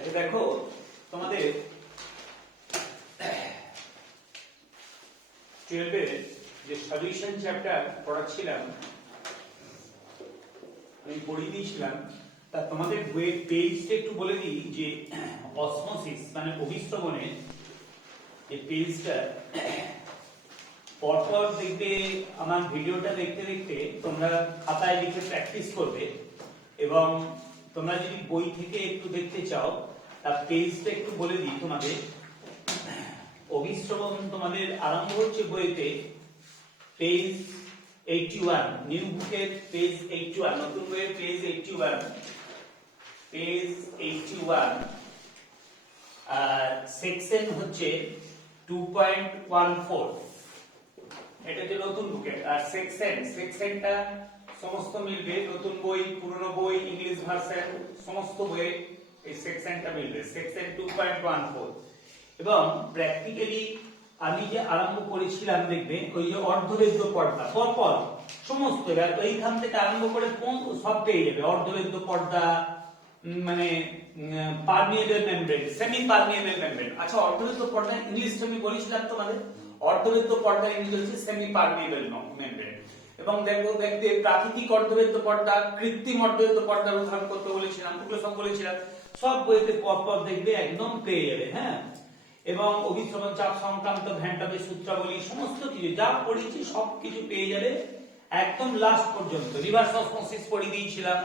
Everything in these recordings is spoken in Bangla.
আচ্ছা দেখো তোমাদের 12 এর যে সলিউশন চ্যাপ্টার পড়াচ্ছিলাম আমি পড়িয়ে দিয়েছিলাম তা তোমাদের বইয়ের পেজটা একটু বলে দিই যে অসমোসিস মানে অভিস্রবণের যে পেজটা পরপর দেখবে আমার ভিডিওটা দেখতে দেখতে তোমরা খাতায় লিখে প্র্যাকটিস করবে এবং তোমরা যদি বই থেকে একটু দেখতে চাও তার পেজটা একটু বলে দিই তোমাদের। অভিস্রবণ তোমাদের আরম্ভ হচ্ছে বইতে পেজ 81, নিউ বুকের পেজ 81, নতুন বইয়ের পেজ 81, পেজ 81 আর সেকশন হচ্ছে 2.14, এটা যে নতুন বুকের। আর সেকশনটা সমস্ত মিলবে, নতুন বই পুরনো বই ইংলিশ ভার্সন সমস্ত বইয়ে এই সেকশনটা মিলবে, সেকশন 2.14। এবং প্র্যাকটিক্যালি আমি যে আরম্ভ করেছিলাম দেখবে ওই যে অর্ধবেদ্য পর্দা পরপর সমস্ত, এবার এইখান থেকে আরম্ভ করে কোন সব পেয়ে যাবে। অর্ধবেদ্য পর্দা মানে পার্মিয়েবল মেমব্রেন, সেমি পার্মিয়েবল মেমব্রেন। আচ্ছা অর্ধবেদ্য পর্দা ইংলিশটা আমি বলেছিলাম তোমাদের, অর্ধবেদ্য পর্দা ইংলিশ হচ্ছে সেমি পার্মিয়েবল মেমব্রেন। এবং দেখতে প্রাকৃতিক অর্ধবেদ্য পর্দা, কৃত্রিম অর্ধবেদ্য পর্দার উদাহরণ করতে বলেছিলাম, ওগুলো সব বলেছিলাম, সব বইতে পরপর দেখবে একদম পেয়ে যাবে। হ্যাঁ, এবং অভিস্রবণ চাপ সংক্রান্ত ভ্যান্টাবের সূত্রাবলী সমস্ত কিছু যা পড়েছি সবকিছু পেয়ে যাবে একদম লাস্ট পর্যন্ত। রিভার্স অসমোসিস পড়িয়ে দিয়েছিলাম,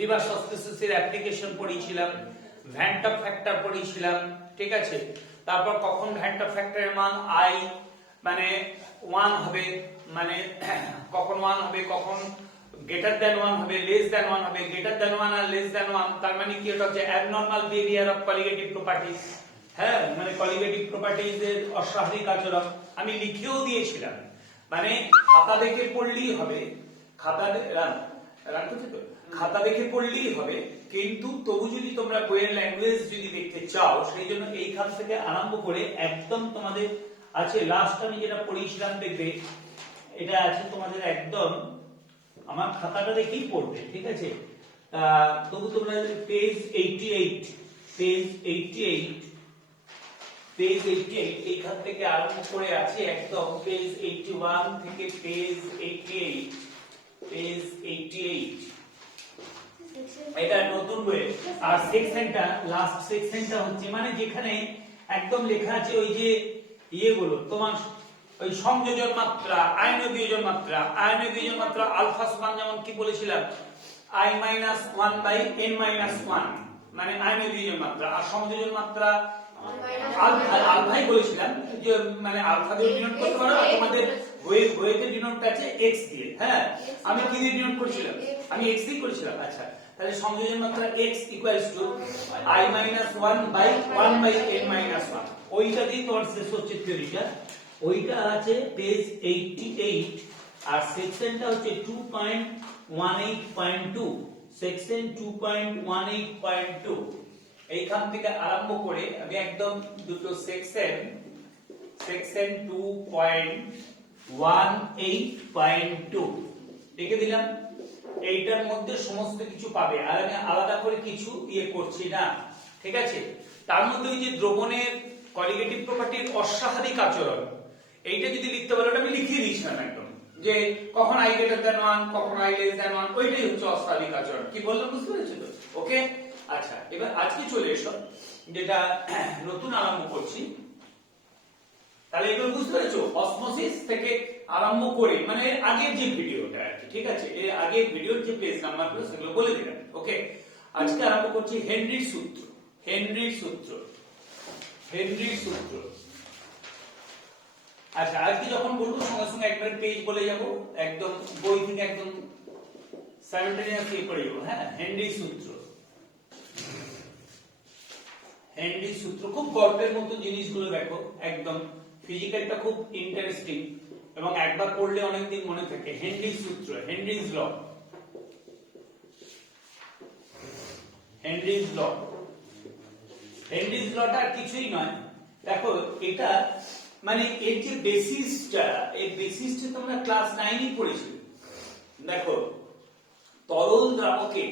রিভার্স অসমোসিসের অ্যাপ্লিকেশন পড়িয়েছিলাম, ভ্যান্টা ফ্যাক্টর পড়িয়েছিলাম, ঠিক আছে। তারপর কখন ভ্যান্টা ফ্যাক্টরের মান আই মানে 1 হবে, মানে কখন 1 হবে, কখন গ্রেটার দ্যান 1 হবে, লেস দ্যান 1 হবে, গ্রেটার দ্যান 1 আর লেস দ্যান 1 তার মানে কি, এটা হচ্ছে abnormal behaviour of colligative properties. হ্যাঁ, মানে কলিগেটিভ প্রপার্টিজ এর অস্বাভাবিক আচরণ আমি লিখেও দিয়েছিলাম, মানে খাতা দেখে পড়লেই হবে, খাতা দেখে পড়লেই হবে। কিন্তু তবু যদি তোমরা বইয়ের ল্যাঙ্গুয়েজ যদি দেখতে চাও সেই জন্য এইখান থেকে আরম্ভ করে একদম তোমাদের আছে লাস্ট আমি যেটা পড়িয়েছিলাম দেখবে এটা আছে তোমাদের একদম আমার খাতাটা দেখেই পড়বে, ঠিক আছে। তবু তোমরা পেজ 88, পেজ 88, পেজ 88 এইখান থেকে আরম্ভ করে আছে একদম পেজ 81 থেকে পেজ 88, পেজ 88 এটা নতুন বই। আর সেকশনটা লাস্ট সেকশনটা হচ্ছে মানে যেখানে একদম লেখা আছে ওই যে ইয়েগুলো তোমার ওই সংযোজন মাত্রা, আয়নীয় বিয়োজন মাত্রা, আয়নীয় বিয়োজন মাত্রা আলফা সমান যেমন কি বলেছিলাম i-1/n-1 মানে আয়নীয় বিয়োজন মাত্রা, আর সংযোজন মাত্রা আলফাই বলেছিলাম যে মানে আলফা দিয়ে ডিনোট করতে পারো, তোমাদের বইতে ডিনোটটা আছে x দিয়ে। হ্যাঁ, আমি কি দিয়ে ডিনোট করেছিলাম, আমি x দিয়ে করেছিলাম। আচ্ছা তাহলে সংযোজন মাত্রা x i-1/1/n-1 ওইটা দিয়ে তোমার শেষ হচ্ছে থিওরিটা, ওইটা আছে পেজ 88 আর সেকশনটা হচ্ছে 2.18.2, সেকশন 2.18.2। এইখান থেকে আরম্ভ করে আমি একদম দুটো সেকশন 2.18.2 লিখে দিলাম। এইটার মধ্যে সমস্ত কিছু পাবে, আর আমি আলাদা করে কিছু ইয়ে করছি না, ঠিক আছে। তার মধ্যে ওই যে দ্রবণের কলিগেটিভ প্রপার্টির অস্বাভাবিক আচরণ এইটা যদি লিখতে পারো, আমি লিখিয়ে দিয়েছিলাম একদম যে কখন i গ্রেটার দ্যান 1 কখন i লেস দ্যান 1, ওইটাই হচ্ছে অস্বাভাবিক আচরণ। কি বললাম বুঝতে পেরেছো তো? ওকে, আচ্ছা এবার আজকে চলে এসো যেটা নতুন আরম্ভ করছি। তাহলে এগুলো বুঝতে পেরেছো, অসমোসিস থেকে আরম্ভ করে মানে আগের যে ভিডিওটা আর কি, ঠিক আছে, এর আগের ভিডিওর যে পেজ নাম্বারগুলো সেগুলো বলে দিলাম। ওকে, আজকে আরম্ভ করছি হেনরির সূত্র, হেনরির সূত্র, হেনরির সূত্র। আচ্ছা আজকে যখন বলবো সঙ্গে সঙ্গে একবার পেজ বলে যাব, একদম বই থেকে একদম সাইমালটেনিয়াসলি পড়ে যাব। হ্যাঁ, হেনরির সূত্র, হেনরির সূত্র খুব গল্পের মতো জিনিসগুলো দেখো, একদম ফিজিক্যালটা খুব ইন্টারেস্টিং এবং একবার পড়লে অনেকদিন মনে থাকে। হেনরির সূত্র, হেনরিজ ল, হেনরিজ ল, হেনরিজ লটা কিছুই নয়। দেখো এটা মানে এর যে বেসিসটা, এই বেসিসটা তোমরা ক্লাস 9 পড়েছিলে। দেখো তরল দ্রাবকে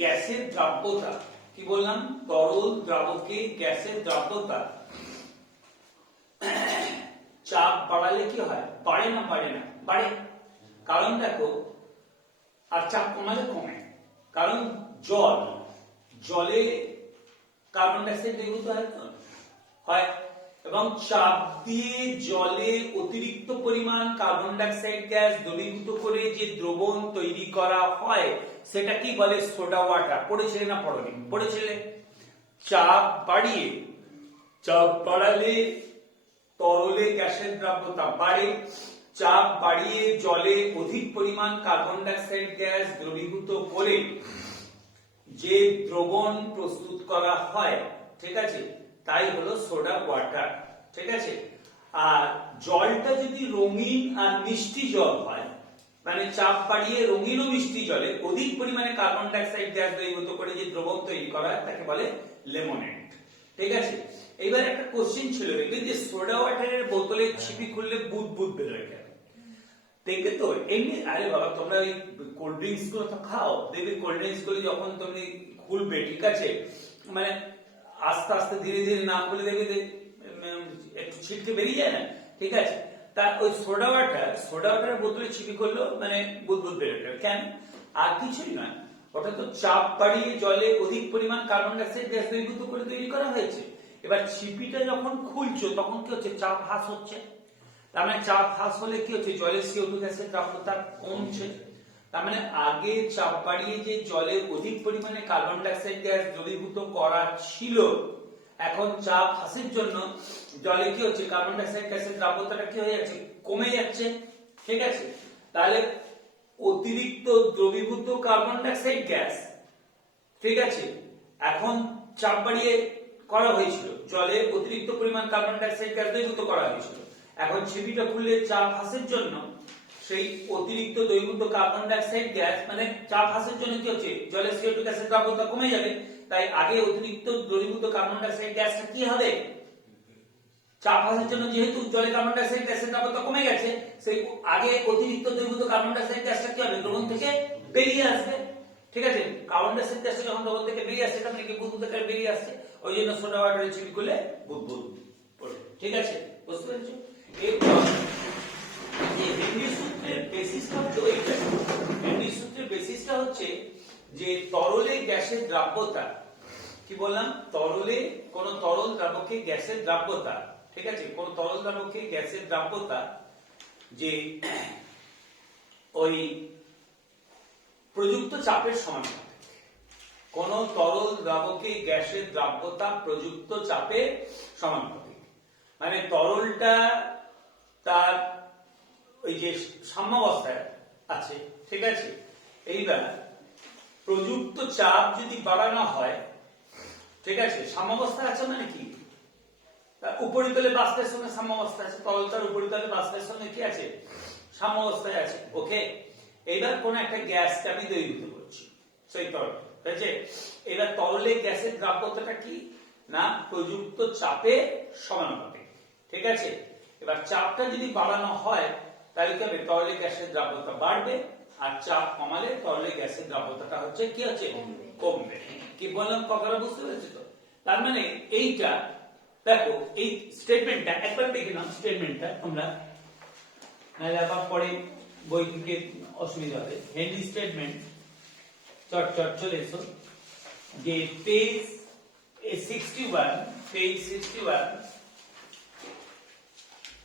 গ্যাসের দ্রাব্যতা কি বললাম, তরল দ্রাবকে গ্যাসের দ্রাব্যতা চাপ বাড়ালে কি হয়, বাড়ে না বাড়ে না, বাড়ে। কারণ দেখো, আর চাপ কমালে কমে, কারণ জলে কার্বন ডাইঅক্সাইড দ্রবীভূত হয় এবং চাপ দিয়ে জলে অতিরিক্ত পরিমাণ কার্বন ডাইঅক্সাইড গ্যাস দ্রবীভূত করে যে দ্রবণ তৈরি করা হয় সেটা কি বলে, সোডা ওয়াটার। পড়েছিলে না পড়নি? পড়েছিলে। চাপ বাড়ালে তরলে গ্যাসের দ্রাব্যতা বাড়ে, চাপ বাড়িয়ে জলে অধিক পরিমাণ কার্বন ডাইঅক্সাইড গ্যাস দ্রবীভূত করে যে দ্রবণ প্রস্তুত করা হয়, ঠিক আছে, তাই হলো সোডা ওয়াটার। ঠিক আছে। আর জলটা যদি রঙিন আর মিষ্টি জল হয়, মানে চাপ বাড়িয়ে রঙিন ও মিষ্টি জলে অধিক পরিমাণে কার্বন ডাইঅক্সাইড গ্যাস দ্রবীভূত করে যে দ্রবণ তৈরি করা হয় তাকে বলে লেমনেড। ঠিক আছে। এইবার একটা কোশ্চেন ছিল, দেখবেন যে সোডা ওয়াটারের বোতলে ছিপি খুললে বুদবুদ বেরোয় কেন? দেখবে তো এমনি, আরে বাবা তোমরা ওই কোল্ড ড্রিঙ্কস গুলো তো খাও, দেখবে কোল্ড ড্রিঙ্কস গুলো যখন তুমি খুলবে, ঠিক আছে, মানে আস্তে আস্তে ধীরে ধীরে না খুলে দেখবে একটু ছিটকে বেরিয়ে যায় না, ঠিক আছে। তা ওই সোডা ওয়াটারের বোতলে ছিপি করলো মানে বুদবুদ বেরোয় কেন? আর কিছুই নয়, ওটা তো চাপ বাড়িয়ে জলে অধিক পরিমাণ কার্বন ডাইঅক্সাইড গ্যাস দ্রবীভূত করে তৈরি করা হয়েছে। এবার ছিপিটা যখন খুলছো তখন কি হচ্ছে, চাপ হ্রাস হচ্ছে। তার মানে চাপ হ্রাস হলে কি হচ্ছে, জলের CO2 গ্যাসের দ্রাব্যতা কমছে। তার মানে আগে চাপ বাড়িয়ে যে জলে অধিক পরিমাণে কার্বন ডাইঅক্সাইড গ্যাস দ্রবীভূত করা ছিল, এখন চাপ হ্রাসের জন্য জলে কি হচ্ছে, কার্বন ডাইঅক্সাইড গ্যাসের দ্রাব্যতাটা কি হয়ে যাচ্ছে, কমে যাচ্ছে। ঠিক আছে। তাহলে অতিরিক্ত দ্রবীভূত কার্বন ডাইঅক্সাইড গ্যাস, ঠিক আছে, এখন চাপ বাড়িয়ে করা হয়েছিল, জলে অতিরিক্ত পরিমাণ কার্বন ডাইঅক্সাইড গ্যাস দ্রবীভূত করা হয়েছিল। এখন ছিপিটা খুললে চাপ হ্রাসের জন্য সেই অতিরিক্ত দ্রবীভূত কার্বন ডাইঅক্সাইড গ্যাস, মানে চাপ হ্রাসের জন্য কি হচ্ছে, জলের CO2 গ্যাসের দ্রাব্যতা কমে যাবে। তাই আগে অতিরিক্ত দ্রবীভূত কার্বন ডাইঅক্সাইড গ্যাসটা কি হবে, চাপ হ্রাসের জন্য যেহেতু জলে কার্বন ডাইঅক্সাইড গ্যাসের দ্রাব্যতা কমে গেছে, সেই আগে অতিরিক্ত দ্রবীভূত কার্বন ডাইঅক্সাইড গ্যাসটা কি হবে, দ্রবণ থেকে বেরিয়ে আসবে। ঠিক আছে। কার্বন ডাইঅক্সাইড গ্যাসটা যখন দ্রবণ থেকে বেরিয়ে আসছে, তার মানে কি বুদবুদ আকারে বেরিয়ে আসছে, ওই জন্য সোডা ওয়াটারের ছিপি খুলে বুদবুদ পড়ে। ঠিক আছে, বুঝতে পেরেছো? এরপর এই হেনরি সূত্রের বেসিসটা হচ্ছে ওইটা। হেনরি সূত্রের বেসিসটা হচ্ছে যে তরলে গ্যাসের দ্রাব্যতা, কি বললাম, তরলে কোন তরল দ্রাবকে গ্যাসের দ্রাব্যতা, ঠিক আছে, কোন তরল দ্রাবকে গ্যাসের দ্রাব্যতা যে ওই প্রযুক্ত চাপের সমানুপাতিক। কোন তরল দ্রাবকে গ্যাসের দ্রাব্যতা প্রযুক্ত চাপের সমানুপাতিক, মানে তরলটা তার ওই যে সাম্যাবস্থায় আছে, ঠিক আছে। এইবার প্রযুক্ত চাপ যদি বাড়ানো হয়, ঠিক আছে, সাম্যাবস্থায় আছে মানে কি, উপরিতলে বাষ্পের সঙ্গে সাম্যাবস্থায় আছে, তরলটার উপরিতলে বাষ্পের সঙ্গে কি আছে, সাম্যাবস্থায় আছে। ওকে। এইবার কোন একটা গ্যাসকে আমি দ্রবীভূত করছি, সেই তরল, ঠিক আছে। এবার তরলে গ্যাসের দ্রাব্যতাটা কি না, প্রযুক্ত চাপের সমানুপাতিক। ঠিক আছে। এবার চাপটা যদি বাড়ানো হয় তাহলে কি হবে, তরলে গ্যাসের দ্রাব্যতা বাড়বে, আর চাপ কমালে তরলে গ্যাসের দ্রাব্যতাটা হচ্ছে কি হচ্ছে, কমবে। কি বললাম, কথাটা বুঝতে পেরেছো তো? তার মানে এইটা দেখো, এই স্টেটমেন্টটা একবার দেখে নাও, স্টেটমেন্টটা তোমরা, নাহলে আবার পরে বই থেকে অসুবিধা হবে। হেনরি স্টেটমেন্ট, চট চট চলে এসো, যে page 61, page 61,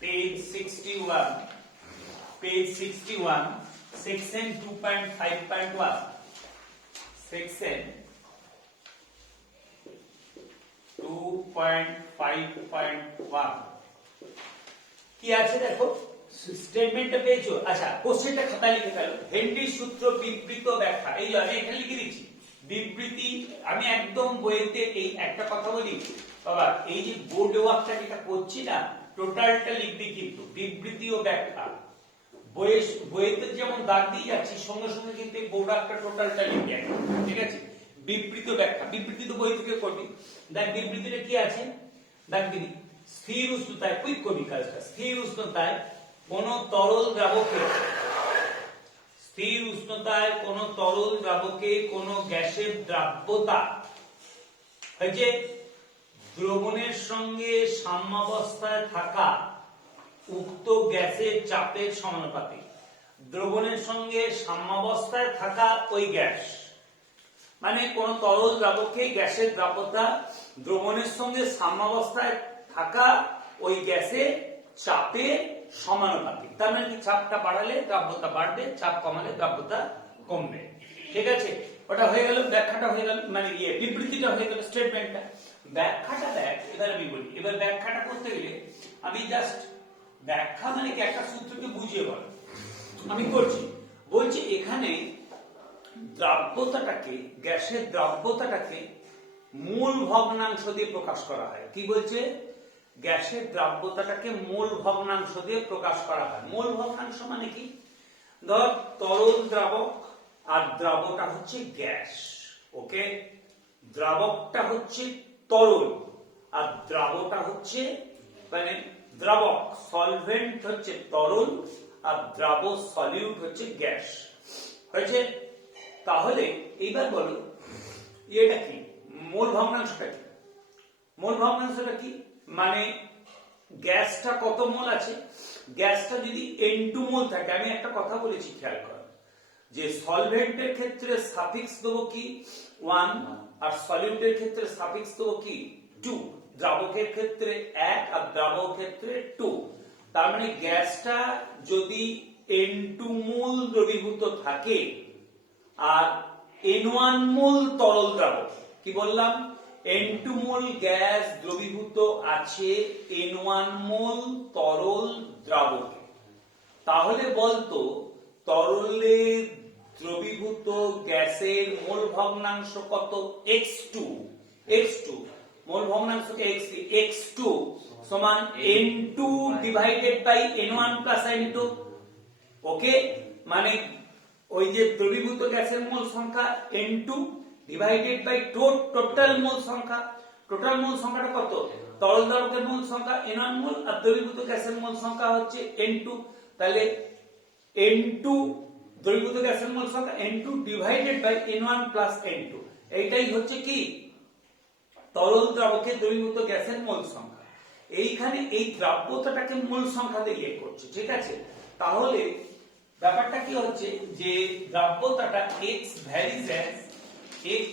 page 61, page 61, section 2.5.1, section 2.5.1 কি আছে দেখো, স্টেটমেন্টটা পেয়েছো? আচ্ছা, কোশ্চেনটা খাতায় লিখে ফেলো। হেনরি সূত্র বিবৃত ব্যাখ্যা, এই যে আমি এখানে লিখে দিচ্ছি বিবৃতি। আমি একদম বইতে এই একটা কথা বলি বাবা, এই যে বোর্ড ওয়ার্কটা যেটা করছি না, টোটালটা লিখবি কিন্তু বিবৃতি ও ব্যাখ্যা। বইতে যেমন দাগ দিয়ে যাচ্ছি, সঙ্গে সঙ্গে কিন্তু এই বোর্ড ওয়ার্কটা টোটালটা লিখে, ঠিক আছে। বিবৃত ব্যাখ্যা, বিবৃতি তো বই থেকে করবি। দেখ বিবৃতিটা কি আছে, দেখ দিবি, স্থির উষ্ণতায়, কুইক করবি কাজটা, স্থির উষ্ণতায় কোন তরল দ্রাবকে, স্থির উষ্ণতায় কোন তরল দ্রাবকে কোন গ্যাসের দ্রাব্যতা, এই যে দ্রবণের সঙ্গে সাম্যাবস্থায় থাকা উক্ত গ্যাসের চাপের সমানুপাতিক। দ্রবণের সঙ্গে সাম্যাবস্থায় থাকা ওই গ্যাস, মানে কোন তরল দ্রাবকে গ্যাসের দ্রাব্যতা দ্রবণের সঙ্গে সাম্যাবস্থায় থাকা ওই গ্যাসের চাপের সমানুপাতিক। তার মানে কি, চাপটা বাড়ালে দ্রাব্যতা বাড়বে, চাপ কমালে দ্রাব্যতা কমবে। ঠিক আছে, ওটা হয়ে গেল, ব্যাখ্যাটা হয়ে গেল, মানে বিবৃতিটা হয়ে গেল, স্টেটমেন্টটা। ব্যাখ্যাটা দেখ, এবার আমি বলি। এবার ব্যাখ্যাটা করতে গেলে আমি জাস্ট ব্যাখ্যা মানে কি একটা সূত্রকে বুঝিয়ে বল আমি করছি। বলছি এখানে দ্রাব্যতাটাকে, গ্যাসের দ্রাব্যতাটাকে মূল ভগ্নাংশ দিয়ে প্রকাশ করা হয়। কি বলছে? গ্যাসের দ্রাব্যতাটাকে মূল ভগ্নাংশ দিয়ে প্রকাশ করা হয়। মূল ভগ্নাংশ মানে কি? ধর তরল দ্রাবক আর দ্রাবকটা হচ্ছে গ্যাস, ওকে? দ্রাবকটা হচ্ছে তরল আর দ্রাবকটা হচ্ছে মানে দ্রাবক, সলভেন্ট হচ্ছে তরল আর দ্রাবক সলিউট হচ্ছে গ্যাস। হয়েছে? তাহলে এইবার বলো এটা কি, মূল ভগ্নাংশটা কি? মূল ভগ্নাংশটা কি মানে গ্যাসটা কত মোল আছে, গ্যাসটা যদি N2 মোল থাকে, আমি একটা কথা বলেছি খেয়াল কর, যে সলভেন্টের ক্ষেত্রে সাফিক্স দেবো কি 1 আর সলিউটের ক্ষেত্রে সাফিক্স দেবো কি 2, দ্রাবকের ক্ষেত্রে 1 আর দ্রাবক ক্ষেত্রে 2। তার মানে গ্যাসটা যদি N2 মোল দ্রবীভূত থাকে আর N1 মোল তরল দ্রাবক, কি বললাম? N2 মোল গ্যাস দ্রবীভূত আছে N1 মোল তরল দ্রাবকে, তাহলে বলতো তরলে দ্রবীভূত গ্যাসের মোল ভগ্নাংশ কত? x2। x2 মোল ভগ্নাংশকে x2 সমান N2 divided by N1 plus N2। ওকে, মানে ওই যে দ্রবীভূত গ্যাসের মোল সংখ্যা N2 divided by total mole সংখ্যা। টোটাল মোল সংখ্যাটা কত? তরল দ্রাবকের মোল সংখ্যা N1 মোল আর দ্রবীভূত গ্যাসের মোল সংখ্যা হচ্ছে N2। তাহলে N2 দ্রবীভূত গ্যাসের মোল সংখ্যা N2 divided by N1 plus N2, এইটাই হচ্ছে কি তরল দ্রাবকের দ্রবীভূত গ্যাসের মোল সংখ্যা। এইখানে এই দ্রাব্যতাটাকে মোল সংখ্যা দিয়ে ইয়ে করছে, ঠিক আছে? তাহলে ব্যাপারটা কি হচ্ছে যে দ্রাব্যতাটা x ভ্যারিজ অ্যাজ x,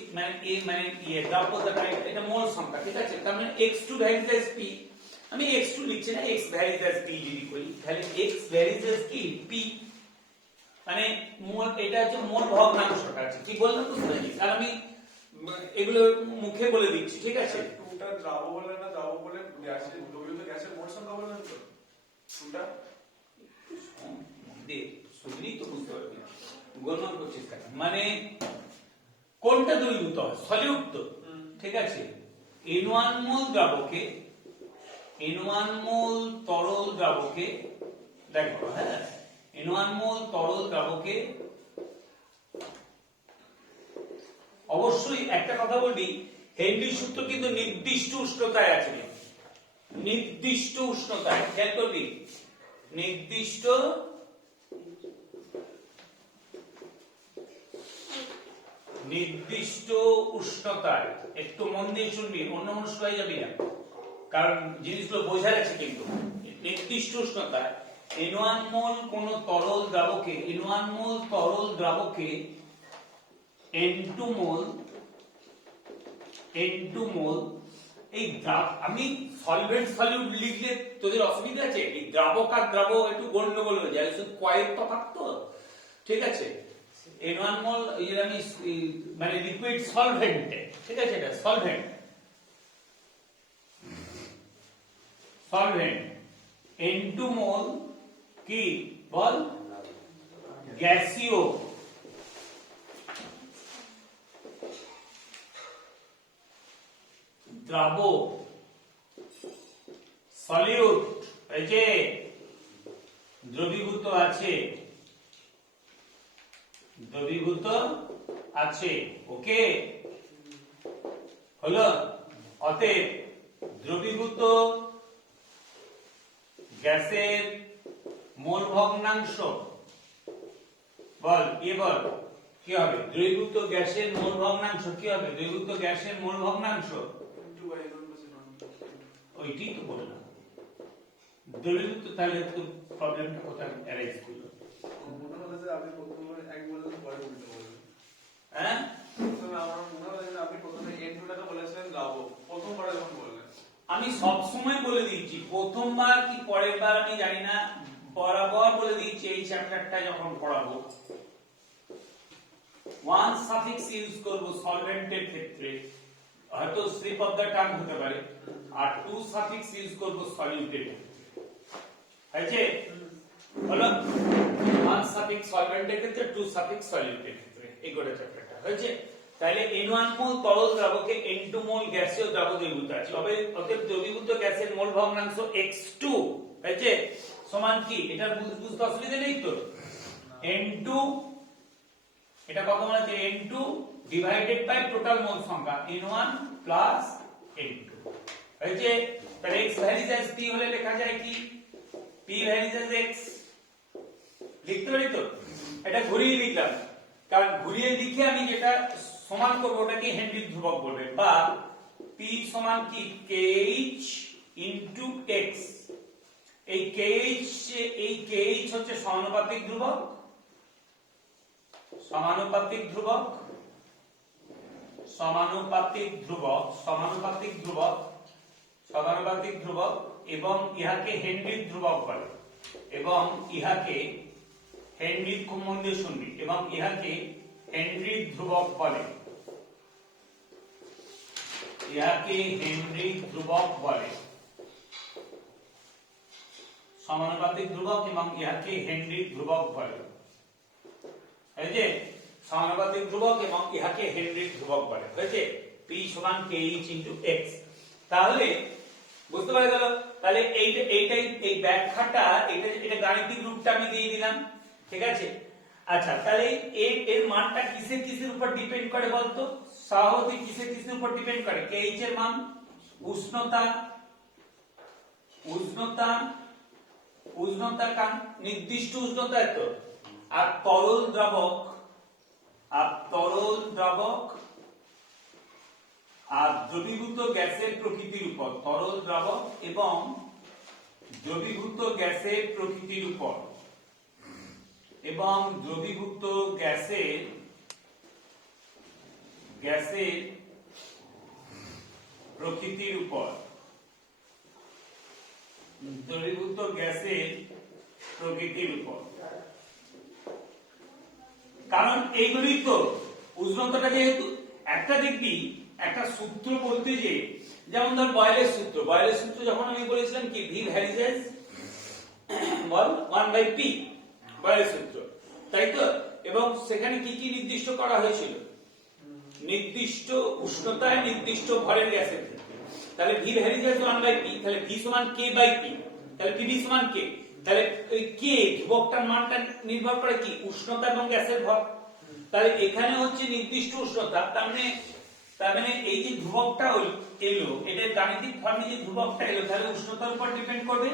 মানে দ্রাব্যতাটা এটা মোল সংখ্যা, ঠিক আছে? তার মানে x2 ভ্যারিজ অ্যাজ p, আমি x2 লিখছি না, x ভ্যারিজ অ্যাজ p যদি করি, তাহলে x ভ্যারিজ অ্যাজ কি p, মানে মোল, এটা হচ্ছে মোল ভগ্নাংশটা আছে। কি বললাম বুঝতে পেরেছিস? আর আমি এগুলো মুখে বলে দিচ্ছি, ঠিক আছে? টুটা দ্রাবক বলে না, দ্রাবক বলে গ্যাসের দ্রবীভূত গ্যাসের মোল সংখ্যা বললেন তো টুটা দে শুনলি তো বুঝতে পারবি, গণনা করছিস কেন? মানে কোনটা দ্রবীভূত হয়? সলিউট তো, ঠিক আছে? N1 মোল দ্রাবকে, N1 মোল তরল দ্রাবকে, দেখো হ্যাঁ, N1 মোল তরল দ্রাবকে অবশ্যই একটা কথা বলি, হেনরির সূত্র কিন্তু নির্দিষ্ট উষ্ণতায় আছে, নির্দিষ্ট উষ্ণতায়, খেয়াল করবি, নির্দিষ্ট নির্দিষ্ট উষ্ণতায়। একটু মন দিয়ে শুনবি, অন্যমনস্ক হয়ে যাবি না, কারণ জিনিসগুলো বোঝার আছে। কিন্তু নির্দিষ্ট উষ্ণতায় N1 মোল কোন তরল দ্রাবকে, N1 মোল তরল দ্রাবকে N2 মোল এই আমি সলভেন্ট সলিউট লিখলে তোদের অসুবিধা আছে? এই দ্রাবক আর দ্রাবক একটু গন্ডগোল হয়ে যায়, শুধু কয়েক তফাৎ তো, ঠিক আছে? N1 মোল আমি মানে লিকুইড সলভেন্ট, ঠিক আছে? এটা সলভেন্ট, N2 মোল কি বল? গ্যাসীয়, দ্রাবক, সলিউট, এই যে দ্রবীভূত আছে, দ্রবীভূত আছে, ওকে হলো? অতএব দ্রবীভূত গ্যাসের মোল ভগ্নাংশ বল, এবার কি কি হবে দ্রবীভূত গ্যাসের মোল ভগ্নাংশ কি হবে দ্রবীভূত গ্যাসের মোল ভগ্নাংশ ইনটু বাই N1 + N1 ওইটাই তো বললাম দ্রবীভূত তাহলে তো প্রবলেমটা কোথায় অ্যারাইজ করলো মনে হলো যে আপনি প্রথমে এক বললেন পরে উল্টো বললেন হ্যাঁ প্রথমে আমার মনে হলো যে আপনি প্রথমে N2 টাকে বলেছিলেন যাবো প্রথমবারে যখন বললেন আমি সব সময় বলে দিয়েছি প্রথমবার কি পরের বার আমি জানি না বরাবর বলে দিয়েছি এই চ্যাপ্টারটা যখন পড়াবো ওয়ান সাফিক্স ইউজ করব সলভেন্টের ক্ষেত্রে হয়তো স্লিপ অফ দ্য টাং হতে পারে আর টু সাফিক্স ইউজ করব সলিউটের আছে হলো ওয়ান সাফিক্স সলভেন্টের ক্ষেত্রে টু সাফিক্স সলিউটের ক্ষেত্রে এই গোটা চ্যাপ্টারটা হয়েছে তাহলে N1 মোল তরল দ্রাবকে N2 মোল গ্যাসীয় দ্রাবক দ্রবীভূত আছে অতএব দ্রবীভূত গ্যাসের মোল ভগ্নাংশ x2 হয়েছে সমান কি এটা বুঝতে অসুবিধা নেই তো N2 এটা কত মানে হচ্ছে N2 divided by total mole সংখ্যা N1 প্লাস N2 হয়েছে তাহলে x ভ্যারিজ as p হলে লেখা যায় কি p ভ্যারিজ as x লিখতে পারি তো এটা ঘুরিয়ে লিখলাম কারণ ঘুরিয়ে লিখে আমি যেটা সমান করব ওটাকে হেনরি ধ্রুবক বলবে বা p সমান কি kh ইনটু x এই kh হচ্ছে সমানুপাতিক ধ্রুবক সমানুপাতিক ধ্রুবক সমানুপাতিক ধ্রুবক সমানুপাতিক ধ্রুবক সমানুপাতিক ধ্রুবক এবং ইহাকে হেনরি ধ্রুবক বলে এবং ইহাকে হেনরি খুব মন দিয়ে শুনবি এবং ইহাকে হেনরি ধ্রুবক বলে ইহাকে হেনরি ধ্রুবক বলে সমানুপাতিক ধ্রুবক এবং ইহাকে হেনরি ধ্রুবক বলে এই যে সমানুপাতিক ধ্রুবক এবং ইহাকে হেনরি ধ্রুবক বলে হয়েছে p সমান kh ইনটু x তাহলে বুঝতে পারা গেল তাহলে এইটাই এই ব্যাখ্যাটা এটা গাণিতিক রূপটা আমি দিয়ে দিলাম ঠিক আছে আচ্ছা তাহলে এর মানটা কিসের উপর ডিপেন্ড করে বলতো স্বাভাবিক কিসের উপর ডিপেন্ড করে kh এর মান উষ্ণতা কারণ নির্দিষ্ট উষ্ণতা এত আর তরল দ্রাবক আর দ্রবীভূত গ্যাসের প্রকৃতির উপর তরল দ্রাবক এবং দ্রবীভূত গ্যাসের প্রকৃতির উপর এবং দ্রবীভূত গ্যাসের প্রকৃতির উপর দ্রবীভূত গ্যাসের প্রকৃতির উপর কারণ এইগুলোই তো উষ্ণতাটা যেহেতু একটা দেখবি একটা সূত্র বলতে যে যেমন ধর বয়েলের সূত্র যখন আমি বলেছিলাম কি ভি ভ্যারিজেস বল 1/p বয়েলের সূত্র তাই তো এবং সেখানে কি কি নির্দিষ্ট করা হয়েছিল নির্দিষ্ট উষ্ণতায় নির্দিষ্ট ভরের গ্যাসের ক্ষেত্রে তাহলে ভি ভ্যারিজেস 1/p তাহলে ভি সমান k/p তাহলে pv সমান k তাহলে ওই k ধ্রুবকটার মানটা নির্ভর করে কি উষ্ণতা এবং গ্যাসের ভর তাহলে এখানে হচ্ছে নির্দিষ্ট উষ্ণতা তার মানে এই যে ধ্রুবকটা এলো এটার গাণিতিক ফর্মে যে ধ্রুবকটা এলো তাহলে উষ্ণতার উপর ডিপেন্ড করবে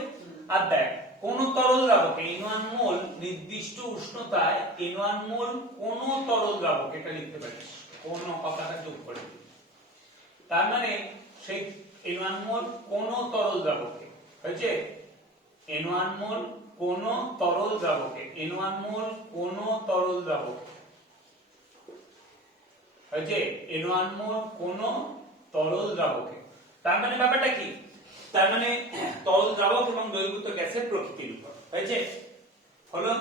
আর দেখ কোন তরল দ্রাবকে N1 মোল নির্দিষ্ট উষ্ণতায় N1 মোল কোন তরল দ্রাবক এটা লিখতে পারিস কোন কথাটা যোগ করে তার মানে সেই N1 মোল কোন তরল দ্রাবকে হয়েছে N1 মোল কোন তরল দ্রাবকে N1 মোল কোন তরল দ্রাবকে হয়েছে N1 মোল কোন তরল দ্রাবকে তার মানে ব্যাপারটা কি তার মানে তরল দ্রাবক এবং দ্রবীভূত গ্যাসের প্রকৃতির উপর হয়েছে হলো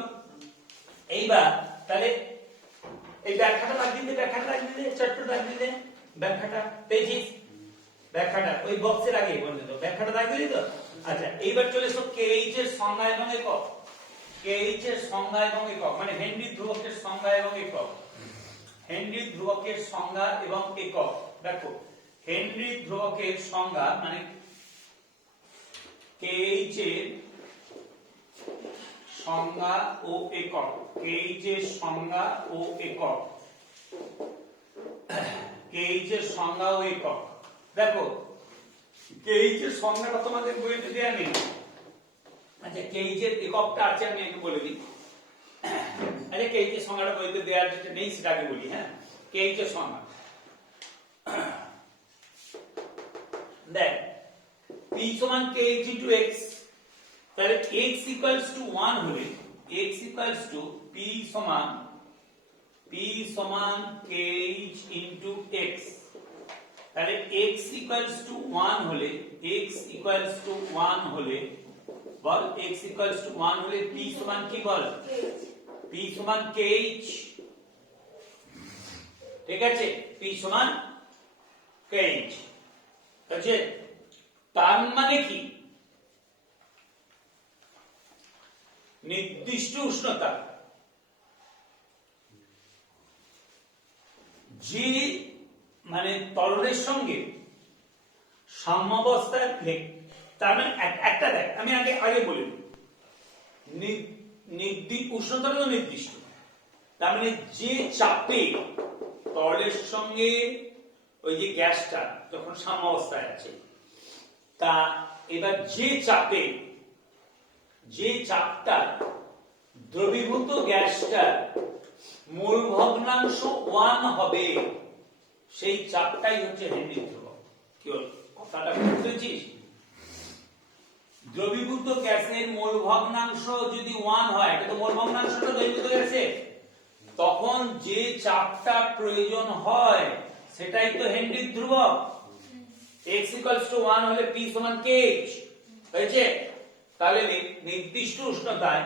এইবার তাহলে এই ব্যাখ্যাটা লাগিয়ে দে চটপট লাগিয়ে দে ব্যাখ্যাটা পেয়েছিস ব্যাখ্যাটা ওই বক্সের আগে পর্যন্ত ব্যাখ্যাটা লাগিয়ে দিই তো আচ্ছা এইবার চলে এসো kh এর সংজ্ঞা এবং একক kh এর সংজ্ঞা এবং একক মানে হেনরি ধ্রুবকের সংজ্ঞা এবং একক হেনরি ধ্রুবকের সংজ্ঞা এবং একক দেখো হেনরি ধ্রুবকের সংজ্ঞা মানে kh এর সংজ্ঞা ও একক kh এর সংজ্ঞা ও একক kh এর সংজ্ঞা ও একক দেখো kh এর সংজ্ঞাটা তোমাদের বইতে দেয়া নেই আচ্ছা kh এর এককটা আছে আমি একটু বলে দিই আরে কে এইচ এর সংজ্ঞাটা বইতে দেওয়া যেটা নেই সেটা আগে বলি। হ্যাঁ, কে এইচ এর সংজ্ঞা দেখ, p সমান kh into x, তাহলে x equals to 1 হলে x equals to p সমান kh into x, তাহলে x equals to 1 হলে বল x equals to 1 হলে p সমান কি বল, p সমান kh, ঠিক আছে, p সমান kh আছে। তার মানে কি নির্দিষ্ট উষ্ণতা যে মানে তরলের সঙ্গে সাম্যাবস্থায় তার মানে একটা দেখ, আমি আগে বলি উষ্ণতাটা তো নির্দিষ্ট, তার মানে যে চাপে তরলের সঙ্গে ওই যে গ্যাসটা যখন সাম্যাবস্থায় আছে, তা এবার যে চাপটা দ্রবীভূত গ্যাসটার মোল ভগ্নাংশ 1 হবে, সেই চাপটাই হচ্ছে হেনরির ধ্রুবক। কি হল কথাটা বুঝেছিস? দ্রবীভূত গ্যাসের মোল ভগ্নাংশ যদি 1 হয়, এটা তো মোল ভগ্নাংশটা দ্রবীভূত গ্যাসে, তখন যে চাপটা প্রয়োজন হয় সেটাই তো হেনরির ধ্রুবক। x equals to 1 হলে p সমান kh হয়েছে। তাহলে নির্দিষ্ট উষ্ণতায়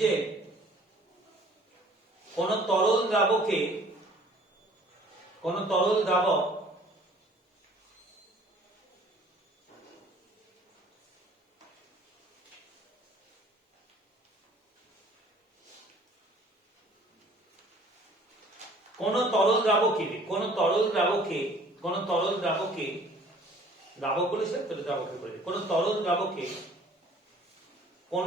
যে কোন তরল দ্রাবক কোন তরল দ্রাবক কোন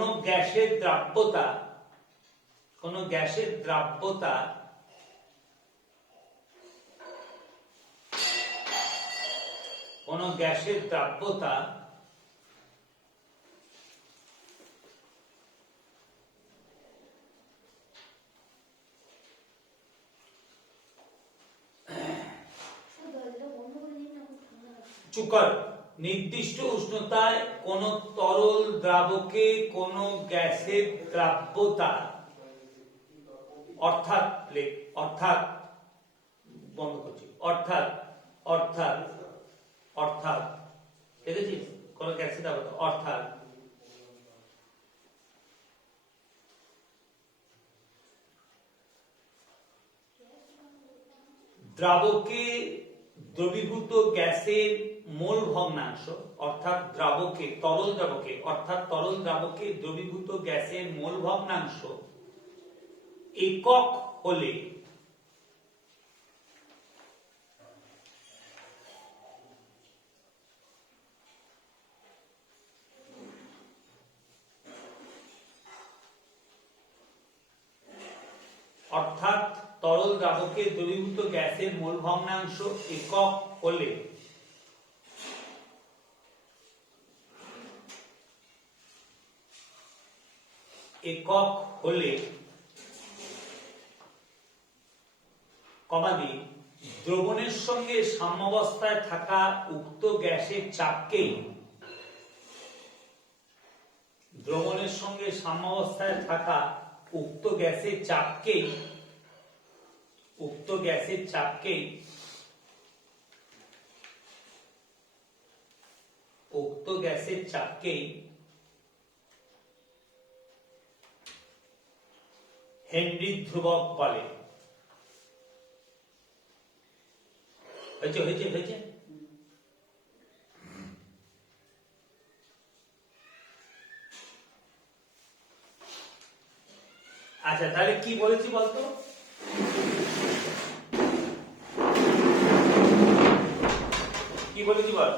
গ্যাসের দ্রাব্যতা চুকার নির্দিষ্ট উষ্ণতায় কোন তরল দ্রাবকে কোন গ্যাসের দ্রাব্যতা অর্থাৎ দেখেছিস কোন গ্যাসের দ্রাব্যতা অর্থাৎ দ্রাবকে দ্রবীভূত গ্যাসের মোল ভগ্নাংশ অর্থাৎ তরল দ্রাবকে দ্রবীভূত গ্যাসের মোল ভগ্নাংশ একক হলে অর্থাৎ তরল দ্রাবকে দ্রবীভূত গ্যাসের মোল ভগ্নাংশ একক হলে কমাদি দ্রবণের সঙ্গে সাম্যাবস্থায় থাকা উক্ত গ্যাসের চাপকেই উক্ত গ্যাসের চাপকেই হেনরির ধ্রুবক বলে। হয়েছে আচ্ছা, তাহলে কি বলেছি বলতো? কি বলেছি বল?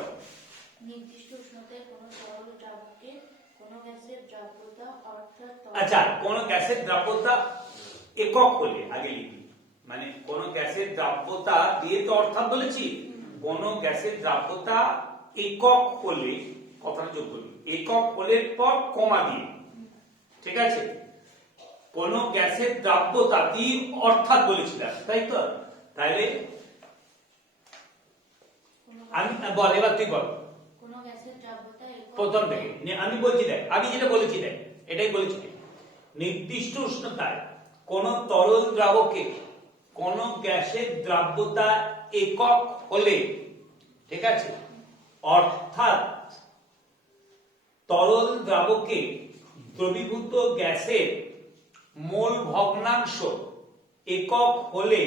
নির্দিষ্ট উষ্ণতায় কোন তরল দ্রাবকে কোন গ্যাসের দ্রাব্যতা অর্থাৎ আচ্ছা, কোন গ্যাসের দ্রাব্যতা একক হলে আগে লিখি, মানে কোন গ্যাসের দ্রাব্যতা দিয়ে তো অর্থাৎ বলেছি, কোন গ্যাসের দ্রাব্যতা একক হলে, কথাটা যোগ করি, একক হলের পর কমা দিয়ে, ঠিক আছে, কোন গ্যাসের দ্রাব্যতা দিন অর্থাৎ বলেছিলাম, তাই তো? তাহলে আমি বল, এবার তুই বল কোনো গ্যাসের দ্রাব্যতা একক প্রথম থেকে। আমি বলছি দেখ, আমি যেটা বলেছি দেখ, এটাই বলেছি, নির্দিষ্ট উষ্ণতায় কোন তরল দ্রাবকে কোন গ্যাসের দ্রাব্যতা একক হলে, ঠিক আছে, অর্থাৎ তরল দ্রাবকে দ্রবীভূত গ্যাসের মোল ভগ্নাংশ একক হলে,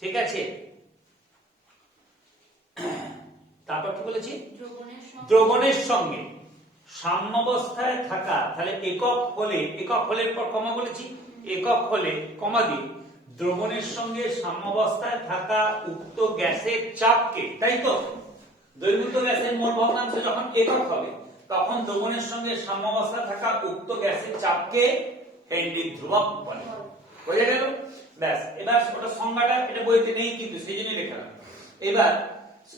ঠিক আছে, তারপর কি বলেছি, দ্রবণের সঙ্গে সাম্যাবস্থায় থাকা, তাহলে একক হলে, একক হলের পর কমা বলেছি, একক হলে কমা দিয়ে দ্রবণের সঙ্গে সাম্যাবস্থায় থাকা উক্ত গ্যাসের চাপকে, তাই তো, দ্রবীভূত গ্যাসের মোল ভগ্নাংশ যখন একক হবে তখন দ্রবণের সঙ্গে সাম্যাবস্থায় থাকা উক্ত গ্যাসের চাপকে হেনরির ধ্রুবক বলে। বোঝা গেল? ব্যাস, এবার ওটা সংজ্ঞাটা এটা বইতে নেই কিন্তু সেই জন্য লেখালাম। এবার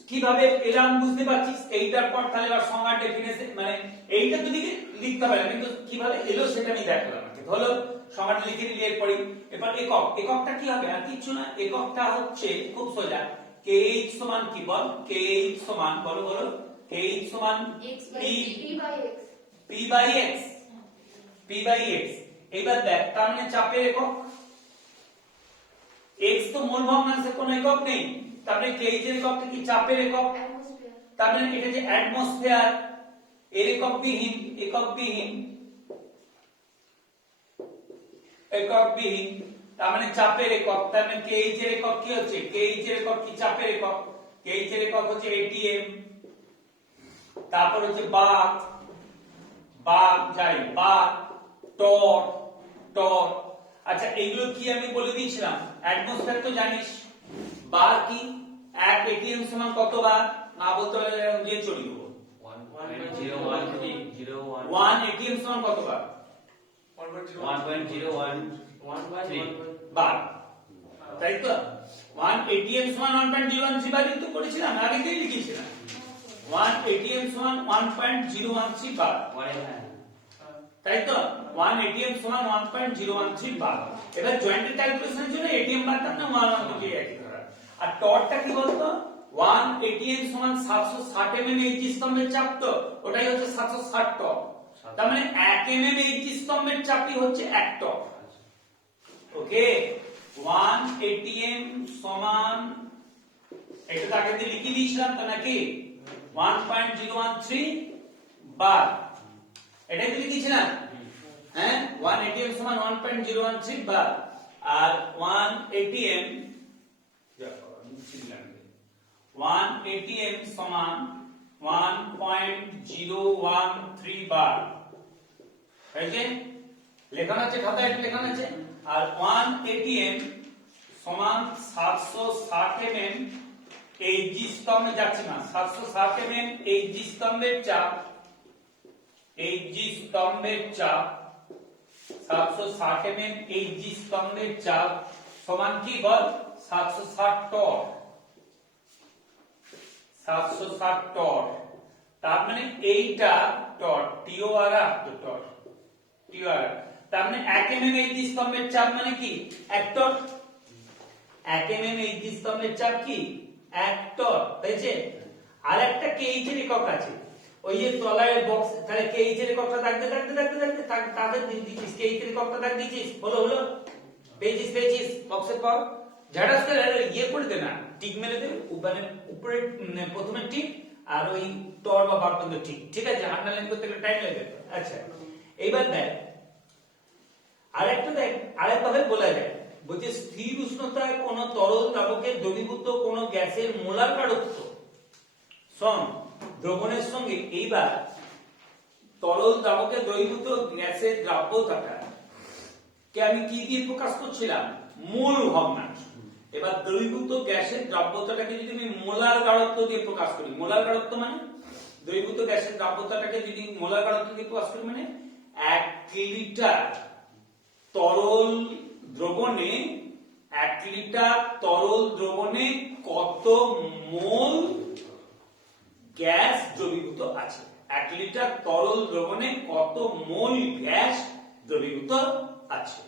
কিভাবে এলাম বুঝতে পারছিস? এইটার পর তাহলে এবার সংজ্ঞা ডেফিনেশন, মানে এইটা তো লিখতে হবে কিন্তু কিভাবে এলো সেটা আমি দেখালাম। হলো সংজ্ঞাটা লিখে নিলে এরপরই এবার একক, এককটা কি হবে? আর কিছু না, এককটা হচ্ছে খুব সোজা, kh সমান কি বল, kh সমান বলো বলো, kh সমান p by x। এবার দেখ, তার মানে চাপের একক, x তো মোল ভগ্নাংশের কোনো একক নেই, তারপরে kh এর এককটা কি? চাপের একক। তার মানে এটা যে অ্যাটমসফিয়ার এর এককবিহীন, তার মানে চাপের একক। তার মানে kh এর একক কি হচ্ছে? kh এর একক কি? চাপের একক। kh এর একক হচ্ছে atm। তারপর হচ্ছে বার, টর। আচ্ছা, এইগুলো কি আমি বলে দিয়েছিলাম? অ্যাটমসফিয়ার তো জানিস, বার কি? 1 atm সমান কত বার? না বলতে পারলে দিয়ে চলে দেবো। 1 atm সমান কত বার? 1.013 বার, তাই তো? 1 atm সমান 1.013 বার কিন্তু করেছিলাম, আগেই লিখেছিলাম। 1 atm সমান 1.013 বার, তাই তো? 1 atm সমান 1.013 বার। এবার জয়েন্টের ক্যালকুলেশনের জন্য atm বারটা না 1 করতে একই ধরা। আর টর্কটা কি বলতো? 1 atm সমান 760 mm এইচ স্তম্ভের চাপ, তো ওটাই হচ্ছে 760 টর্ক। তার মানে 1 mm এইচ স্তম্ভের চাপই হচ্ছে 1 টর্ক। ওকে, 1 atm সমান, এটা তো আগে লিখে দিয়েছিলাম তো নাকি, 1.013 বার, এটাই তো লিখেছিলাম। হ্যাঁ, 1 atm সমান 1.013 বার, আর 1 atm সমান 1.013 বার, এই যে লেখানো আছে খাতায়, এটা লেখানো আছে। আর 1 atm সমান 760 mm এইচ স্তম্ভে যাচ্ছে না, 760 mm এইচ স্তম্ভের চাপ, 760 mm এইচ স্তম্ভের চাপ সমান কি বল? 760 টর্ক। 760 টর্ক, তার মানে এইটা টর্ক, টিওআর তো টর্ক, টিওআর। তার মানে 1 mm এইচ স্তম্ভের চাপ মানে কি? 1 টর্ক। 1 mm এইচ স্তম্ভের চাপ কি? 1 টর্ক, তাইছে? আর একটা kh এর একক আছে, ওই যে তলায় বক্স, তাহলে kh এর এককটা দাগতে তাদের দিয়েছিস, kh এর এককটা দাগ দিয়েছিস, হলো পেয়েছিস বক্সের পর ঝাড়াস করে ইয়ে করে দে না, টিক মেরে দে, মানে উপরে প্রথমে টিক আর ওই টর বা বার পর্যন্ত টিক, ঠিক আছে? আন্ডারলাইন করতে গেলে টাইম লাগে। আচ্ছা, এইবার দেখ আরেকভাবে বলা যায়, বলছে স্থির উষ্ণতায় কোন তরল দ্রাবকের দ্রবীভূত কোন গ্যাসের মোলার গাঢ়ত্ব সম দ্রবণের সঙ্গে, এইবার তরল দ্রাবকের দ্রবীভূত গ্যাসের দ্রাব্যতাটা কে আমি কি দিয়ে প্রকাশ করছিলাম? মোল ভগ্নাংশ। এবার দ্রবীভূত গ্যাসের দ্রাব্যতাটাকে যদি আমি মোলার গাঢ়ত্ব দিয়ে প্রকাশ করি, মোলার গাঢ়ত্ব মানে দ্রবীভূত গ্যাসের দ্রাব্যতাটাকে যদি মোলার গাঢ়ত্ব দিয়ে প্রকাশ করি, মানে 1 লিটার তরল দ্রবণে, 1 লিটার তরল দ্রবণে কত মোল লিটার তরল দ্রবণে কত মোল গ্যাস দ্রবীভূত আছে।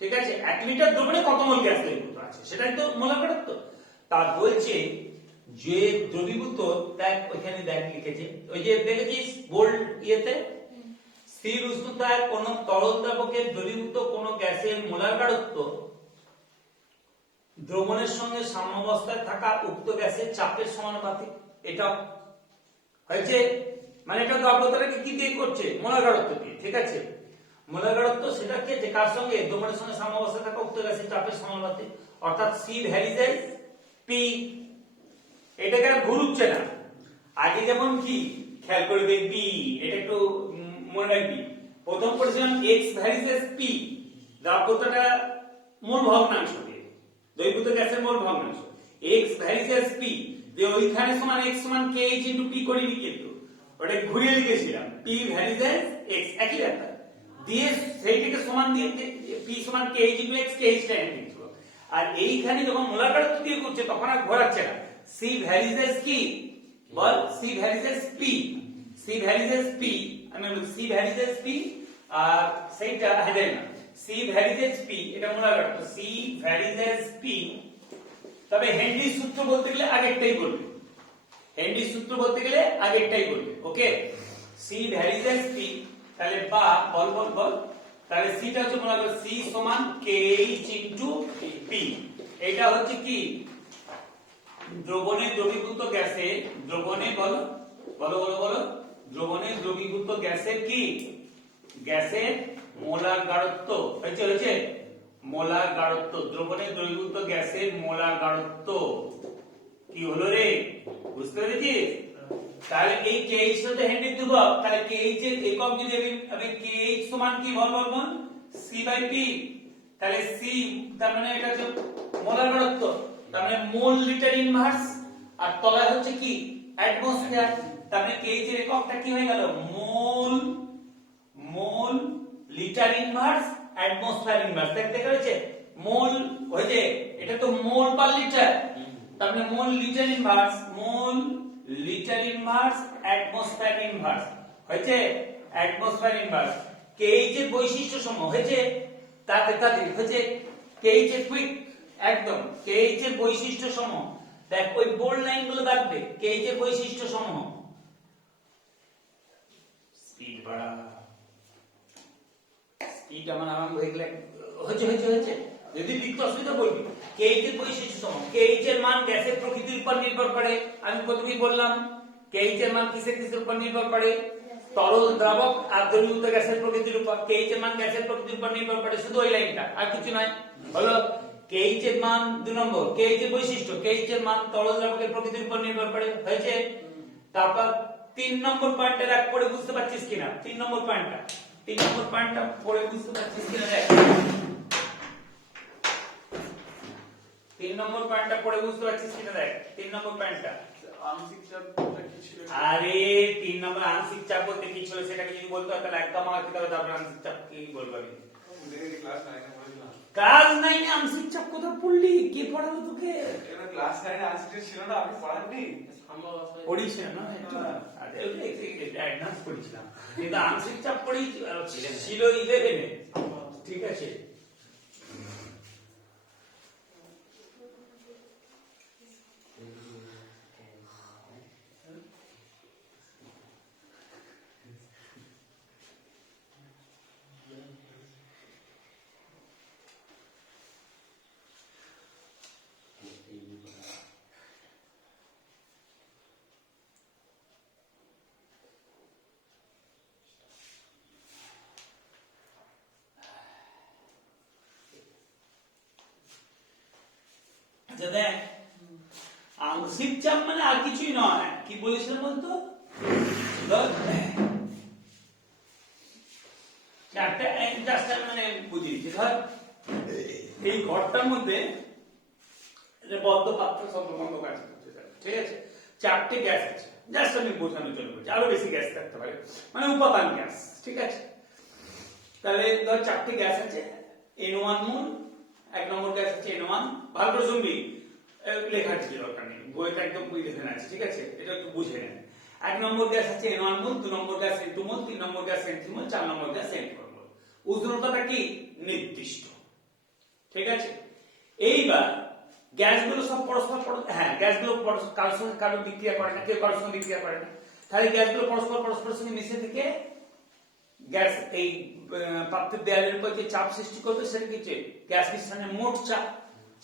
ঠিক আছে, 1 লিটার দ্রবণে কত মোল গ্যাস দ্রবীভূত আছে সেটাই তো মোলার গাঢ়ত্ব। তার বলছে যে দ্রবীভূত, দেখ ওইখানে দেখ লিখেছে, ওই যে দেখেছিস বোল্ড ইয়েতে, স্থির উষ্ণতায় কোন তরল দ্রাবকের দ্রবীভূত কোন গ্যাসের মোলার গাঢ়ত্ব দ্রবণের সঙ্গে সাম্যাবস্থায় থাকা উক্ত গ্যাসের চাপের সমানুপাতিক। এটা হয়েছে, মানে এটা দ্রবণতাটাকে কি দিয়ে করছে, মোলার গাঢ়ত্ব দিয়ে। ঠিক আছে, মোলার গাঢ়ত্ব সেটা কি, যে কার সঙ্গে, দ্রবণের সঙ্গে সাম্যাবস্থায় থাকা উক্ত গ্যাসের চাপের সমানুপাতিক, অর্থাৎ সি ভ্যারিজেস পি। এটাকে আর ঘুরুচ্ছে না, আগে যেমন কি খেয়াল করে দেখবি, এটা একটু মনে রাখবি, প্রথম পড়েছিলাম এক্স ভ্যারিজেস পি, দ্রাব্যতাটা মোল ভগ্নাংশ দিয়ে, দ্রবীভূত গ্যাসের মোল ভগ্নাংশ, এক্স ভ্যারিজেস পি, যে ওইখানে সমান এক্স সমান কে এইচ ইনটু পি করিনি, কিন্তু ওটা ঘুরিয়ে লিখেছিলাম পি ভ্যারিজেস এক্স, একই ব্যাপার দিয়ে সেইটাকে সমান দিয়ে পি সমান K H into x, K H টা এনে দিয়েছিল। আর এইখানে যখন মোলার গাঢ়ত্ব দিয়ে করছে তখন আর ঘোরাচ্ছে না, সি ভ্যারিজেস কি বল, C varies P, C varies P, আমি সি ভ্যারিজেস পি, আর সেইটা হেডেন না, সি ভ্যারিজেস পি, এটা মোলার গাঢ়ত্ব সি ভ্যারিজেস পি। তবে হেনরির সূত্র বলতে গেলে আগেরটাই বলবে, হেনরির সূত্র বলতে গেলে আগেরটাই বলবে। ওকে, সি ভ্যারিজেস পি, তাহলে বা বল বল বল, তাহলে সিটা হচ্ছে মোলার গাঢ়ত্ব, সি সমান কে এইচ ইনটু পি। এটা হচ্ছে কি, দ্রবণে দ্রবীভূত গ্যাসে, দ্রবণে বলো বলো বলো বলো, দ্রবণে দ্রবীভূত গ্যাসের কি, গ্যাসের মোলার গাঢ়ত্ব। হয়েছে হয়েছে, মোলার গাঢ়ত্ব, দ্রবণে দ্রবীভূত গ্যাসের মোলার গাঢ়ত্ব কি হলো রে, বুঝতে পেরেছিস? তাহলে এই কেএইচ তো হেনরির ধ্রুবক, তাহলে কেএইচ এর একক যদি আমি কেএইচ সমান কি বল বল বল, সি বাই পি, তাহলে সি তার মানে এটা হচ্ছে মোলার গাঢ়ত্ব, তার মানে মোল লিটার ইনভার্স, আর তলায় হচ্ছে কি অ্যাটমোস্ফিয়ার, তার মানে কেএইচ এর এককটা কি হয়ে গেল, mole, mole litre inverse atmosphere inverse. দেখতে পেয়েছে, মোল হয়েছে, এটা তো মোল পার লিটার, তার মানে মোল লিটার ইনভার্স, মোল লিটার ইনভার্স অ্যাটমোস্ফিয়ার ইনভার্স, হয়েছে অ্যাটমোস্ফিয়ার ইনভার্স। কেএইচ এর বৈশিষ্ট্য সমূহ হয়েছে, তাদের হচ্ছে কেএইচ এর কুইক, একদম কেএইচ এর বৈশিষ্ট্য সমূহ, দেখ ওই বোল্ড লাইন গুলো দেখবে, কেএইচ এর বৈশিষ্ট্য সমূহ, স্পিড বাড়া, স্পিড আমার আরম্ভ হয়ে গেলে হয়েছে হয়েছে হয়েছে, যদি লিখতে অসুবিধা বলবি। কেএইচ এর বৈশিষ্ট্য সমূহ, কেএইচ এর মান গ্যাসের প্রকৃতির উপর নির্ভর করে, আমি প্রথমেই বললাম কেএইচ এর মান কিসের উপর নির্ভর করে, তরল দ্রাবক আর দ্রবীভূত গ্যাসের প্রকৃতির উপর। কেএইচ এর মান গ্যাসের প্রকৃতির উপর নির্ভর করে, শুধু ওই লাইনটা, আর কিছু নয়। হলো কেএইচ এর মান 2 নম্বর, কেএইচ এর বৈশিষ্ট্য, কেএইচ এর মান তরল দ্রাবকের প্রকৃতির উপর নির্ভর করে, হয়েছে। তারপর 3 নম্বর পয়েন্টটা দেখ, পড়ে বুঝতে পারছিস কিনা, 3 নম্বর পয়েন্টটা, 3 নম্বর পয়েন্টটা পড়ে বুঝতে পারছিস কিনা দেখ, 3 নম্বর পয়েন্টটা পড়ে বুঝতে পারছিস কিনা দেখ, 3 নম্বর পয়েন্টটা। আংশিক চাপটা কি ছিল? আরে 3 নম্বর আংশিক চাপ বলতে কি ছিল সেটাকে যদি বলতে হয় তাহলে একদম আমার কিতাবে তারপর আংশিক চাপ কি বলবো আমি। দেখে ক্লাস 9 এ পড়েছিলাম। ক্লাস 9 এ আংশিক চাপ কোথায় পড়লি, কে পড়ালো তোকে? এটা ক্লাস 9 এ আংশিক ছিল না, আমি পড়াইনি। পড়িস না একটু, আরে ওটা অ্যাডভান্স পড়িছিলাম, কিন্তু আংশিক চাপ পড়ি ছিল 11 এ। ঠিক আছে, দেখ আংশিক চাপ মানে আর কিছুই নয়, কি বলেছিলাম বলতো, একটা জাস্ট মানে বুঝিয়েছি, ধর এই ঘরটার মধ্যে বদ্ধ পাত্র সব বন্ধ কাজ করতে, ঠিক আছে, 4টে গ্যাস আছে, জাস্ট আমি বোঝানোর জন্য বলছি, আরো বেশি গ্যাস থাকতে পারে, মানে উপাদান গ্যাস, ঠিক আছে। তাহলে ধর 4টে গ্যাস আছে, N1 মোল, 1 নম্বর গ্যাস আছে N1, ভালো করে শুনবি, লেখার কিছু দরকার নেই, বইটা একদম বুঝে দেখে আছে, ঠিক আছে, এটা একটু বুঝে নেন। এক নম্বর গ্যাস আছে N1 মোল, 2 নম্বর গ্যাস N2 মোল, 3 নম্বর গ্যাস N3 মোল, 4 নম্বর গ্যাস N4 মোল। উষ্ণতাটা কি নির্দিষ্ট, ঠিক আছে। এইবার গ্যাসগুলো সব পরস্পর গ্যাসগুলো কারোর সঙ্গে কারো বিক্রিয়া করে না, কেউ কারোর সঙ্গে বিক্রিয়া করে না, তাহলে গ্যাসগুলো পরস্পরের সঙ্গে মিশে থেকে গ্যাস এই পাত্রের দেয়ালের উপর যে চাপ সৃষ্টি করবে সেটা কি গ্যাস মিশ্রণের মোট চাপ।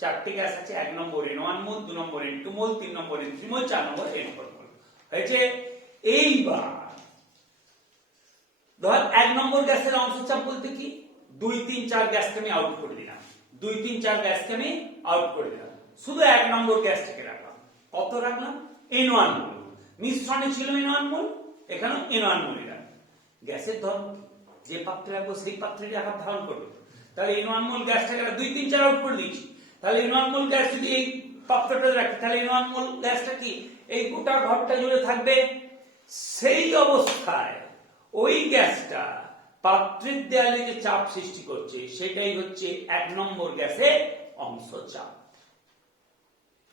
4টি গ্যাস আছে, 1 নম্বর N1 মোল, 2 নম্বর N2 মোল, 3 নম্বর N3 মোল, 4 নম্বর N4 মোল হয়েছে। এইবার ধর 1 নম্বর গ্যাসের অংশ চাপ বলতে কি 2, 3, 4 গ্যাসকে আমি আউট করে দিলাম, 2, 3, 4 গ্যাসকে আমি আউট করে দিলাম, শুধু 1 নম্বর গ্যাসটাকে রাখলাম। কত রাখলাম? N1 মোল। মিশ্রণে ছিল N1 মোল, এখানে N1 মোল রাখলাম। গ্যাসের ধর্ম যে পাত্রে রাখবো সেই পাত্রেরই আকার ধারণ করবে, তাহলে N1 মোল গ্যাসটাকে 2, 3, 4 আউট করে দিয়েছি, তাহলে N1 মোল গ্যাস যদি এই পাত্রটা রাখি তাহলে N1 মোল গ্যাসটা কি এই গোটা ঘরটা জুড়ে থাকবে। সেই অবস্থায় ওই গ্যাসটা পাত্রের দেয়ালে যে চাপ সৃষ্টি করছে সেটাই হচ্ছে 1 নম্বর গ্যাসের অংশ চাপ,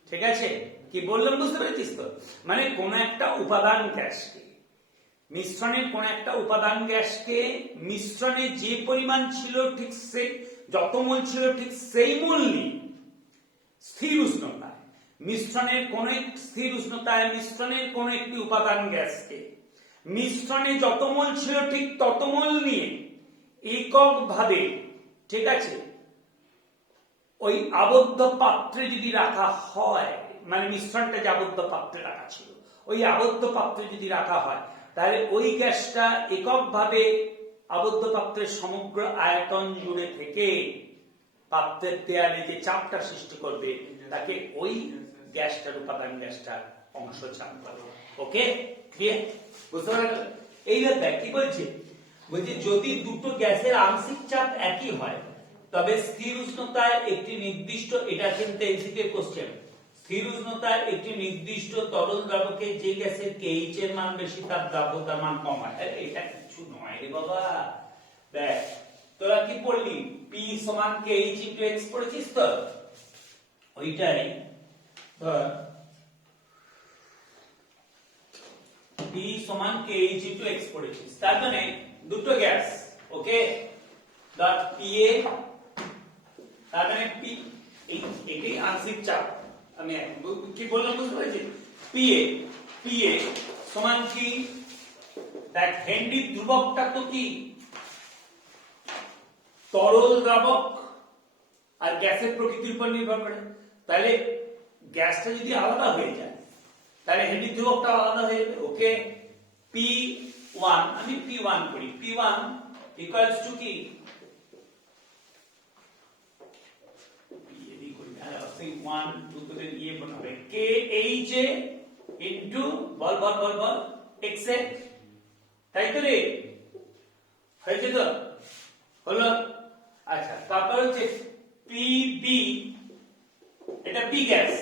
ঠিক আছে। কি বললাম বুঝতে পেরেছিস তো? মানে কোন একটা উপাদান গ্যাসকে মিশ্রণের কোন একটা উপাদান গ্যাসকে মিশ্রণে যে পরিমাণ ছিল ঠিক সেই যত মোল ছিল ঠিক সেই মোল নিয়ে স্থির উষ্ণতায় মিশ্রণের কোন স্থির উষ্ণতায় মিশ্রণের কোন একটি উপাদান গ্যাসকে মিশ্রণে যত মোল ছিল ঠিক তত মোল নিয়ে এককভাবে, ঠিক আছে, ওই আবদ্ধ পাত্রে যদি রাখা হয়, মানে মিশ্রণটা যে আবদ্ধ পাত্রে রাখা ছিল ওই আবদ্ধ পাত্রে যদি রাখা হয় তাহলে ওই গ্যাসটা এককভাবে আবদ্ধ পাত্রের সমগ্র আয়তন জুড়ে থেকে পাত্রের দেয়ালে যে চাপটা সৃষ্টি করবে তাকে ওই গ্যাসটার উপাদান গ্যাসটার অংশ চাপ বলে। ওকে, ক্লিয়ার? বুঝতে পারলে? এইবার দেখ কি বলছে, বলছে যদি দুটো গ্যাসের আংশিক চাপ একই হয় তবে স্থির উষ্ণতায় একটি নির্দিষ্ট, এটা কিন্তু এমসিকিউ কোশ্চেন, স্থির উষ্ণতায় একটি নির্দিষ্ট তরল দ্রাবকে যে গ্যাসের KH এর মান বেশি তার দ্রাব্যতার মান কম হয়। এটা কিছু নয় রে বাবা। দেখ তোরা কি পড়লি? P সমান KH into X পড়েছিস তো? ওইটাই ধর P সমান KH into X পড়েছিস, তার মানে দুটো গ্যাস, ওকে, ডট PA, তার মানে P এটাই আংশিক চাপ। আমি কি বললাম বুঝতে পেরেছি? PA সমান কি, দেখ হেনরির ধ্রুবকটা তো কি তরল দ্রাবক আর গ্যাসের প্রকৃতির উপর নির্ভর করে, তাহলে গ্যাসটা যদি আলাদা হয়ে যায় তাহলে হেনরির ধ্রুবকটা আলাদা হয়ে যাবে। ওকে, P1 আমি P1 করি, P1 ইকুয়ালস টু কি P1 2 তো ইয়ে বানাবে KH ইনটু বল X এ, তাই তো রে? হয়েছে তো? হলো। আচ্ছা, তারপর হচ্ছে PB, এটা B গ্যাস,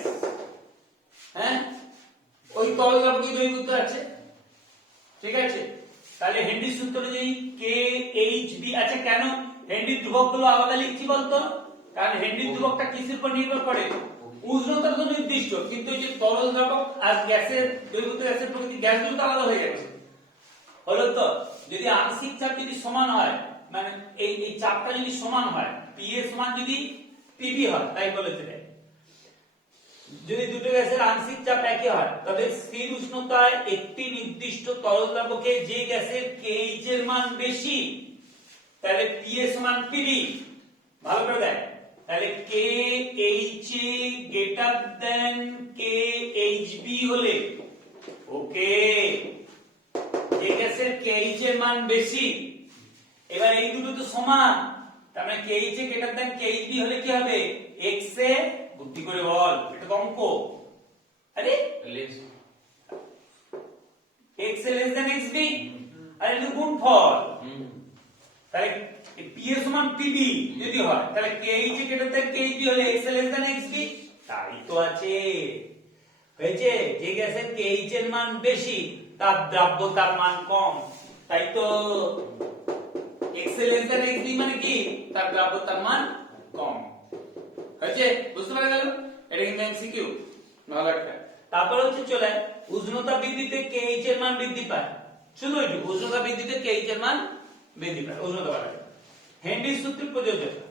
হ্যাঁ, ওই তরল দ্রাবকে দ্রবীভূত আছে, ঠিক আছে। তাহলে হেনরির সূত্র অনুযায়ী KHB, আচ্ছা কেন হেনরির ধ্রুবকগুলো আলাদা লিখছি বলতো? কারণ হেনরির ধ্রুবকটা কিসের উপর নির্ভর করে? উষ্ণতা তো নির্দিষ্ট, কিন্তু এই যে তরল দ্রাবক আর গ্যাসের দ্রবীভূত গ্যাসের প্রকৃতি, গ্যাসগুলো তো আলাদা হয়ে যাচ্ছে। হলো তো? যদি আংশিক চাপ যদি সমান হয়, মানে এই চাপটা যদি সমান হয়, PA সমান যদি PB হয়, তাই বলেছে। যদি দুটো গ্যাসের আংশিক চাপ একই হয় তবে স্থির উষ্ণতায় একটি নির্দিষ্ট তরল দ্রাবকে যে গ্যাসের KH এর মান বেশি তাহলে PA সমান PB। ভালো করে দেখ, তাহলে KH গ্রেটার দেন KHB হলে, ওকে, যে গ্যাসের KH এর মান বেশি, এবার এই দুটো তো সমান, তার মানে KH গ্রেটার দেন KHB হলে কি হবে? X এ, বুদ্ধি করে বল, এটা তো অঙ্ক, আরে X লেস দেন XB, আরে এটা গুণফল, তাহলে PA সমান PB যদি হয় তাহলে KH গ্রেটার দেন KHB হলে X লেস দেন XB, তাই তো আছে। হয়েছে? যে গ্যাসের KH এর মান বেশি তার দ্রাব্যতার মান কম, তাই তো X লেস দেন XB মানে কি? তার দ্রাব্যতার মান কম। হয়েছে? বুঝতে পারা গেল? এটা কিন্তু এমসিকিউ, ভালো একটা। তারপর হচ্ছে চলে উষ্ণতা বৃদ্ধিতে KH এর মান বৃদ্ধি পায়, শুধু এটুকু, উষ্ণতা বৃদ্ধিতে KH এর মান বৃদ্ধি পায়, উষ্ণতা বাড়ায়। হেনরির সূত্রের প্রযোজ্যতা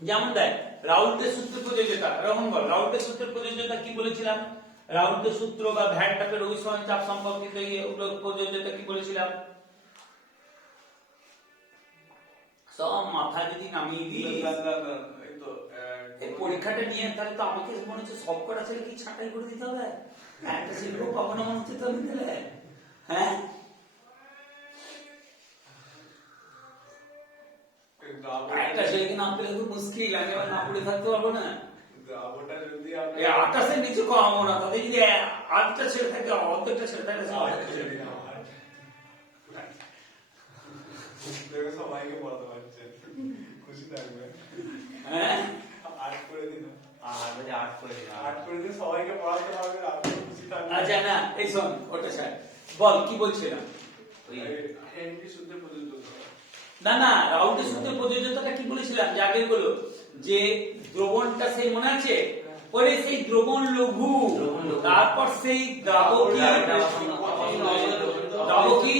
যেমন দেয় রাউল্টের সূত্রের প্রযোজ্যতা, এরকম বল রাউল্টের সূত্রের প্রযোজ্যতা কি বলেছিলাম, রাউল্টের সূত্র বা ভ্যান টাপের অভিসরণ চাপ সম্পর্কিত প্রযোজ্যতা কি বলেছিলাম, সব মাথা যদি নামিয়ে দিই এই তো এই পরীক্ষাটা নিয়ে, তাহলে তো আমাকে মনে হচ্ছে সব কটা ছেলে কি ছাঁটাই করে দিতে হবে, একটা ছেলেও পাবো না মনে হচ্ছে তো আমি দিলে, হ্যাঁ একটা ছেলেকে না পেলে খুব মুশকিল, আমি আবার না পড়ে থাকতে পারবো না, ওটা যদি এই 28 নিচে কমাবো না, তাদের যদি 8টা ছেলে থাকে, অর্ধেকটা ছেলে থাকে, সবাইকে বলতে পারছে, খুশি থাকবে। হ্যাঁ 8 করে দিন, 8 করে দিন। 8 করে দিন, সবাইকে পড়াতে পারবে, আপনি খুশি থাকবে। আচ্ছা না এই শোন ওটা স্যার বল কি বলছিলাম, হেনরি সূত্রে প্রযোজ্য। না না রাউল্টের সূত্রের প্রযোজ্যতাটা কি বলেছিলাম যে আগে বলো, যে দ্রবণটা সেই মনে আছে, পরে সেই দ্রবণ লঘু, তারপর সেই দ্রাবকী, দ্রাবকী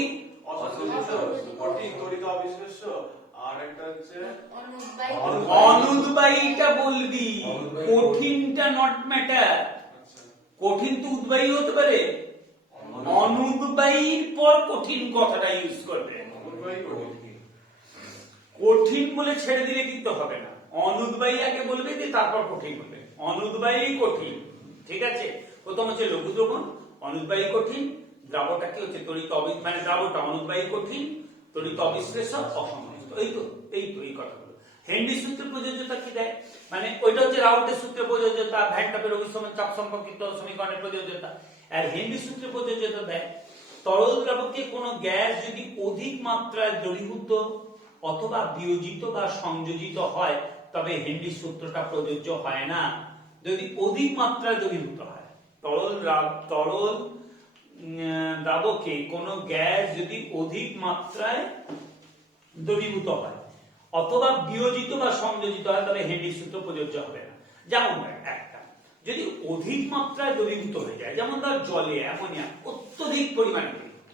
কঠিন তড়িৎ অবিশ্লেষ্য, আর একটা হচ্ছে অনুদ্বায়ীটা বলবি, কঠিনটা নট ম্যাটার, আচ্ছা কঠিন তো উদ্বায়ী হতে পারে, অনুদ্বায়ীর পর কঠিন কথাটা ইউজ করবে, অনুদ্বায়ী কঠিন। কঠিন বলে ছেড়ে দিলে কিন্তু হবে না, অনুদ্বায়ী আগে বলবে যে তারপর কঠিন বলবে, অনুদ্বায়ী কঠিন, ঠিক আছে, প্রথম হচ্ছে লঘু দ্রবণ, অনুদ্বায়ী কঠিন, দ্রাবটা কি হচ্ছে তড়িৎ মানে দ্রাবটা অনুদ্বায়ী কঠিন, তড়িৎ অবিশ্লেষক, অসংহত, এই কথাগুলো। হেনরি সূত্রের প্রযোজ্যতা কি দেয়, মানে ওইটা হচ্ছে রাউল্টের সূত্রের প্রযোজ্যতা, ভ্যান টাপের অভিসরণ চাপ সম্পর্কিত সমীকরণের প্রযোজ্যতা, আর হেনরি সূত্রের প্রযোজ্যতা দেয় তরল দ্রাবকে কোনো গ্যাস যদি অধিক মাত্রায় দ্রবীভূত অথবা বিয়োজিত বা সংযোজিত হয় তবে হেনরি সূত্রটা প্রযোজ্য হয় না, যদি অধিক মাত্রায় দ্রবীভূত হয়, তরল দ্রাবকে কোনো গ্যাস যদি অধিক মাত্রায় দ্রবীভূত হয় অথবা বিয়োজিত বা সংযোজিত হয় তবে হেনরি সূত্র প্রযোজ্য হবে না। যেমন একটা যদি অধিক মাত্রায় দ্রবীভূত হয়ে যায়, যেমন ধর জলে অ্যামোনিয়া অত্যধিক পরিমাণে দ্রবীভূত,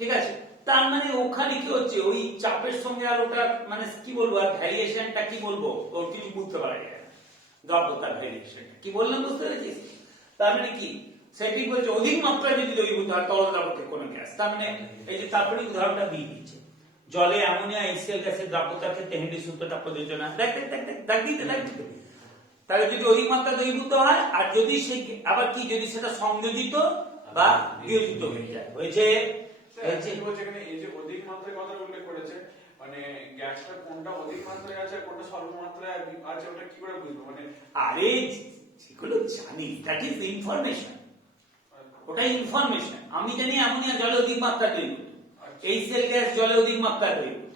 ঠিক আছে, তার মানে ওখানে কি হচ্ছে ওই চাপের সঙ্গে আর ওটা মানে কি বলবো আর ভ্যারিয়েশনটা কি বলবো ওর কিছু বুঝতে পারা যায় না, দ্রবতার ভ্যারিয়েশন কি বললাম বুঝতে পেরেছিস, তার মানে কি সেটি বলছে অধিক মাত্রায় যদি দ্রবীভূত হয় তরল দ্রাবকে কোনো গ্যাস, তার মানে এই যে তারপরে উদাহরণটা দিয়ে দিচ্ছে জলে অ্যামোনিয়া HCl গ্যাসের দ্রাব্যতার ক্ষেত্রে হেনরি সূত্রটা প্রযোজ্য না, দেখ তাহলে যদি অধিক মাত্রা দ্রবীভূত হয় আর যদি সেই আবার কি যদি সেটা সংযোজিত বা বিয়োজিত হয়ে যায়, হয়েছে যেখানে এই যে অধিক মাত্রায় কথা উল্লেখ করেছে, মানে গ্যাসটা কোনটা অধিক মাত্রায় আছে আর কোনটা স্বল্প মাত্রায় আছে ওটা কি করে বুঝবো, মানে আরে যেগুলো জানি দ্যাট ইজ ইনফরমেশন, ওটা ইনফরমেশন, আমি জানি অ্যামোনিয়া জলে অধিক মাত্রায় দ্রবীভূত, HCl গ্যাস জলে অধিক মাত্রায় দ্রবীভূত,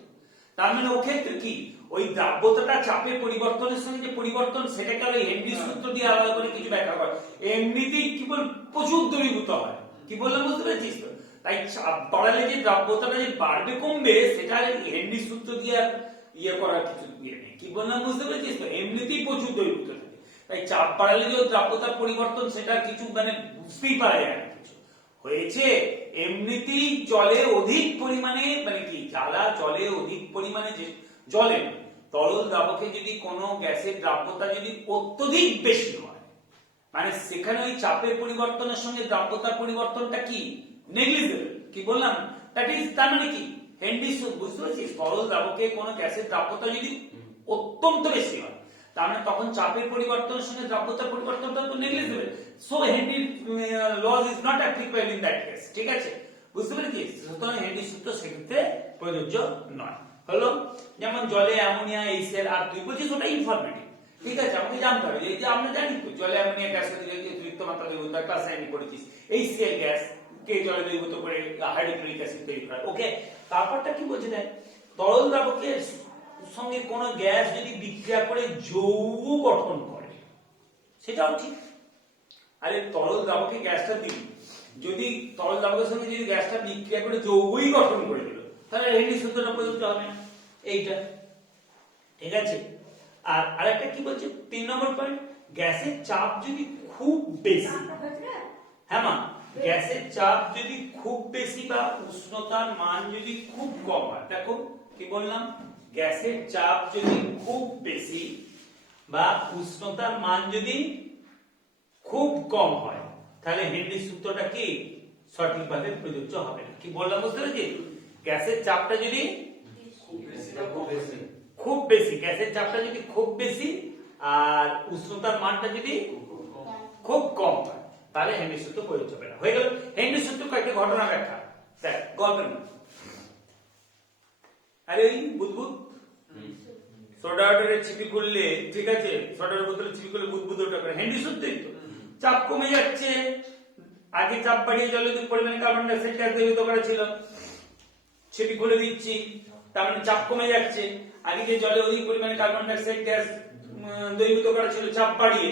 তার মানে ও ক্ষেত্রে কি ওই দ্রাব্যতাটা চাপের পরিবর্তনের সঙ্গে যে পরিবর্তন সেটাকে ওই হেনরি সূত্র দিয়ে আলাদা করে কিছু ব্যাখ্যা করে, এমনিতেই কি বল প্রচুর দ্রবীভূত হয়, কি বললাম বুঝতে পেরেছিস তো, তাই চাপ বাড়ালে যে দ্রাব্যতাটা যে বাড়বে কমবে সেটা হেনরি সূত্র দিয়ে ইয়ে করার কিছু ইয়ে নেই, কি বললাম বুঝতে পেরেছিস তো, এমনিতেই প্রচুর দ্রবীভূত থাকে, তাই চাপ বাড়ালে যে দ্রাব্যতার পরিবর্তন সেটা কিছু মানে বুঝতেই পারা যায় না কিছু হয়েছে, এমনিতেই জলে অধিক পরিমাণে মানে কি জ্বালা জলে অধিক পরিমাণে যে জলে তরল দ্রাবকে যদি কোনো গ্যাসের দ্রাব্যতা যদি অত্যধিক বেশি হয় মানে সেখানে ওই চাপের পরিবর্তনের সঙ্গে দ্রাব্যতার পরিবর্তনটা কি নেগলিজেবল, কি বললাম দ্যাট ইজ তার মানে কি হেনরি সূত্র, বুঝতে পারছিস, তরল দ্রাবকে কোনো গ্যাসের দ্রাব্যতা যদি অত্যন্ত বেশি হয় তার মানে তখন চাপের পরিবর্তনের সঙ্গে দ্রাব্যতার পরিবর্তনটা তো negligible, so Henry laws is not applicable in that case, ঠিক আছে, বুঝতে পেরেছিস, সুতরাং হেনরি সূত্র সেক্ষেত্রে প্রযোজ্য নয়, হলো যেমন জলে অ্যামোনিয়া HCl, আর তুই বলছিস ওটা ইনফরমেটিভ, ঠিক আছে, আমাকে জানতে হবে এই যে আমরা জানি তো জলে অ্যামোনিয়া গ্যাস দিলে অতিরিক্ত মাত্রা দ্রবীভূত হয়, ক্লাস 9 পড়েছিস, HCl গ্যাস কে জলে দ্রবীভূত করে হাইড্রোক্লোরিক অ্যাসিড তৈরি করে, ওকে, তারপরটা কি বলছে দেখ তরল দ্রাবকের সঙ্গে কোন গ্যাস যদি বিক্রিয়া করে যৌগ গঠন করে সেটাও ঠিক, আরে তরল দ্রাবকে গ্যাসটা দিল যদি তরল দ্রাবকের সঙ্গে যদি গ্যাসটা বিক্রিয়া করে যৌগই গঠন করে দিল তাহলে হেনরি সূত্রটা প্রযোজ্য হবে না, এইটা ঠিক আছে, আর আরেকটা কি বলছে 3 নম্বর পয়েন্ট, গ্যাসের চাপ যদি খুব বেশি হ্যাঁ মা, গ্যাসের চাপ যদি খুব বেশি বা উষ্ণতার মান যদি খুব কম হয়, দেখো কি বললাম, গ্যাসের চাপ যদি খুব বেশি বা উষ্ণতার মান যদি খুব কম হয়, তাহলে হেনরির সূত্রটা কি সঠিকভাবে প্রযোজ্য হবে না। কি বললাম বুঝতে পেরেছি? গ্যাসের চাপটা যদি খুব বেশি এটা খুব বেশি। খুব বেশি, গ্যাসের চাপটা যদি খুব বেশি আর উষ্ণতার মানটা যদি খুব কম হয়, তাহলে হেনরির সূত্র প্রযোজ্য হবে না। হয়ে গেল হেনরির সূত্র। কয়েকটা ঘটনা ব্যাখ্যা স্যার, গল্পের মধ্যে। আরে ওই বুদবুদ সোডা ওয়াটারের চিপি খুললে, ঠিক আছে, সোডার বোতলে চিপি খুললে বুদবুদ ওটা করে, হেনরি সূত্রই তো। চাপ কমে যাচ্ছে, আগে চাপ বাড়িয়ে জলে অধিক পরিমাণে কার্বন ডাই অক্সাইড গ্যাস দ্রবীভূত করা ছিল, চিপি খুলে দিচ্ছি, তার মানে চাপ কমে যাচ্ছে। আগে যে জলে অধিক পরিমাণে কার্বন ডাই অক্সাইড গ্যাস দ্রবীভূত করা ছিল, চাপ বাড়িয়ে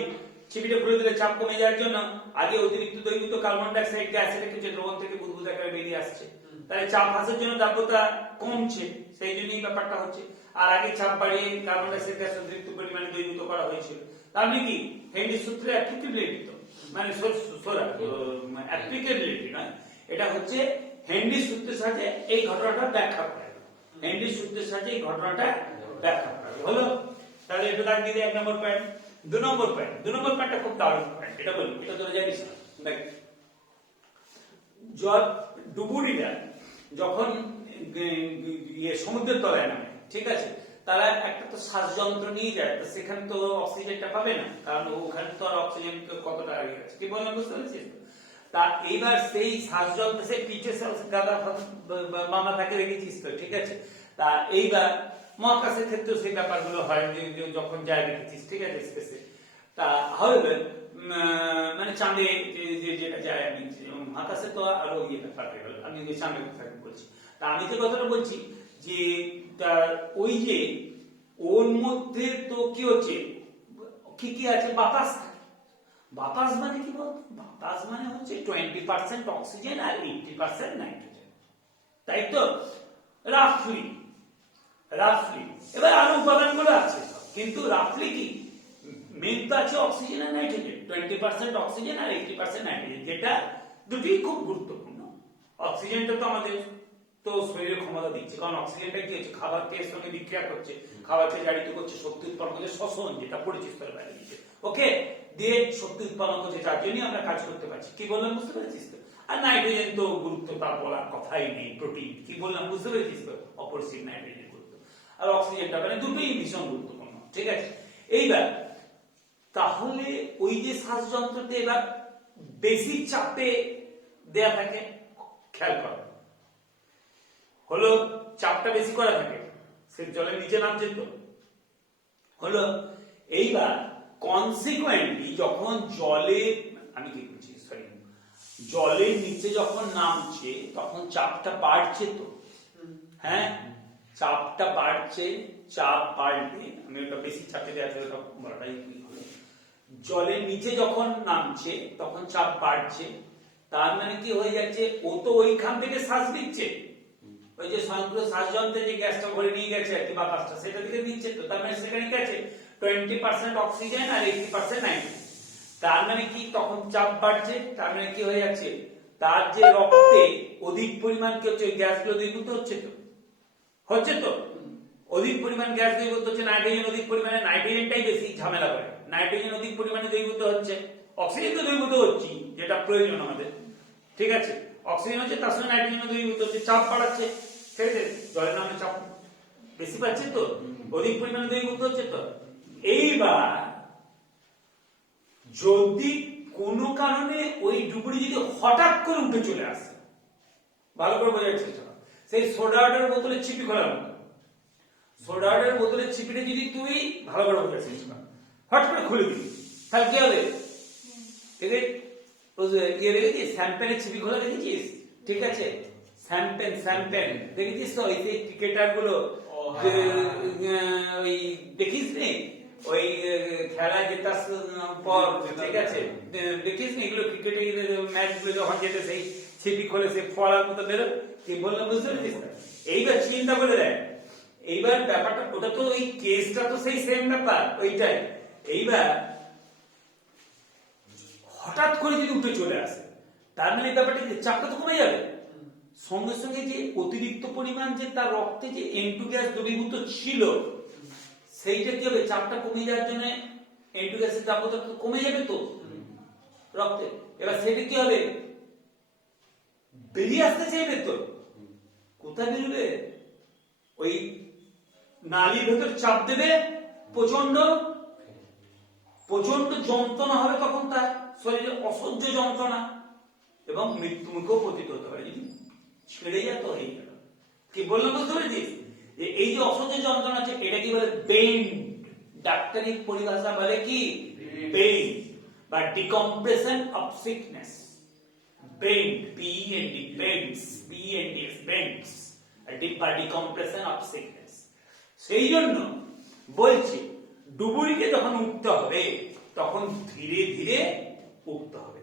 চিপিটা খুলে দিলে চাপ কমে যাওয়ার জন্য আগে অতিরিক্ত দ্রবীভূত কার্বন ডাই অক্সাইড গ্যাস এটা কিছু দ্রবণ থেকে বুদবুদ আকারে বেরিয়ে আসছে, তাহলে চাপ হ্রাসের জন্য দ্রাব্যতা কমছে, সেই জন্যই ব্যাপারটা হচ্ছে। আর আগে চাপ বাড়িয়ে কার্বন ডাই অক্সাইড গ্যাস অতিরিক্ত পরিমাণে দ্রবীভূত করা হয়েছিল। তার মানে কি হেনরির সূত্রে অ্যাপ্লিকেবিলিটি, তো মানে অ্যাপ্লিকেবিলিটি নয়, এটা হচ্ছে হেনরির সূত্রের সাথে এই ঘটনাটা ব্যাখ্যা করে। হেনরির সূত্রের সাথে এই ঘটনাটা ব্যাখ্যা করে হলো। তাহলে এটা দাগ দিয়ে 1 নম্বর পয়েন্ট। 2 নম্বর পয়েন্ট, 2 নম্বর পয়েন্টটা খুব দারুণ পয়েন্ট, এটা বলি, এটা তোরা জানিস না। দেখ, জল ডুবুরিরা যখন সমুদ্রের তলায় নামে, ঠিক আছে, তারা একটা তো শ্বাসযন্ত্র নিয়ে যায়, তো সেখানে তো অক্সিজেনটা পাবে না, কারণ ওখানে তো আর অক্সিজেন কতটা আগে আছে। কি বললাম বুঝতে পেরেছিস? তা এইবার সেই শ্বাসযন্ত্র, সেই পিঠে গাদা মামা তাকে রেখেছিস তো, ঠিক আছে। তা এইবার মহাকাশের ক্ষেত্রে সেই ব্যাপারগুলো হয়, যখন যায় রেখেছিস, ঠিক আছে, স্পেসে। তা হবে মানে চাঁদে যেটা যায়, আমি মহাকাশে তো আরো ইয়ে ব্যাপার হয়ে গেল, আমি চাঁদের কথা বলছি। তা আমি যে কথাটা বলছি যে ওই যে ওর মধ্যে তো কি হচ্ছে, কি কি আছে, বাতাস থাকে। বাতাস মানে কি বলতো? বাতাস মানে হচ্ছে 20% অক্সিজেন আর 80% নাইট্রোজেন, তাই তো, রাফলি। এবার আরো উপাদানগুলো আছে, কিন্তু রাফলি কি মেন তো আছে অক্সিজেন আর নাইট্রোজেন, 20% অক্সিজেন আর 80% নাইট্রোজেন, যেটা দুটি খুব গুরুত্বপূর্ণ। অক্সিজেনটা তো আমাদের তো শরীরের ক্ষমতা দিচ্ছে, কারণ অক্সিজেনটা কি হচ্ছে, খাবারকে এর সঙ্গে বিক্রিয়া করছে, খাবারকে জারিত করছে, শক্তি উৎপন্ন করছে, শ্বসন যেটা পরিচিস্তর বাইরে দিচ্ছে, ওকে, দিয়ে শক্তি উৎপন্ন করছে, যার জন্যই আমরা কাজ করতে পারছি। কি বললাম বুঝতে পেরেছিস তো? আর নাইট্রোজেন তো গুরুত্ব তার বলার কথাই নেই, প্রোটিন। কি বললাম বুঝতে পেরেছিস তো? অপরিসীম নাইট্রোজেন গুরুত্ব, আর অক্সিজেনটা মানে দুটোই ভীষণ গুরুত্বপূর্ণ, ঠিক আছে। এইবার তাহলে ওই যে শ্বাসযন্ত্রতে এবার বেশি চাপে দেয়া থাকে, খেয়াল করো, হলো চাপটা বেশি করা থাকে, সে জলের নিচে নামছে তো, হলো। এইবার কনসিকুয়েন্টলি যখন জলে, আমি কি বলছি, সরি, জলের নিচে যখন নামছে তখন চাপটা বাড়ছে তো, হ্যাঁ, চাপটা বাড়ছে, চাপ বাড়লে, আমি ওটা বেশি চাপে দেওয়া আছে ওটা বলাটাই হবে। জলের নিচে যখন নামছে তখন চাপ বাড়ছে, তার মানে কি হয়ে যাচ্ছে, ও তো ওইখান থেকে শ্বাস দিচ্ছে, ওই যে স্বয়ংক্রিয় শ্বাসযন্ত্রে যে গ্যাসটা ভরে নিয়ে গেছে আর কি, বাতাসটা সেটা থেকে দিচ্ছে তো, তার মানে সেখানে কি আছে, 20% অক্সিজেন আর 80% নাইট্রোজেন। তার মানে কি, তখন চাপ বাড়ছে, তার মানে কি হয়ে যাচ্ছে, তার যে রক্তে অধিক পরিমাণ কি হচ্ছে, ওই গ্যাসগুলো দ্রবীভূত হচ্ছে তো, অধিক পরিমাণ গ্যাস দ্রবীভূত হচ্ছে, নাইট্রোজেন অধিক পরিমাণে, নাইট্রোজেনটাই বেশি ঝামেলা করে, নাইট্রোজেন অধিক পরিমাণে দ্রবীভূত হচ্ছে, অক্সিজেন তো দ্রবীভূত হচ্ছে, যেটা প্রয়োজন আমাদের, ঠিক আছে, অক্সিজেন হচ্ছে, তার সঙ্গে নাইট্রোজেন দ্রবীভূত হচ্ছে, চাপ বাড়াচ্ছে, ঠিক আছে, জলের নামে চাপ বেশি পাচ্ছে তো, অধিক পরিমাণে দ্রবীভূত হচ্ছে তো। এইবার যদি কোনো কারণে ওই ডুবুরি যদি হঠাৎ করে উঠে চলে আসে, ভালো করে বোঝার চেষ্টা করো, সেই সোডা ওয়াটার বোতলে চিপি খোলার মতো, সোডা ওয়াটার বোতলের চিপিটা যদি তুই ভালো করে বোঝার চেষ্টা কর, হঠাৎ করে খুলে দিবি, তাহলে কি হবে, ঠিক আছে, ইয়ে দেখেছিস, স্যাম্পেনের চিপি খোলা দেখেছিস, ঠিক আছে, স্যাম্পেন দেখেছিস তো, ওই যে ক্রিকেটার গুলো ওই দেখিস নি, ওই খেলা জেতার পর, ঠিক আছে, দেখিস নি এগুলো, ক্রিকেটের ম্যাচ গুলো যখন যেতে সেই ছিপি খোলে, সে ফলার মতো বেরো। কি বললাম বুঝতে পেরেছিস? এইবার চিন্তা করে দেখ, এইবার ব্যাপারটা, ওটা তো ওই কেসটা তো সেই সেম ব্যাপার ওইটাই। এইবার হঠাৎ করে যদি উঠে চলে আসে, তার মানে এই ব্যাপারটা যে চাপটা তো কমে যাবে, সঙ্গে সঙ্গে যে অতিরিক্ত পরিমাণ যে তার রক্তে যে N2 গ্যাস দ্রবীভূত ছিল সেইটা কি হবে, চাপটা কমে যাওয়ার জন্য N2 গ্যাসের দাব্যতা তো কমে যাবে তো রক্তে, এবার সেটা কি হবে, বেরিয়ে আসতে চাইবে তো, কোথায় বেরোবে, ওই নালীর ভেতর চাপ দেবে, প্রচন্ড প্রচন্ড যন্ত্রণা হবে, তখন তার শরীরে অসহ্য যন্ত্রণা এবং মৃত্যু মুখেও পতিত হতে পারে, যদি ছেড়ে যেত হয়ে গেল। কি বললাম বুঝতে পেরেছিস, যে এই যে অসহ্য যন্ত্রণা আছে এটা কি বলে, বেন্ড, ডাক্তারি পরিভাষা বলে কি বেন্ড বা decompression of sickness, bend, BEND, bends, BENDS, bends, বা ডিকম্প্রেশন অফ সিকনেস। সেই জন্য বলছি ডুবুরিকে যখন উঠতে হবে তখন ধীরে ধীরে উঠতে হবে,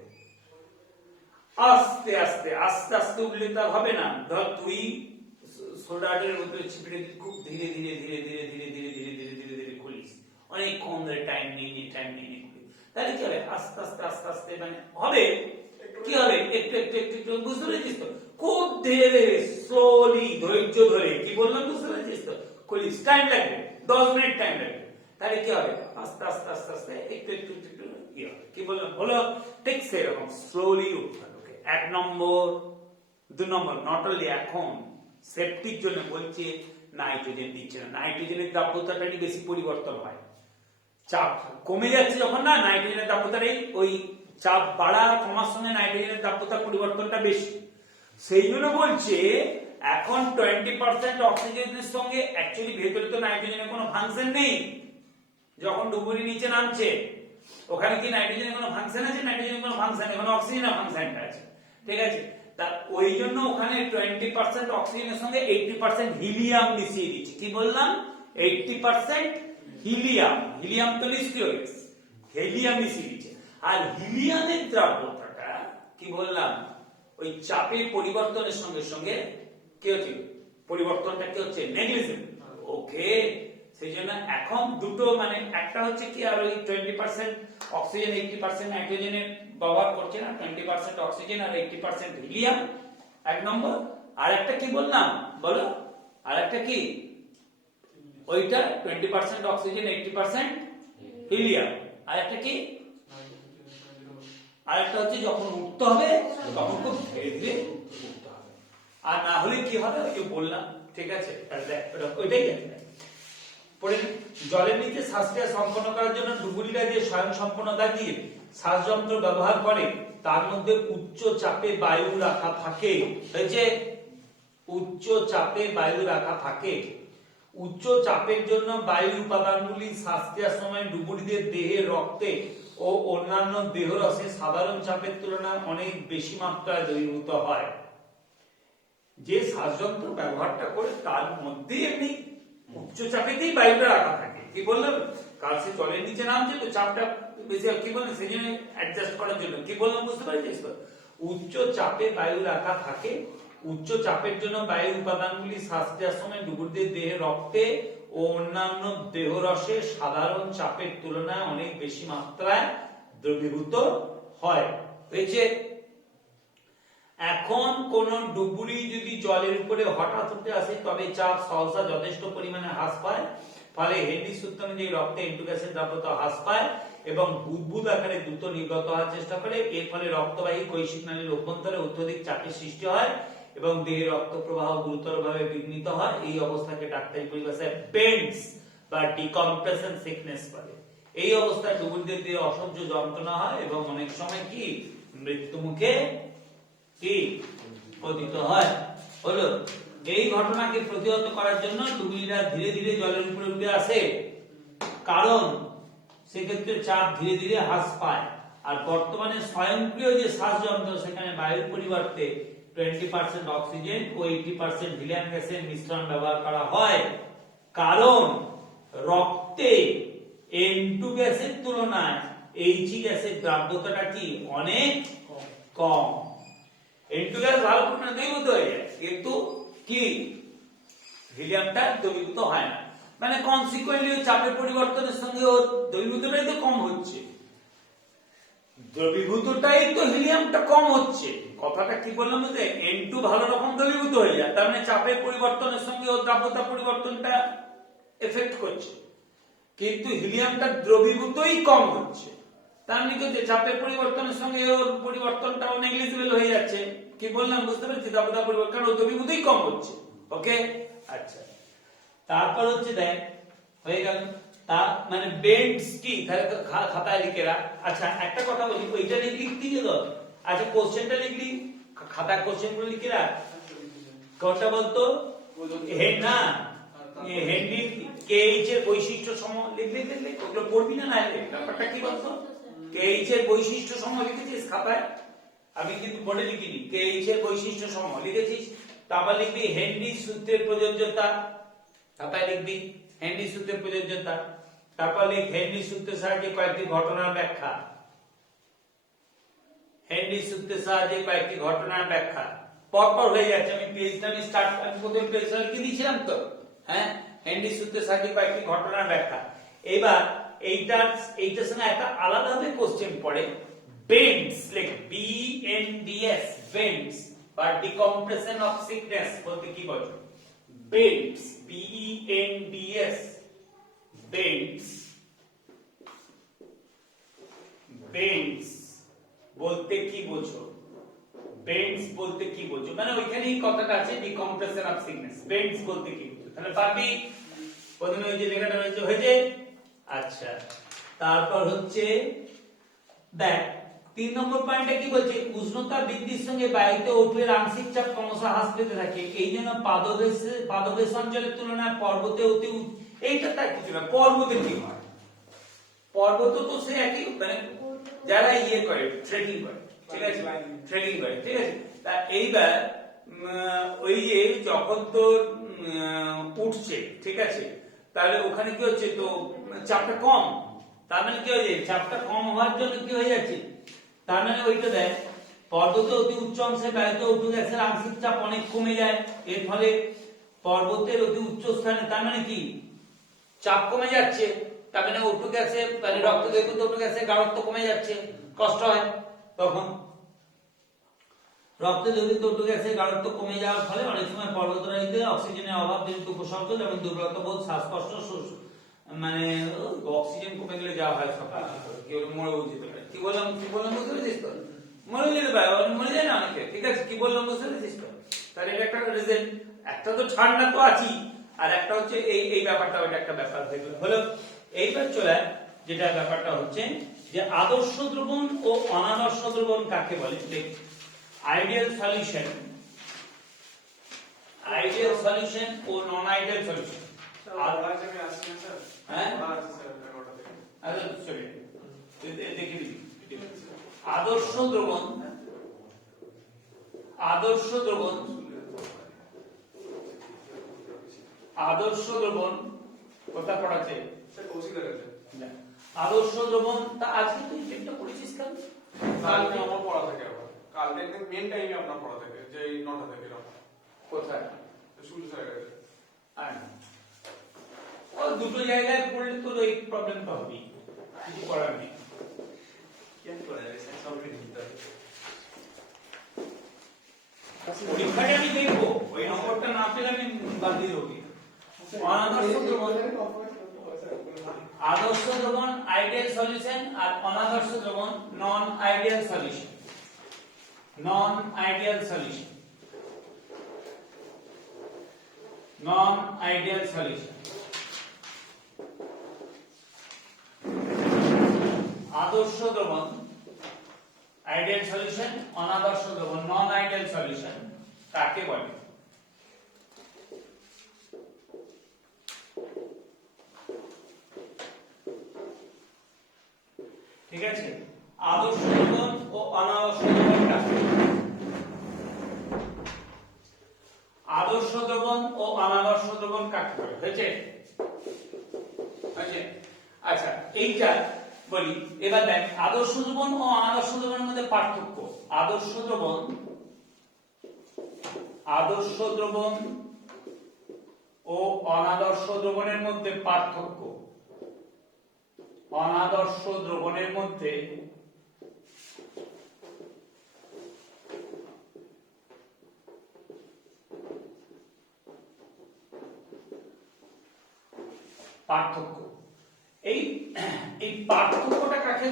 আস্তে আস্তে আস্তে আস্তে উঠলে তা হবে না। ধর তুই সোডাটের মধ্যে চিপড়ে খুব ধীরে ধীরে ধীরে ধীরে ধীরে ধীরে ধীরে ধীরে ধীরে ধীরে খুলিস, অনেকক্ষণ ধরে টাইম নিয়ে খুলিস, তাহলে কি হবে, আস্তে আস্তে আস্তে আস্তে মানে হবে, কি হবে, একটু একটু একটু একটু, বুঝতে পেরেছিস তো, খুব ধীরে ধীরে স্লোলি ধৈর্য ধরে, কি বললাম বুঝতে পেরেছিস তো, খুলিস, টাইম লাগবে 10 মিনিট টাইম লাগবে, তাহলে কি হবে, আস্তে আস্তে আস্তে আস্তে একটু একটু একটু একটু কি হবে, কি বললাম হলো, ঠিক সেরকম স্লোলি উঠতে হবে। 1 নম্বর, 2 নম্বর, নট অনলি এখন সেফটির জন্য বলছে নাইট্রোজেন দিচ্ছে না, নাইট্রোজেনের দাব্যতাটাই বেশি পরিবর্তন হয়, চাপ কমে যাচ্ছে যখন না, নাইট্রোজেনের দাব্যতাটাই ওই চাপ বাড়ার কমার সঙ্গে নাইট্রোজেনের দাব্যতার পরিবর্তনটা বেশি, সেই জন্য বলছে এখন 20% অক্সিজেনের সঙ্গে অ্যাকচুয়ালি ভেতরে তো নাইট্রোজেনের কোনো ফাংশন নেই, যখন ডুবুরি নিচে নামছে ওখানে কি নাইট্রোজেনের কোনো ফাংশন আছে, নাইট্রোজেনের কোনো ফাংশন নেই, ওখানে অক্সিজেনের ফাংশনটা আছে, ঠিক আছে, তা ওই জন্য ওখানে 20% অক্সিজেনের সঙ্গে 80% হিলিয়াম মিশিয়ে দিচ্ছে, কি বললাম 80% হিলিয়াম, হিলিয়াম তো নিষ্ক্রিয় গ্যাস, হিলিয়াম মিশিয়ে দিচ্ছে, আর হিলিয়ামের দ্রাব্যতাটা কি বললাম ওই চাপের পরিবর্তনের সঙ্গে সঙ্গে কি হচ্ছে, পরিবর্তনটা কি হচ্ছে, নেগলিজেবল, ওকে, সেই জন্য এখন দুটো মানে একটা হচ্ছে কি, আর ওই 20% অক্সিজেন 80% নাইট্রোজেনের ব্যবহার করছে না, 20% অক্সিজেন আর 80% হিলিয়াম, 1 নম্বর, আর একটা কি বললাম বলো, আর একটা কি, ওইটা 20% অক্সিজেন 80% হিলিয়াম, আর একটা কি, আর একটা হচ্ছে যখন উঠতে হবে তখন খুব ধীরে ধীরে উঠতে হবে, আর না হলে কি হবে, ওই যে বললাম, ঠিক আছে, ওইটাই আছে। পরে জলের নিচে শ্বাসক্রিয়া সম্পন্ন করার জন্য ডুবুরিরা যে স্বয়ং সম্পন্নতা দিয়ে শ্বাসযন্ত্র ব্যবহার করে তার মধ্যে উচ্চ চাপে বায়ু রাখা থাকে, হয়েছে, উচ্চ চাপে বায়ু রাখা থাকে, উচ্চ চাপের জন্য বায়ু উপাদানগুলি শ্বাসক্রিয়ার সময় ডুবুরিদের দেহে, রক্তে ও অন্যান্য দেহরসে সাধারণ চাপের তুলনায় অনেক বেশি মাত্রায় দ্রবীভূত হয়। যে শ্বাসযন্ত্র ব্যবহারটা করে তার মধ্যে এমনি উচ্চ চাপেতেই বায়ুটা রাখা থাকে, কি বললাম, কাল সে জলের নিচে নামছে তো চাপটা বেশি, কি বললাম সেই জন্য অ্যাডজাস্ট করার জন্য, কি বললাম বুঝতে পারছিস তো, উচ্চ চাপে বায়ু রাখা থাকে, উচ্চ চাপের জন্য বায়ুর উপাদানগুলি শ্বাসক্রিয়ার সময় ডুবুরিদের দেহে, রক্তে ও অন্যান্য দেহরসে সাধারণ চাপের তুলনায় অনেক বেশি মাত্রায় দ্রবীভূত হয়, হয়েছে। এখন কোন ডুবুরি যদি জলের উপরে হঠাৎ উঠে আসে তবে চাপ সহসা যথেষ্ট পরিমাণে হ্রাস পায়, ফলে হেনরি সূত্র অনুযায়ী রক্তে N2 গ্যাসের দ্রাব্যতা হ্রাস পায় এবং বুদবুদ আকারে দ্রুত নির্গত হওয়ার চেষ্টা করে, এর ফলে রক্তবাহী কৈশিক নালীর অভ্যন্তরে অত্যধিক চাপের সৃষ্টি হয় এবং দেহে রক্ত প্রবাহ গুরুতরভাবে বিঘ্নিত হয়, এই অবস্থাকে ডাক্তারি পরিভাষায় বেন্ডস বা ডিকম্প্রেশন সিকনেস বলে। এই অবস্থায় ডুবুরিদের দেহে অসহ্য যন্ত্রণা হয় এবং অনেক সময় কি মৃত্যু মুখে কি পতিত হয়, হলো। এই ঘটনাকে প্রতিহত করার জন্য ডুবুরিরা ধীরে ধীরে জলের উপরে উঠে আসে, কারণ সেক্ষেত্রে চাপ ধীরে ধীরে হ্রাস পায়, আর বর্তমানে স্বয়ংক্রিয় যে শ্বাসযন্ত্র সেখানে বায়ুর পরিবর্তে 20% অক্সিজেন ও 80% হিলিয়াম গ্যাসের মিশ্রণ ব্যবহার করা হয়, কারণ রক্তে N2 গ্যাসের তুলনায় H গ্যাসের দ্রাব্যতাটা কি অনেক কম, N2 গ্যাস ভালো পরিমাণে দ্রবীভূত হয়ে যায় কিন্তু কি হিলিয়ামটা দ্রবীভূত হয় না, মানে কনসিকুয়েন্টলি চাপের পরিবর্তনের সঙ্গে ওর দ্রবীভূতটাই তো কম হচ্ছে, দ্রবীভূতটাই তো হিলিয়ামটা কম হচ্ছে, কথাটা কি বললাম যে N2 ভালো রকম দ্রবীভূত হয়ে যায়, তার মানে চাপের পরিবর্তনের সঙ্গে ও দ্রাব্যতা পরিবর্তনটা এফেক্ট করছে, কিন্তু হিলিয়ামটা দ্রবীভূতই কম হচ্ছে, তার মানে কি হচ্ছে চাপের পরিবর্তনের সঙ্গে ওর পরিবর্তনটাও নেগলিজিবল হয়ে যাচ্ছে। কি বললাম বুঝতে পেরেছি? দ্রাব্যতা পরিবর্তন, কারণ ও দ্রবীভূতই কম হচ্ছে। ওকে, আচ্ছা, তারপর হচ্ছে দেখ হয়ে গেল, তা মানে বেন্ডস কি তাহলে তো খাতায় লিখে রাখ। আচ্ছা একটা কথা বলি, ওইটা লিখলি তো, আচ্ছা কোশ্চেনটা লিখলি, খাতায় কোশ্চেন গুলো লিখে রাখ। কোনটা বলতো? না হেনরি কেএইচ এর বৈশিষ্ট্য সমূহ লিখলে ওগুলো পড়বি না, না ব্যাপারটা কি বলতো? কেএইচ এর বৈশিষ্ট্য সমূহ লিখেছিস খাতায়? আমি কিন্তু বোর্ডে লিখিনি। কেএইচ এর বৈশিষ্ট্য সমূহ লিখেছিস, তারপর লিখবি হেনরি সূত্রের প্রযোজ্যতা, খাতায় লিখবি হেনরি সূত্রের প্রযোজ্যতা, তারপর লিখ হেনরি সূত্রের সাহায্যে কয়েকটি ঘটনার ব্যাখ্যা, হেনরি সূত্রের সাহায্যে কয়েকটি ঘটনার ব্যাখ্যা। পরপর হয়ে যাচ্ছে, আমি পেজটা আমি প্রথম পেজটা লিখে দিয়েছিলাম তো, হ্যাঁ, হেনরি সূত্রের সাহায্যে কয়েকটি ঘটনার ব্যাখ্যা। এবার এইটার সঙ্গে একটা আলাদাভাবে কোশ্চেন পড়ে, বেন্ডস, লাইক BNDS, বেন্ডস বা ডিকম্প্রেশন অফ সিকনেস বলতে কি বোঝো? বেন্ডস, BENDS, বেন্ডস, বেন্ডস বলতে কি বোঝো? বেন্ডস বলতে কি বোঝো, মানে ওইখানেই কথাটা আছে, ডিকম্প্রেশন অফ সিকনেস। বেন্ডস বলতে কি বোঝো? তাহলে পারবি, প্রথমে ওই যে লেখাটা রয়েছে হয়েছে। আচ্ছা, তারপর হচ্ছে দেখ 3 নম্বর পয়েন্টে কি বলছে? উষ্ণতা বৃদ্ধির সঙ্গে বায়ুতে ওঠের আংশিক চাপ ক্রমশ হ্রাস পেতে থাকে, এই জন্য পাদদেশ অঞ্চলের তুলনায় পর্বতে অতি এইটা তার কিছু না। পর্বতে কি হয়? পর্বত তো সে একই, মানে যারা ইয়ে করে ট্রেকিং করে, ঠিক আছে, ট্রেকিং করে, ঠিক আছে। তা এইবার ওই যে যখন তোর উঠছে, ঠিক আছে, তাহলে ওখানে কি হচ্ছে, তো চাপটা কম, তার মানে কি হয়েছে, চাপটা কম হওয়ার জন্য কি হয়ে যাচ্ছে, তার মানে ওইটা দেখ পর্বতে অতি উচ্চ অংশে বায়ুতে উঠু গ্যাসের আংশিক চাপ অনেক কমে যায়, এর ফলে পর্বতের অতি উচ্চ স্থানে, তার মানে কি চাপ কমে যাচ্ছে, তার মানে উঠু গ্যাসে মানে রক্ত দ্রবীভূত উঠু গ্যাসের গাঢ়ত্ব কমে যাচ্ছে, কষ্ট হয় তখন। রক্ত দ্রবীভূত উঠু গ্যাসের গাঢ়ত্ব কমে যাওয়ার ফলে অনেক সময় পর্বতারোহীদের অক্সিজেনের অভাব জনিত উপসর্গ যেমন দুর্বলতা বোধ, শ্বাসকষ্ট, মানে অক্সিজেন কমে গেলে যা হয় সকাল কেউ মরেও যেতে পারে। কি বললাম বুঝতে পেরেছিস তো? মরে যেতে পারে, মরে যায় না অনেকে, ঠিক আছে। কি বললাম বুঝতে পেরেছিস তো? তাহলে এটা একটা রিজন, একটা তো ঠান্ডা তো আছি, আর একটা হচ্ছে এই ব্যাপারটা, ওইটা একটা ব্যাপার দেখলো হলো। এইবার চলে যেটা ব্যাপারটা হচ্ছে যে আদর্শ দ্রবণ ও অনাদর্শ দ্রবণ কাকে বলে? আইডিয়াল সলিউশন, আইডিয়াল সলিউশন ও নন আইডিয়াল সলিউশন। হ্যাঁ, আচ্ছা চলে দেখে দিবি। আদর্শ দ্রবণ, আদর্শ দ্রবণ, আদর্শ দ্রবণ কথা পড়াচ্ছে আদর্শ দ্রবণ। তা আজকে তুই একটা পড়েছিস কেন? কালকে আমার পড়া থাকে, আবার কালকে একদম মেন টাইমে আপনার পড়া থাকে, যে 9টা থেকে কোথায়? শুরু হয়ে গেছে। আর ও দুটো জায়গায় পড়লে তোর এই প্রবলেমটা হবে, কিছু করার নেই। কেন করে স্যার সব দিতে হবে? পরীক্ষায় আমি দেখবো, ওই নম্বরটা না পেলে আমি বাদ দিয়ে দেবো। অনাদর্শ দ্রবণ, আদর্শ দ্রবণ আইডিয়াল সলিউশন, আর অনাদর্শ দ্রবণ নন আইডিয়াল সলিউশন, নন আইডিয়াল সলিউশন, নন আইডিয়াল সলিউশন। আদর্শ দ্রবণ আইডিয়াল সলিউশন, অনাদর্শ দ্রবণ নন আইডিয়াল সলিউশন কাকে বলে? ঠিক আছে, আদর্শ দ্রবণ ও অনাদর্শ দ্রবণ কাকে? আদর্শ দ্রবণ ও অনাদর্শ দ্রবণ কাকে বলে? হয়েছে? আচ্ছা এইটা বলি। এবার দেখ আদর্শ দ্রবণ ও অনাদর্শ দ্রবণের মধ্যে পার্থক্য। আদর্শ দ্রবণ, আদর্শ দ্রবণ ও অনাদর্শ দ্রবণের মধ্যে পার্থক্য। অনাদর্শ দ্রবণের মধ্যে এই পার্থক্যটা কাকে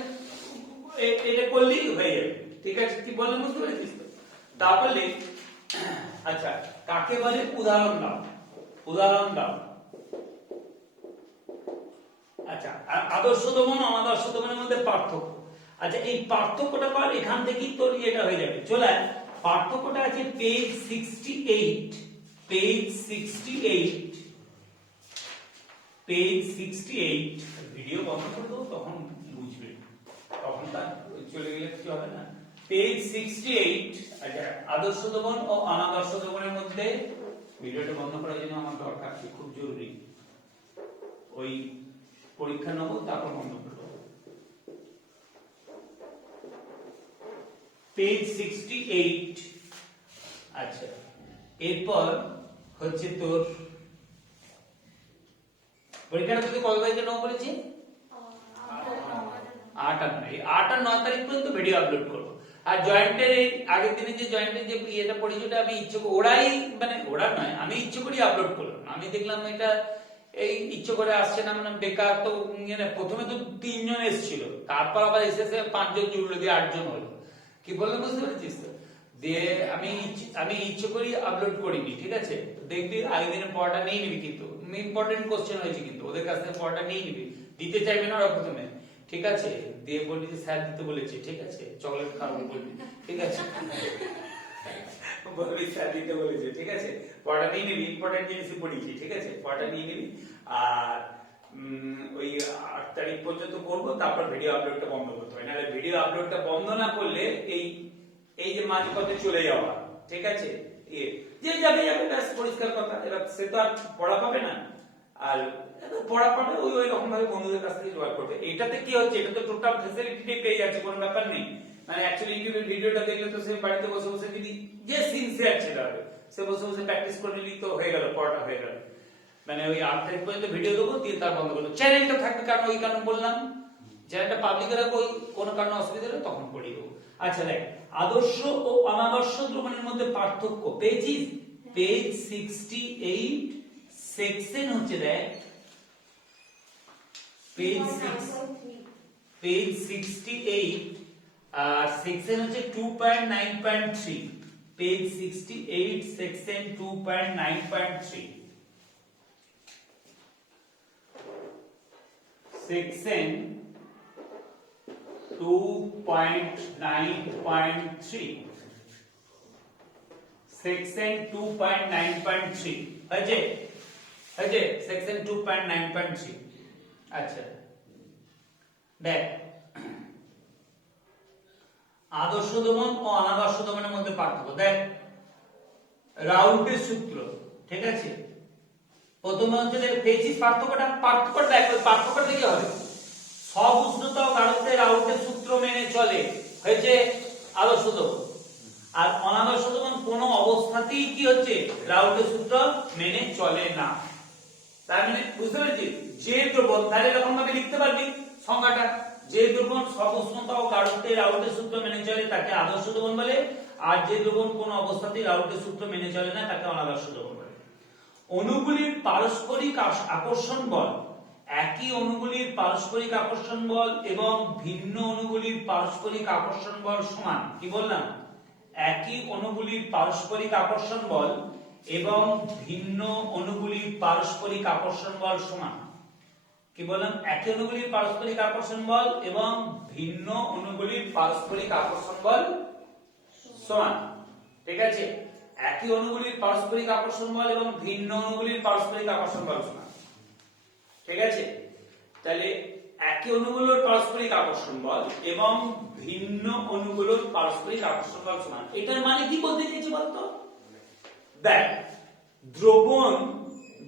এটা করলেই হয়ে যাবে, ঠিক আছে? কি বললাম বুঝতে পেরেছিস তো? তাহলে আচ্ছা, কাকে বলে উদাহরণ দাও, উদাহরণ দাও। আচ্ছা, আদর্শ দমন অনাদর্শ দমনের মধ্যে পার্থক্য। আচ্ছা, এই পার্থক্যটা কর, এখান থেকেই তোর এটা হয়ে যাবে। চলে আয়, পার্থক্যটা আছে পেজ 68, পেজ 68, পেজ 68। ভিডিও বন্ধ করে দেবো, তখন বুঝবে, তখন তার চলে গেলে কিছু হবে না। পেজ 68। আচ্ছা, আদর্শ দমন ও অনাদর্শ দমনের মধ্যে ভিডিওটা বন্ধ করার জন্য আমার দরকার, খুব জরুরি। ওই পরীক্ষা নেব, তারপর বন্ধ করব। পেজ 68। আচ্ছা, এরপর হচ্ছে তোর পরীক্ষাটা তুই কত তারিখে নেব বলেছি? 8 আর 9, 8 আর 9 তারিখ পর্যন্ত ভিডিও আপলোড করবো। আর জয়েন্টের এই আগের দিনে যে জয়েন্টের যে ইয়েটা পড়েছি, ওটা আমি ইচ্ছে ওরাই মানে ওরা নয়, আমি ইচ্ছে করে আপলোড করলাম। আমি দেখলাম এটা এই ইচ্ছে করে আসছে না, মানে বেকার। তো প্রথমে তো 3 জন এসেছিল, তারপর আবার এসেছে 5 জন জুড়লো, দিয়ে 8 জন হলো। কি বললাম বুঝতে পেরেছিস তো? দিয়ে আমি ইচ্ছে করেই আপলোড করিনি, ঠিক আছে? দেখবি আগের দিনের পড়াটা নিয়ে নিবি, কিন্তু ইম্পর্টেন্ট কোশ্চেন হয়েছে, কিন্তু ওদের কাছ থেকে পড়াটা নিয়ে নিবি। দিতে চাইবে না ওরা প্রথমে, ঠিক আছে? দিয়ে বলবি যে স্যার দিতে বলেছে, ঠিক আছে? চকলেট খাওয়াবো বলবি, ঠিক আছে? বলবি স্যার দিতে বলেছে, ঠিক আছে? পড়াটা নিয়ে নিবি, ইম্পর্টেন্ট জিনিসই পড়িয়েছি, ঠিক আছে? পড়াটা নিয়ে নিবি। আর ওই 8 তারিখ পর্যন্ত করবো, তারপর ভিডিও আপলোডটা বন্ধ করতে হয়। নাহলে ভিডিও আপলোডটা বন্ধ না করলে এই যে মাঝপথে চলে যাওয়া, ঠিক আছে? যে যাবে যাবে, ব্যাস, পরিষ্কার কথা। এবার সে তো আর পড়া পাবে না, আর পড়া পাবে ওই রকম ভাবে বন্ধুদের কাছ থেকে জোগাড় করবে। এটাতে কি হচ্ছে, এটা তো টোটাল ফ্যাসিলিটি পেয়ে যাচ্ছে, কোনো ব্যাপার নেই। মানে অ্যাকচুয়ালি ইউটিউবের ভিডিওটা দেখলে তো সে বাড়িতে বসে বসে যদি যে সিনসিয়ার ছেলে হবে, সে বসে বসে প্র্যাকটিস করে নিলেই তো হয়ে গেল, পড়াটা হয়ে গেল। মানে ওই 8 তারিখ পর্যন্ত ভিডিও দেবো, দিয়ে তার বন্ধ করবো। চ্যানেলটা থাকবে, কারণ ওই কারণ বললাম, চ্যানেলটা পাবলিক রাখবো, কোনো কারণে অসুবিধা হলে তখন পড়িয়ে দেবো। আচ্ছা দেখ, আদর্শ ও অনাদর্শ দ্রবণের মধ্যে পার্থক্য পেয়েছিস? পেজ 68, সেকশন হচ্ছে দেখ পেজ 68, আর সেকশন হচ্ছে 2.9.3। পেজ 68, সেকশন 2.9.3, সেকশন 2.9.3, সেকশন 2.9.3 হয়েছে, হয়েছে সেকশন 2.9.3। আচ্ছা দেখ, আদর্শ দমন ও অনাদর্শ দমনের মধ্যে পার্থক্য দেখ। রাউল্টের সূত্র, ঠিক আছে? প্রথমে হচ্ছে দেখ, পেয়েছিস পার্থক্যটা দেখ। পার্থক্যটা কি হবে? সব উষ্ণতা ও গাঢ়ত্বে রাউল্টের সূত্র মেনে চলে, হয়েছে আদর্শ দমন। আর অনাদর্শ দমন কোন অবস্থাতেই কি হচ্ছে, রাউল্টের সূত্র মেনে চলে না। তার মানে বুঝতে পেরেছিস? যে দ্রবণ, তাহলে এরকম ভাবে লিখতে পারবি সংজ্ঞাটা, যে দ্রবণ সব উষ্ণতা ও গাঢ়ত্বে রাউল্টের সূত্র মেনে চলে তাকে আদর্শ দ্রবণ বলে, আর যে দ্রবণ কোন অবস্থাতেই রাউল্টের সূত্র মেনে চলে না তাকে অনাদর্শ দ্রবণ বলে। অণুগুলির পারস্পরিক আকর্ষণ বল। একই অণুগুলির পারস্পরিক আকর্ষণ বল এবং ভিন্ন অণুগুলির পারস্পরিক আকর্ষণ বল সমান। কি বললাম? একই অণুগুলির পারস্পরিক আকর্ষণ বল এবং ভিন্ন অণুগুলির পারস্পরিক আকর্ষণ বল সমান। কি বললাম? একই অণুগুলির পারস্পরিক আকর্ষণ বল এবং ভিন্ন অণুগুলির পারস্পরিক আকর্ষণ বল সমান, ঠিক আছে? একই অণুগুলির পারস্পরিক আকর্ষণ বল এবং ভিন্ন অণুগুলির পারস্পরিক আকর্ষণ বল সমান, ঠিক আছে? তাহলে একই অণুগুলোর পারস্পরিক আকর্ষণ বল এবং ভিন্ন অণুগুলোর পারস্পরিক আকর্ষণ বল সমান। এটার মানে কি বলতে চাইছি বলতো? দেখ,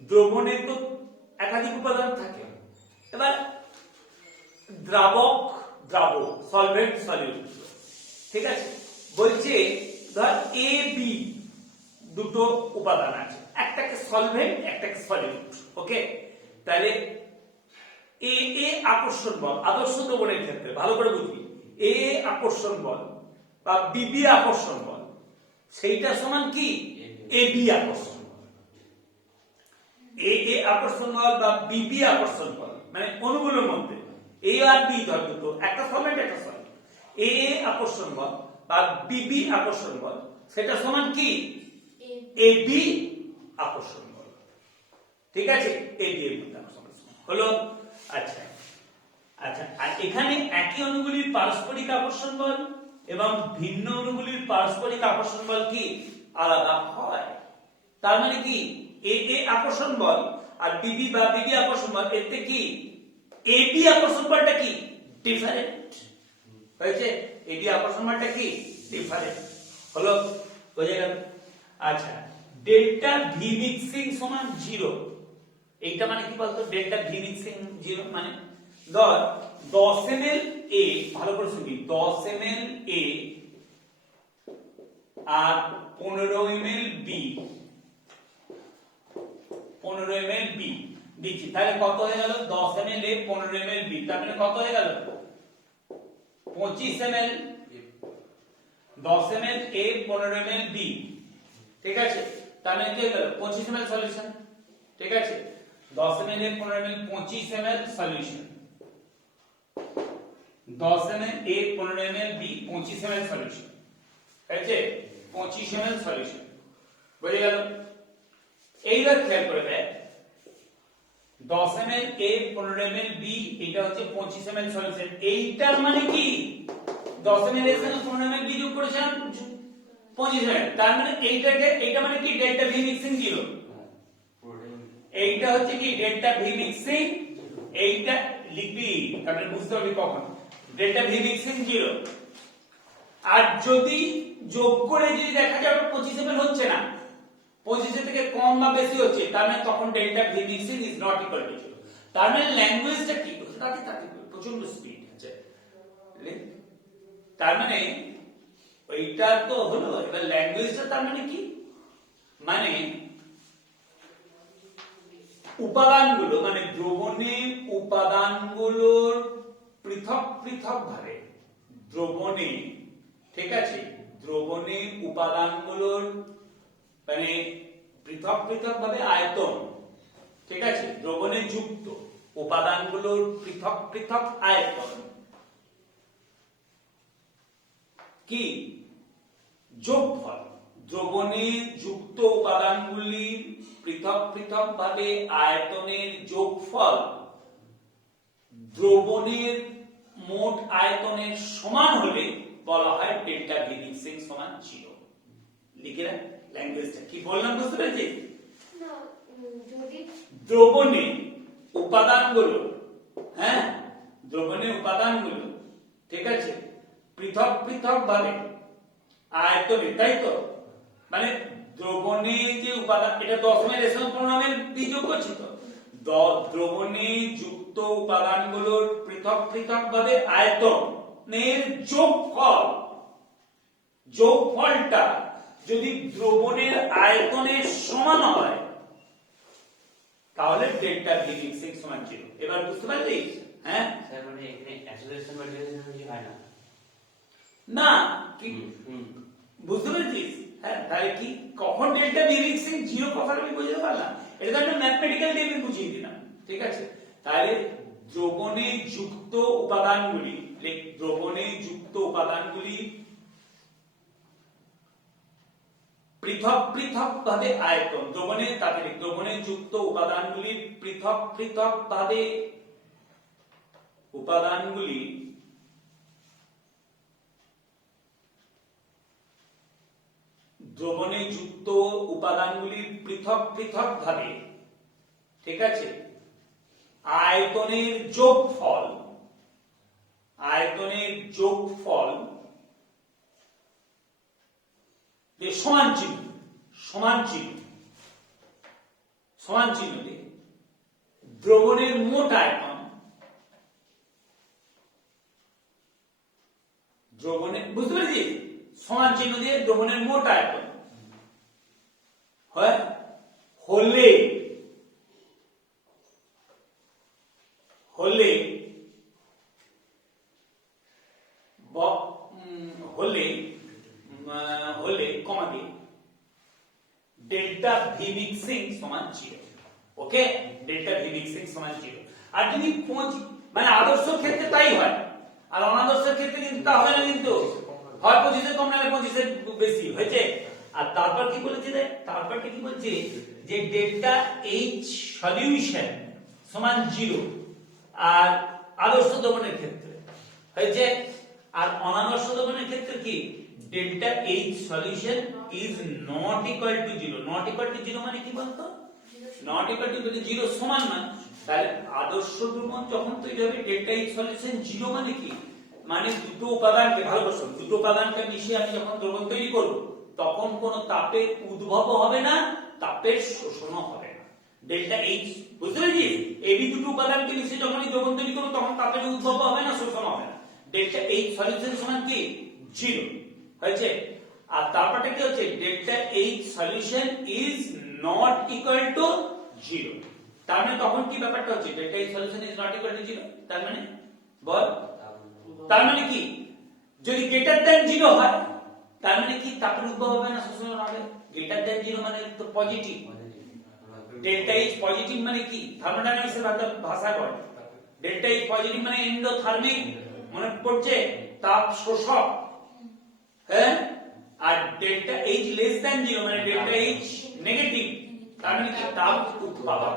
দ্রবণে তো একাধিক উপাদান থাকে। এবার দ্রাবক, সলভেন্ট, সলিউট, ঠিক আছে? বলছে ধর এ বি দুটো উপাদান আছে, একটাকে সলভেন্ট, একটাকে সলিউট, ওকে? তাহলে এ আকর্ষণ বল আদর্শ দ্রবণের ক্ষেত্রে ভালো করে বুঝবি, এ আকর্ষণ বল বা বিবি আকর্ষণ বল, সেইটা সমান কি? এ বি আকর্ষণ বল। এ আকর্ষণ বল বা বিবি আকর্ষণ বল মানে অণুগুলোর মধ্যে এ আর বি ধর দুটো, একটা সলিড একটা সলিড, এ আকর্ষণ বল বা বিবি আকর্ষণ বল সেটা সমান কি এ বি আকর্ষণ বল, ঠিক আছে, এ বি আকর্ষণ বল হলো। আচ্ছা আচ্ছা, আর এখানে একই অণুগুলির পারস্পরিক আকর্ষণ বল এবং ভিন্ন অণুগুলির পারস্পরিক আকর্ষণ বল কি আলাদা হয়। তার মানে কি এ আকর্ষণ বল আর বিবি বা বিবি আকর্ষণ বল এতে কি এবি আকর্ষণ বলটা কি ডিফারেন্ট হয়েছে, এবি আকর্ষণ বলটা কি ডিফারেন্ট হলো, বোঝা গেল। আচ্ছা, ডেল্টা ভি মিক্সিং সমান 0, এইটা মানে কি বলতো, ডেল্টা ভি মিক্সিং 0 মানে ধর 10 ml এ, ভালো করে শুনবি, 10 ml এ আর 15 ml বি, 15 ml বি দিচ্ছি, তাহলে কত হয়ে গেল 10 ml এ 15 ml বি, তার মানে কত হয়ে গেল 25 ml, 10 ml এ 15 ml বি, ঠিক আছে, তার মানে কি হয়ে গেল 25 ml সলিউশন, ঠিক আছে, 10 ml এ 15 ml 25 ml সলিউশন, 10 ml এ 15 ml বি 25 ml সলিউশন, ঠিক আছে, 25 ml সলিউশন, বুঝে গেল। এইবার খেয়াল করে দেখ 10 ml এ 15 ml বি, এটা হচ্ছে 25 ml সলিউশন, এইটার মানে কি 10 ml এর সঙ্গে 15 ml বি যোগ করেছিলাম 25 ml, তার মানে এইটা মানে কি ডেল্টা ভি মিক্সিং 0, এইটা হচ্ছে কি ডেল্টা ভি মিক্সিং, এইটা লিখবি তাহলে বুঝতে পারবি কখন ডেল্টা ভি মিক্সিং 0। আর যদি যোগ করে যদি দেখা যায় 25 ml হচ্ছে না, 25 থেকে কম বা বেশি হচ্ছে, তার মানে তখন delta V mixing is not equal to 0, তার মানে ল্যাঙ্গুয়েজটা কি তাতে প্রচন্ড স্পিড আছে, তার মানে ওইটা তো হলো। এবার ল্যাঙ্গুয়েজটা তার মানে কি, মানে উপাদানগুলো মানে দ্রবণে উপাদানগুলোর পৃথক পৃথক ভাবে দ্রবণে, ঠিক আছে, দ্রবণে উপাদানগুলোর মানে পৃথক পৃথক ভাবে আয়তন, ঠিক আছে, দ্রবণে যুক্ত উপাদানগুলোর পৃথক পৃথক আয়তন কি যোগফল, দ্রবণে যুক্ত উপাদানগুলির পৃথক পৃথক ভাবে আয়তনের যোগফল দ্রবণের মোট আয়তনের সমান হলে বলা হয় ডেল্টা ভি মিক্সিং সমান 0। লিখে রাখ ল্যাঙ্গুয়েজটা কি বললাম, বুঝতে পেরেছিস? না, যদি দ্রবণে উপাদানগুলো, হ্যাঁ, দ্রবণে উপাদানগুলো, ঠিক আছে, পৃথক পৃথক ভাবে আয়তনে, তাই তো, মানে দ্রবণে যে উপাদান, এটা 10 ml এর সঙ্গে 15 ml বি যোগ করছি তো, দ্রবণে যুক্ত উপাদানগুলোর পৃথক পৃথক ভাবে আয়তনের যোগফল, যোগফলটা যদি দ্রবণের আয়তনের সমান হয় তাহলে ডেল্টা ভি মিক্সিং সমান 0। এবার বুঝতে পারলি? হ্যাঁ স্যার, মানে এখানে অ্যাসোসিয়েশন বা ডিসোসিয়েশন কিছু হয় না? না কি বুঝতে পেরেছিস? হ্যাঁ, তাহলে কি কখন ডেল্টা ভি মিক্সিং 0 কথাটা আমি বুঝতে পারলাম, এটা তো একটা ম্যাথমেটিক্যাল দিয়ে আমি বুঝিয়ে দিলাম, ঠিক আছে। তাহলে দ্রবণে যুক্ত উপাদানগুলি, দ্রবণে যুক্ত উপাদানগুলি পৃথক পৃথক ভাবে আয়তন, দ্রবণে তাদের দ্রবণে যুক্ত উপাদানগুলি পৃথক পৃথক ভাবে উপাদানগুলি দ্রবণে যুক্ত উপাদানগুলির পৃথক পৃথক ভাবে, ঠিক আছে, আয়তনের যোগফল, আয়তনের যোগফল সমান চিহ্ন, সমান চিহ্ন, সমান চিহ্ন দিয়ে দ্রবণের মোট আয়তন, দ্রবণের, বুঝতে পেরেছিস, সমান চিহ্ন দিয়ে দ্রবণের মোট আয়তন হয় হলে, হলে হলে হলে কমা দিয়ে ডেল্টা ভি মিক্সিং সমান 0। ওকে, ডেল্টা ভি মিক্সিং সমান 0। আর যদি মানে আদর্শ ক্ষেত্রে তাই হয়, আর অনাদর্শের ক্ষেত্রে কিন্তু তা হয় না, কিন্তু হয় 25 কম নাহলে 25 বেশি হয়েছে। আর তারপর কি বলেছে রে, তারপরটা কি বলছে যে ডেল্টা এইচ সলিউশন সমান 0 আর আদর্শ দ্রবণের ক্ষেত্রে হয়েছে। আর অনাদর্শ দ্রবণের ক্ষেত্রে কি delta H solution is not equal to 0। Not equal to 0 মানে কি বলতো, নট ইকুয়াল টু 0 সমান না। তাহলে আদর্শ দ্রবণ যখন তৈরি হবে ডেল্টা এইচ সলিউশন 0 মানে কি, মানে দুটো উপাদানকে, ভালোবাসো, দুটো উপাদানকে মিশিয়ে আমি যখন দ্রবণ তৈরি করব তখন কোনো তাপের উদ্ভব হবে না, তাপের শোষণও হবে না। ডেল্টা এইচ বুঝতে পেরেছিস, এবি দুটো উপাদানকে মিশিয়ে যখন আমি দ্রবণ তৈরি করব তখন তাপের উদ্ভব হবে না, শোষণ হবে না। ডেল্টা এইচ সলিউশন সমান কি 0 হয়েছে। আর তারপরটা কি হচ্ছে, delta H solution is not equal to 0। তার মানে তখন কি ব্যাপারটা হচ্ছে, delta H solution is not equal to 0, তার মানে বল, তার মানে কি যদি গ্রেটার দ্যান 0 হয় তার মানে কি তাপের উদ্ভব হবে না, শোষণ হবে। গ্রেটার দ্যান 0 মানে তো পজিটিভ, ডেল্টা এইচ পজিটিভ মানে কি থার্মোডাইনামিক্সের ভাষায় বলে ডেল্টা এইচ পজিটিভ মানে এন্ডোথার্মিক, মনে পড়ছে, তাপ শোষক, হ্যাঁ। আর ডেল্টা এইচ লেস দ্যান 0 মানে ডেল্টা এইচ নেগেটিভ, তার মানে কি তাপ উৎপাদক।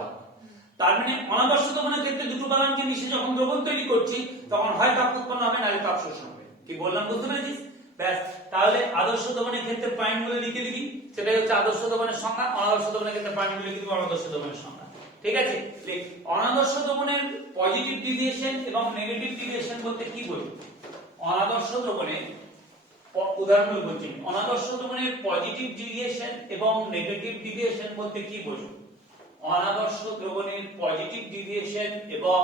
তার মানে অনাদর্শ দ্রবণের ক্ষেত্রে দুটো উপাদানকে মিশিয়ে যখন দ্রবণ তৈরি করছি তখন হয় তাপ উৎপন্ন হবে নাহলে তাপ শোষণ হবে। কি বললাম বুঝতে পেরেছিস? ব্যাস, তাহলে আদর্শ দ্রবণের ক্ষেত্রে পয়েন্টগুলো লিখে দিবি, সেটাই হচ্ছে আদর্শ দ্রবণের সংজ্ঞা। অনাদর্শ দ্রবণের ক্ষেত্রে পয়েন্টগুলো লিখে দিবি অনাদর্শ দ্রবণের সংজ্ঞা, ঠিক আছে। অনাদর্শ দ্রবণের পজিটিভ ডিভিয়েশন এবং নেগেটিভ ডিভিয়েশন বলতে কি বলি, অনাদর্শ দ্রবণের উদাহরণ বলছি, অনাদর্শ দ্রবণের পজিটিভ ডিভিয়েশন এবং নেগেটিভ ডিভিয়েশন বলতে কি বোঝো? অনাদর্শ দ্রবণের পজিটিভ ডিভিয়েশন এবং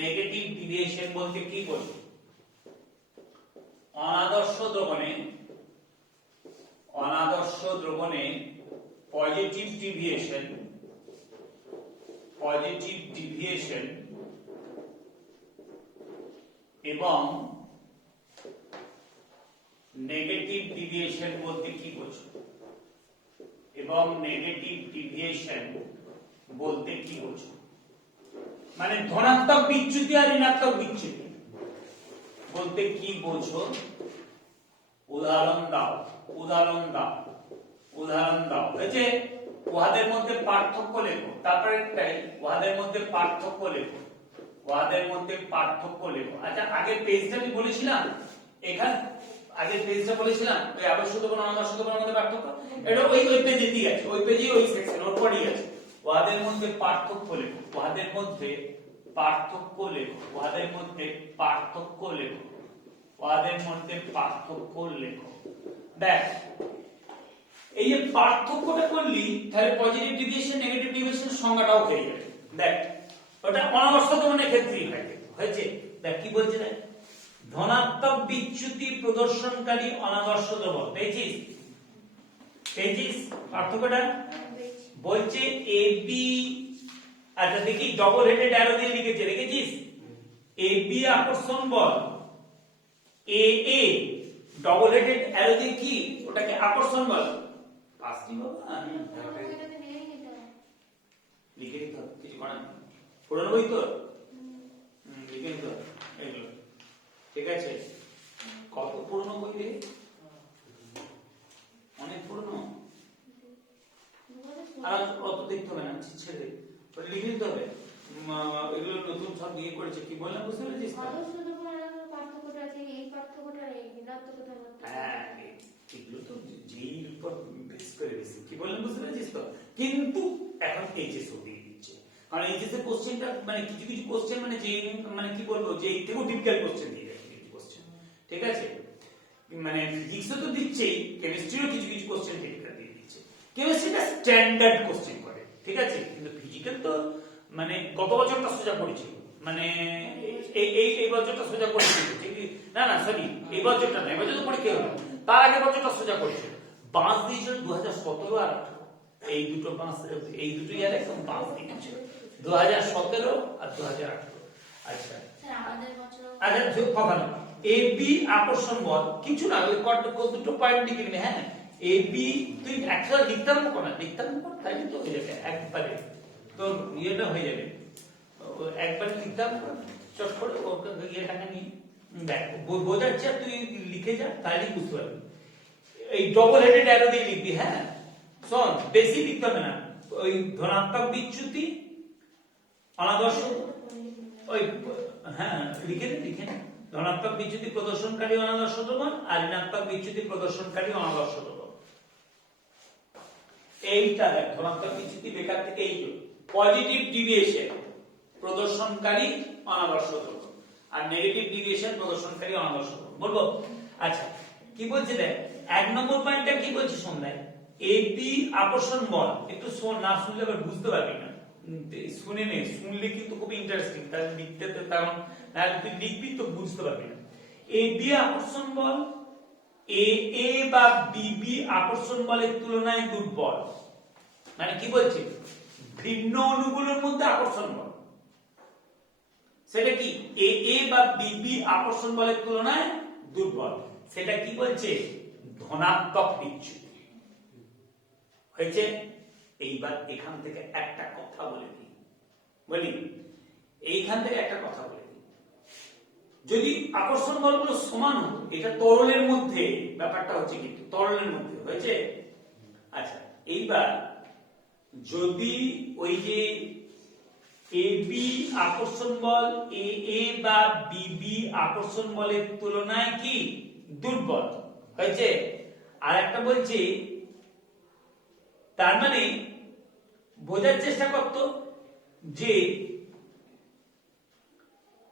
নেগেটিভ ডিভিয়েশন বলতে কি বোঝো? অনাদর্শ দ্রবণে পজিটিভ ডিভিয়েশন এবং নেগেটিভ ডিভিয়েশন বলতে কি বোঝো? এবং নেগেটিভ ডিভিয়েশন বলতে কি বোঝো? মানে ধনাত্মক বিচ্যুতি আর ঋণাত্মক বিচ্যুতি বলতে কি বোঝো? উদাহরণ দাও, হয়েছে। উহাদের মধ্যে পার্থক্য লেখো, তারপরে একটাই উহাদের মধ্যে পার্থক্য লেখো, আচ্ছা আগের পেজটা আমি বলেছিলাম, এখানে আগের পেজটা বলেছিলাম ওই আদর্শ দ্রবণ অনাদর্শ দ্রবণের মধ্যে পার্থক্য, এটা ওই পেজে দিয়ে আছে, ওই পেজে ওই সেকশন ওর পরেই আছে। উহাদের মধ্যে পার্থক্য লেখো, দেখ এই যে পার্থক্যটা করলি তাহলে পজিটিভ ডিভিয়েশন নেগেটিভ ডিভিয়েশনের সংজ্ঞাটাও হয়ে যাবে। দেখ ওটা অনাদর্শ দ্রবণের ক্ষেত্রেই হয়েছে। দেখ কি বলছে, দেখ ধনাত্মক বিচ্যুতি প্রদর্শনকারী অনাদর্শ দ্রবণ, পেয়েছিস পার্থক্যটা? বলছে এবি, আচ্ছা দেখি ডবল হেডেড অ্যারো দিয়ে লিখেছে, রেখেছিস? এবি আকর্ষণ বল, এ এ ডবল হেডেড অ্যারো দিয়ে কি ওটাকে আকর্ষণ বল। আসছি বাবা, লিখে দিতে হবে, কিছু করার নেই, পুরনো বই তো লিখে দিতে হবে এগুলো, ঠিক আছে। কত পুরনো বই রে, অনেক পুরনো, আর অত দেখতে হবে না, ছেড়ে লিখে দিতে হবে। এগুলো নতুন সব নিয়ে করেছে, কি বললাম বুঝতে পেরেছিস? হ্যাঁ এগুলো তো যেই উপর বেস করে বেশি, কি বললাম বুঝতে পেরেছিস তো? কিন্তু এখন এইচএস দিয়ে দিচ্ছে, কারণ এইচএস এর কোশ্চেনটা মানে কিছু কোশ্চেন মানে যে মানে কি বলবো যে এই থেকেও টিপিক্যাল কোশ্চেন দিয়ে দেয় কিছু কোশ্চেন, ঠিক আছে। মানে ফিজিক্সও তো দিচ্ছেই, কেমিস্ট্রিও কিছু কোশ্চেন টিপিক্যাল দিয়ে দিচ্ছে। কেমিস্ট্রিটা স্ট্যান্ডার্ড কোশ্চেন করে, ঠিক আছে, কিন্তু ফিজিক্যাল তো মানে গত বছরটা সোজা পড়েছিল, মানে এই বছরটা সোজা পড়েছিল, ঠিক না? সরি এই বছরটা না, এই বছর তো পরীক্ষা হলো, তার আগে বছরটা সোজা পড়েছিল। বাঁশ দিয়েছিল 2017 আর 18, এই দুটো বাঁশ, এই দুটো ইয়ার একদম বাঁশ দিয়েছিল 2017 আর 2018। আচ্ছা আচ্ছা কথা না, এবি আকর্ষণ বল কিছু না, ওই দুটো পয়েন্ট লিখে নিবি। হ্যাঁ এবি তুই একসাথে লিখতাম না, তাই তো হয়ে যাবে একবারে, তোর ইয়েটা হয়ে যাবে একবারে লিখতাম চট করে ইয়েটাকে নিয়ে দেখ বোঝাচ্ছে, তুই লিখে যা তাহলেই বুঝতে পারবি। এই ডবল হেডেড অ্যারো দিয়ে লিখবি, হ্যাঁ শোন বেশি লিখতে হবে না, ওই ধনাত্মক বিচ্যুতি অনাদর্শ, ওই হ্যাঁ লিখে নে ধনাত্মক বিচ্যুতি প্রদর্শনকারী অনাদর্শ ধ্রুবক আর ঋণাত্মক বিচ্যুতি প্রদর্শনকারী অনাদর্শ ধ্রুবক। এইটা দেখ ধনাত্মক বিচ্যুতি বেকার থেকে এই পজিটিভ ডিভিয়েশন প্রদর্শনকারী অনাদর্শ ধ্রুবক আর নেগেটিভ ডিভিয়েশন প্রদর্শনকারী অনাদর্শ ধ্রুবক বলবো। আচ্ছা কি বলছে দেখ 1 নম্বর পয়েন্টটা কি বলছে সন্ধ্যায়, এবি আকর্ষণ বল, একটু শোন, না শুনলে আবার বুঝতে পারবি না, শুনে নে, শুনলে কিন্তু খুব ইন্টারেস্টিং, তাহলে লিখতে তো তেমন না, তুই লিখবি তো বুঝতে পারবি না। এবি আকর্ষণ বল এ বা বিবি আকর্ষণ বলের তুলনায় দুর্বল, মানে কি বলছে ভিন্ন অণুগুলোর মধ্যে আকর্ষণ বল, সেটা কি এ বা বিবি আকর্ষণ বলের তুলনায় দুর্বল, সেটা কি বলছে ধনাত্মক বিচ্যুতি হয়েছে। এইবার এখান থেকে একটা কথা বলি এইখান থেকে একটা কথা বলে দিই, যদি আকর্ষণ বলগুলো সমান হতো, এটা তরলের মধ্যে ব্যাপারটা হচ্ছে, কিন্তু তরলের মধ্যে হয়েছে। আচ্ছা এইবার যদি ওই যে এবি আকর্ষণ বল এ বা বিবি আকর্ষণ বলের তুলনায় কি দুর্বল হয়েছে, আর একটা বলছে, তার মানে বোঝার চেষ্টা করত যে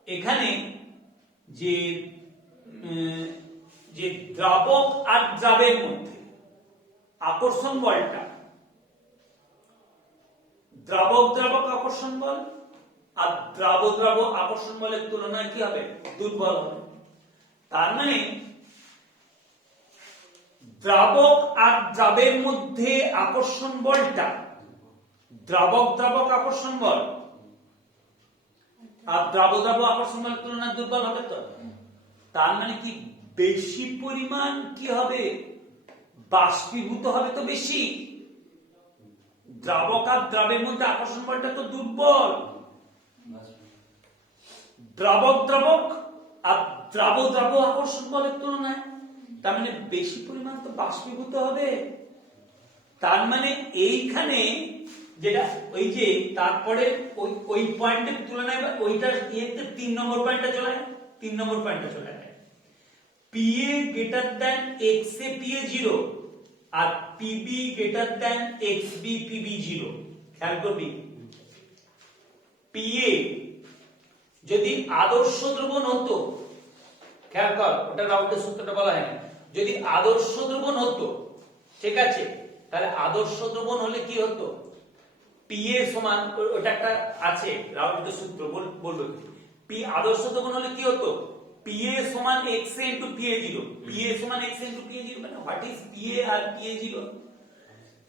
এখানে যে যে দ্রাবক আর দ্রাবের মধ্যে আকর্ষণ বলটা, দ্রাবক দ্রাবক আকর্ষণ বল আর দ্রাব দ্রাব আকর্ষণ বলের তুলনায় কি হবে দুর্বল হবে। তার মানে দ্রাবক আর দ্রাবের মধ্যে আকর্ষণ বলটা, দ্রাবক দ্রাবক আকর্ষণ বল আর দ্রাব দ্রাব আকর্ষণ বলের তুলনায় দুর্বল হবে। তো তার মানে কি বেশি পরিমাণ কি হবে বাষ্পীভূত হবে, তো বেশি দ্রাবক আর দ্রাবের মধ্যে আকর্ষণ বলটা তো দুর্বল, দ্রাবক দ্রাবক আর দ্রাব দ্রাব আকর্ষণ বলের তুলনায়, তার মানে বেশি পরিমাণ তো বাষ্পীভূত হবে। তার মানে এইখানে যেটা ওই যে তারপরে ওই পয়েন্টের তুলনায় ওইটার ইয়েতে 3 নম্বর পয়েন্টটা চলে যায়, 3 নম্বর পয়েন্টটা চলে যায়, PA greater than XA PA 0 আর PB greater than XB PB 0। খেয়াল করবি PA যদি আদর্শ দ্রবণ হতো, খেয়াল কর ওটা রাউন্ডের সূত্রটা বলা হয়নি, যদি আদর্শ দ্রবণ হতো ঠিক আছে, তাহলে আদর্শ দ্রবণ হলে কি হতো PA সমান, ওটা একটা আছে রাউন্ডের সূত্র বলবো, P আদর্শ দ্রবণ হলে কি হতো PA সমান XA into PA0, PA সমান XA into PA0, মানে what is PA R PA0,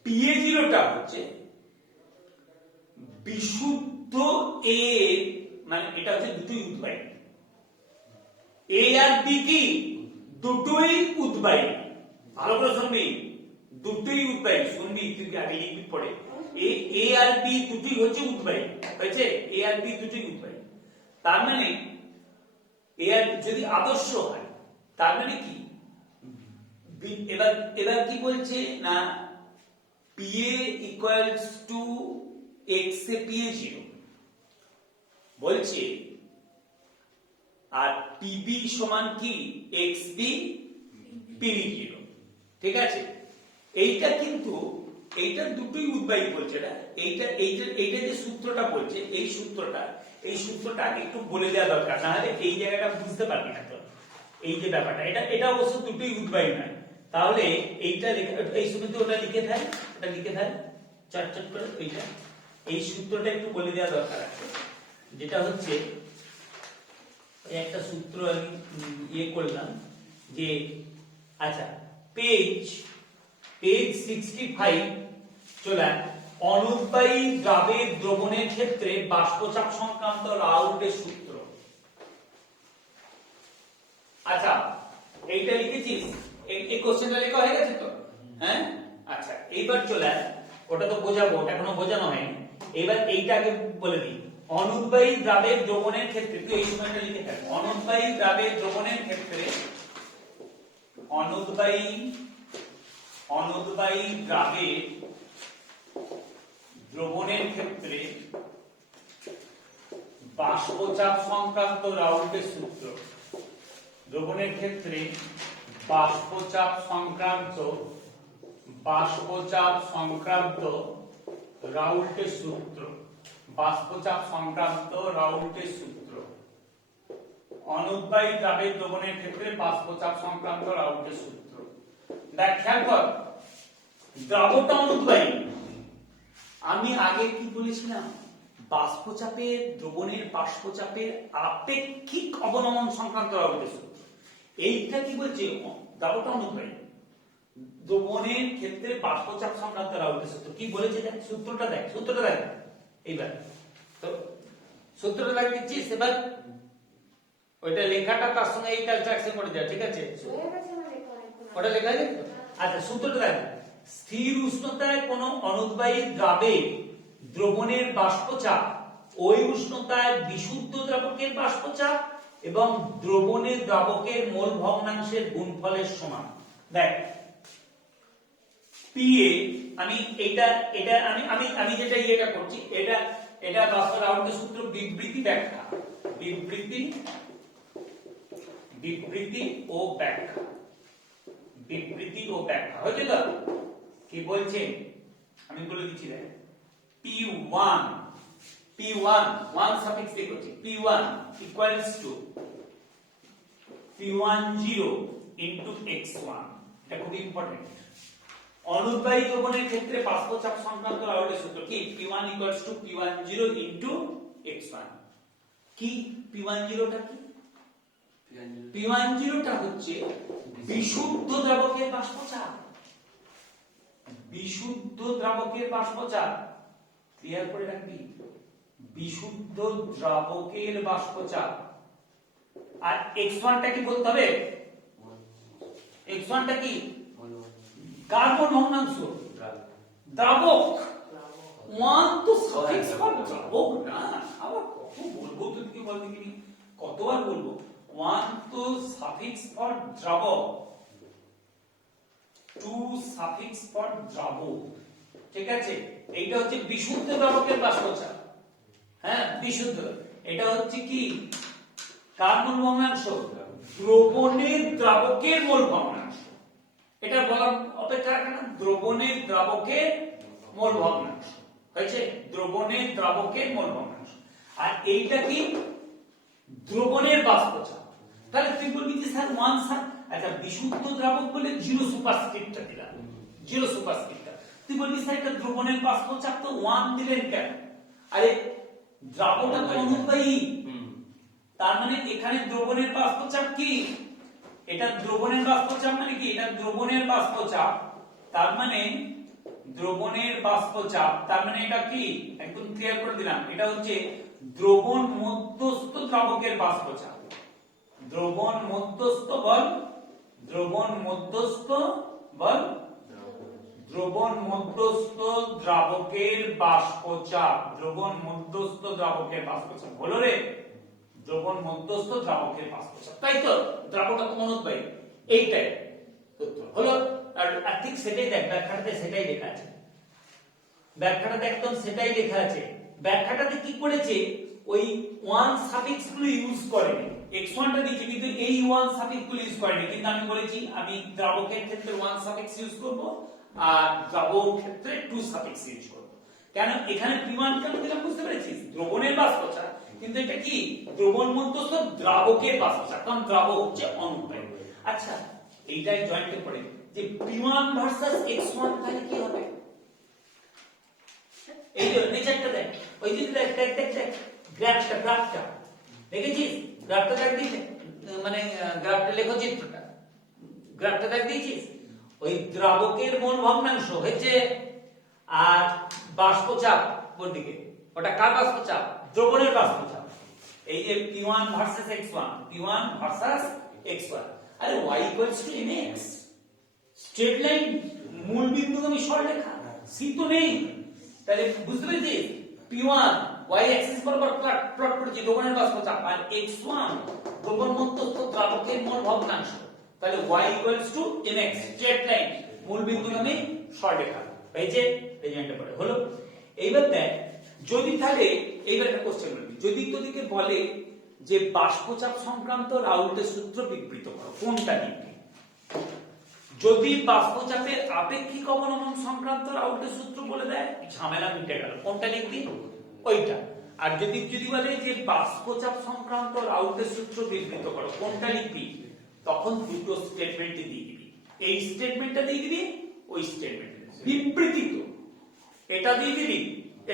PA0 টা হচ্ছে বিশুদ্ধ A, মানে এটা হচ্ছে দুটোই উদ্বায়ী, A আর B কি দুটোই উদ্বায়ী, ভালো করে শুনবি দুটোই উদ্বায়ী, শুনবি তুই আগে লিখবি পড়ে, A আর B দুটোই হচ্ছে উদ্বায়ী হয়েছে, A আর B দুটোই উদ্বায়ী। তার মানে এ আর যদি আদর্শ হয় তার মানে কি এবার কি বলছে না PA equals to XA PA0 বলছে, আর PB সমান কি XB PB0, ঠিক আছে। এইটা কিন্তু এইটা দুটোই উদ্বায়ী বলছে না, এইটা যে সূত্রটা বলছে এই সূত্রটা আগে একটু বলে দেওয়া দরকার, না হলে এই জায়গাটা বুঝতে পারবি না। তো এই যে ব্যাপারটা এটা অবশ্য দুটোই উদ্বায়ী নয়, তাহলে এইটা এই সূত্রতে ওটা লিখে থাকে, চট করে এইটা এই সূত্রটা একটু বলে দেওয়া দরকার আছে, যেটা হচ্ছে একটা সূত্র আমি ইয়ে করলাম যে, আচ্ছা পেজ 65 চলে, অনুদ্বায়ী দ্রাবের দ্রবণের ক্ষেত্রে বাষ্পচাপ সংক্রান্ত রাউল্টের সূত্র। আচ্ছা এইটা লিখেছিস, এই কোশ্চেনটা লেখা হয়ে গেছে তো, হ্যাঁ আচ্ছা এইবার চলে, ওটা তো বোঝাবো, ওটা এখনো বোঝানো হয়নি, এবার এইটা আগে বলে দিই। অনুদ্বায়ী দ্রাবের দ্রবণের ক্ষেত্রে তুই এই সময়টা লিখে থাক অনুদ্বায়ী দ্রাবের দ্রবণের ক্ষেত্রে অনুদ্বায়ী দ্রাবের দ্রবণের ক্ষেত্রে বাষ্পচাপ সংক্রান্ত রাউল্টের সূত্র দ্রবণের ক্ষেত্রে বাষ্পচাপ সংক্রান্ত রাউল্টের সূত্র বাষ্পচাপ সংক্রান্ত রাউল্টের সূত্র অনুদ্বায়ী দ্রাবের দ্রবণের ক্ষেত্রে বাষ্পচাপ সংক্রান্ত রাউল্টের সূত্র দেখ খেয়াল কর দ্রাবকটা অনুদ্বায়ী আমি আগে কি বলেছিলাম বাষ্পচাপের দ্রবণের বাষ্পচাপের আপেক্ষিক অবনমন সংক্রান্ত রাউল্টের সূত্র এইটা কি বলছে দ্রাবকটা অনুদ্বায়ী দ্রবণের ক্ষেত্রে বাষ্পচাপ সংক্রান্ত রাউল্টের সূত্র কি বলেছে দেখ সূত্রটা দেখ এইবার তো সূত্রটা দেখ দিচ্ছিস এবার ওইটা লেখাটা তার সঙ্গে এই কনস্ট্রাকশন করে যা ঠিক আছে ওটা লেখা আছে আচ্ছা সূত্রটা দেখ স্থির উষ্ণতায় কোন অনুদ্বায়ী দ্রাবে দ্রবণের বাষ্পচাপ ওই উষ্ণতায় বিশুদ্ধ দ্রাবকের বাষ্পচাপ এবং দ্রবণের দ্রাবকের মোল ভগ্নাংশের গুণফলের সমান দেখ পিএ আমি যেটা ইয়েটা করছি এটা বাষ্প রাউল্টের সূত্র বিবৃতি ও ব্যাখ্যা হয়েছে তো কি বলছেন আমি বলে দিচ্ছি দেখ P1 1 সাফিক্স দিয়ে করছি P1 equals to P10 into x1 এটা খুব ইম্পর্টেন্ট অনুদ্বায়ী দ্রবণের ক্ষেত্রে বাষ্পচাপ সংক্রান্ত রাউল্টের সূত্র কি P1 equals to P10 into x1 কি P10 টা কি P10 টা হচ্ছে বিশুদ্ধ দ্রাবকের বাষ্পচাপ ক্লিয়ার করে রাখবি বিশুদ্ধ দ্রাবকের বাষ্পচাপ আর x1 টা কি বলতে হবে x1 টা কি কার্বন ভগ্নাংশ দ্রাবক 1 তো সাফিক্স ফর দ্রাবক না আবার কত বলবো তুই কি বলতে কি কতবার বলবো 1 তো সাফিক্স ফর দ্রাবক 2 সাফিক্স ফর দ্রাবক ঠিক আছে এইটা হচ্ছে বিশুদ্ধ দ্রাবকের বাষ্পচাপ হ্যাঁ বিশুদ্ধ এটা হচ্ছে কি কার্বন ভগ্নাংশ দ্রবণের দ্রাবকের মোল ভগ্নাংশ এটা বলার অপেক্ষা রাখে না দ্রবণের দ্রাবকের মোল ভগ্নাংশ হয়েছে দ্রবণের দ্রাবকের মোল ভগ্নাংশ আর এইটা কি দ্রবণের বাষ্পচাপ তাহলে তুই বলবি যে স্যার 1 স্যার আচ্ছা বিশুদ্ধ দ্রাবক বলে 0 সুপারস্ক্রিপ্টটা দিলাম 0 সুপারস্ক্রিপ্টটা তুই বলবি স্যার এটা দ্রবণের বাষ্পচাপ তো 1 দিলেন কেন আরে দ্রাবকটা তো অনুদ্বায়ী তার মানে এখানে দ্রবণের বাষ্পচাপ কি এটা দ্রবণের বাষ্পচাপ মানে কি এটা দ্রবণের বাষ্পচাপ তার মানে দ্রবণের বাষ্পচাপ তার মানে এটা কি একদম ক্লিয়ার করে দিলাম এটা হচ্ছে দ্রবণ মধ্যস্থ দ্রাবকের বাষ্পচাপ দ্রবণ মধ্যস্থ বল দ্রবণ মধ্যস্থ দ্রাবকের বাষ্পচাপ হলো রে দ্রবণ মধ্যস্থ দ্রাবকের বাষ্পচাপ তাই তো দ্রাবকটা তো অনুদ্বায়ী এইটাই উত্তর হলো আর ঠিক সেটাই দেখ ব্যাখ্যাটাতে সেটাই লেখা আছে ব্যাখ্যাটাতে একদম সেটাই লেখা আছে ব্যাখ্যাটাতে কি করেছে ওই 1 সাফিক্স গুলো ইউজ করেনি x1 টা দিয়েছে কিন্তু এই 1 সাফিক্স গুলো ইউজ করেনি কিন্তু আমি বলেছি আমি দ্রাবকের ক্ষেত্রে 1 সাফিক্স ইউজ করব আর দ্রাবক ক্ষেত্রে 2 সাফিক্স ইউজ করব কেন এখানে P1 কেন দিলাম বুঝতে পেরেছিস দ্রবণের বাষ্পচাপ কিন্তু এটা কি দ্রবণ মধ্যস্থ দ্রাবকের বাষ্পচাপ কারণ দ্রাবক হচ্ছে অনুদ্বায়ী আচ্ছা এইটাই জয়েন্টে পড়ে যে P1 ভার্সেস x1 তাহলে কি হবে এই যে নিচেরটা দেখ ওই যে দেখ গ্রাফটা দেখেছিস গ্রাফটা দেখ দিয়েছে মানে গ্রাফটা লেখো চিত্রটা গ্রাফটা দেখ দিয়েছিস ওই দ্রাবকের মোল ভগ্নাংশ হচ্ছে আর বাষ্পচাপ কোন দিকে ওটা কার বাষ্পচাপ দ্রবণের বাষ্পচাপ এই যে P1 ভার্সেস x1 আরে y mx স্ট্রেট লাইন মূল বিন্দুগামী সরলরেখা c তো নেই তাহলে বুঝতে পেরেছিস P1 y অ্যাক্সিস বরাবর প্লট করেছি দ্রবণের বাষ্পচাপ, আর x1 দ্রবণ মধ্যস্থ দ্রাবকের মোল ভগ্নাংশ। তাহলে y mx স্ট্রেট লাইন, মূল বিন্দু নামে সরলরেখা। পেয়েছে? রেজাল্টটা পড়ে হলো। এইবার দেখ, যদি তাহলে এইবার একটা কোশ্চেন বলি, যদি তোদিকে বলে যে বাষ্পচাপ সংক্রান্ত রাউল্টের সূত্র বিবৃত করো, কোনটা লিখবি? যদি বাষ্পচাপের আপেক্ষিক অবনমন সংক্রান্ত রাউল্টের সূত্র বলে দেয়, ঝামেলা মিটে গেল, কোনটা লিখবি? ওইটা। আর যদি বলে যে বাষ্পচাপ সংক্রান্ত রাউল্টের সূত্র বিবৃত করো, কোনটা লিখবি? তখন দুটো স্টেটমেন্টই দিয়ে দিবি, এই স্টেটমেন্টটা দিয়ে দিবি, ওই স্টেটমেন্ট বিবৃতিত এটা দিয়ে দিবি,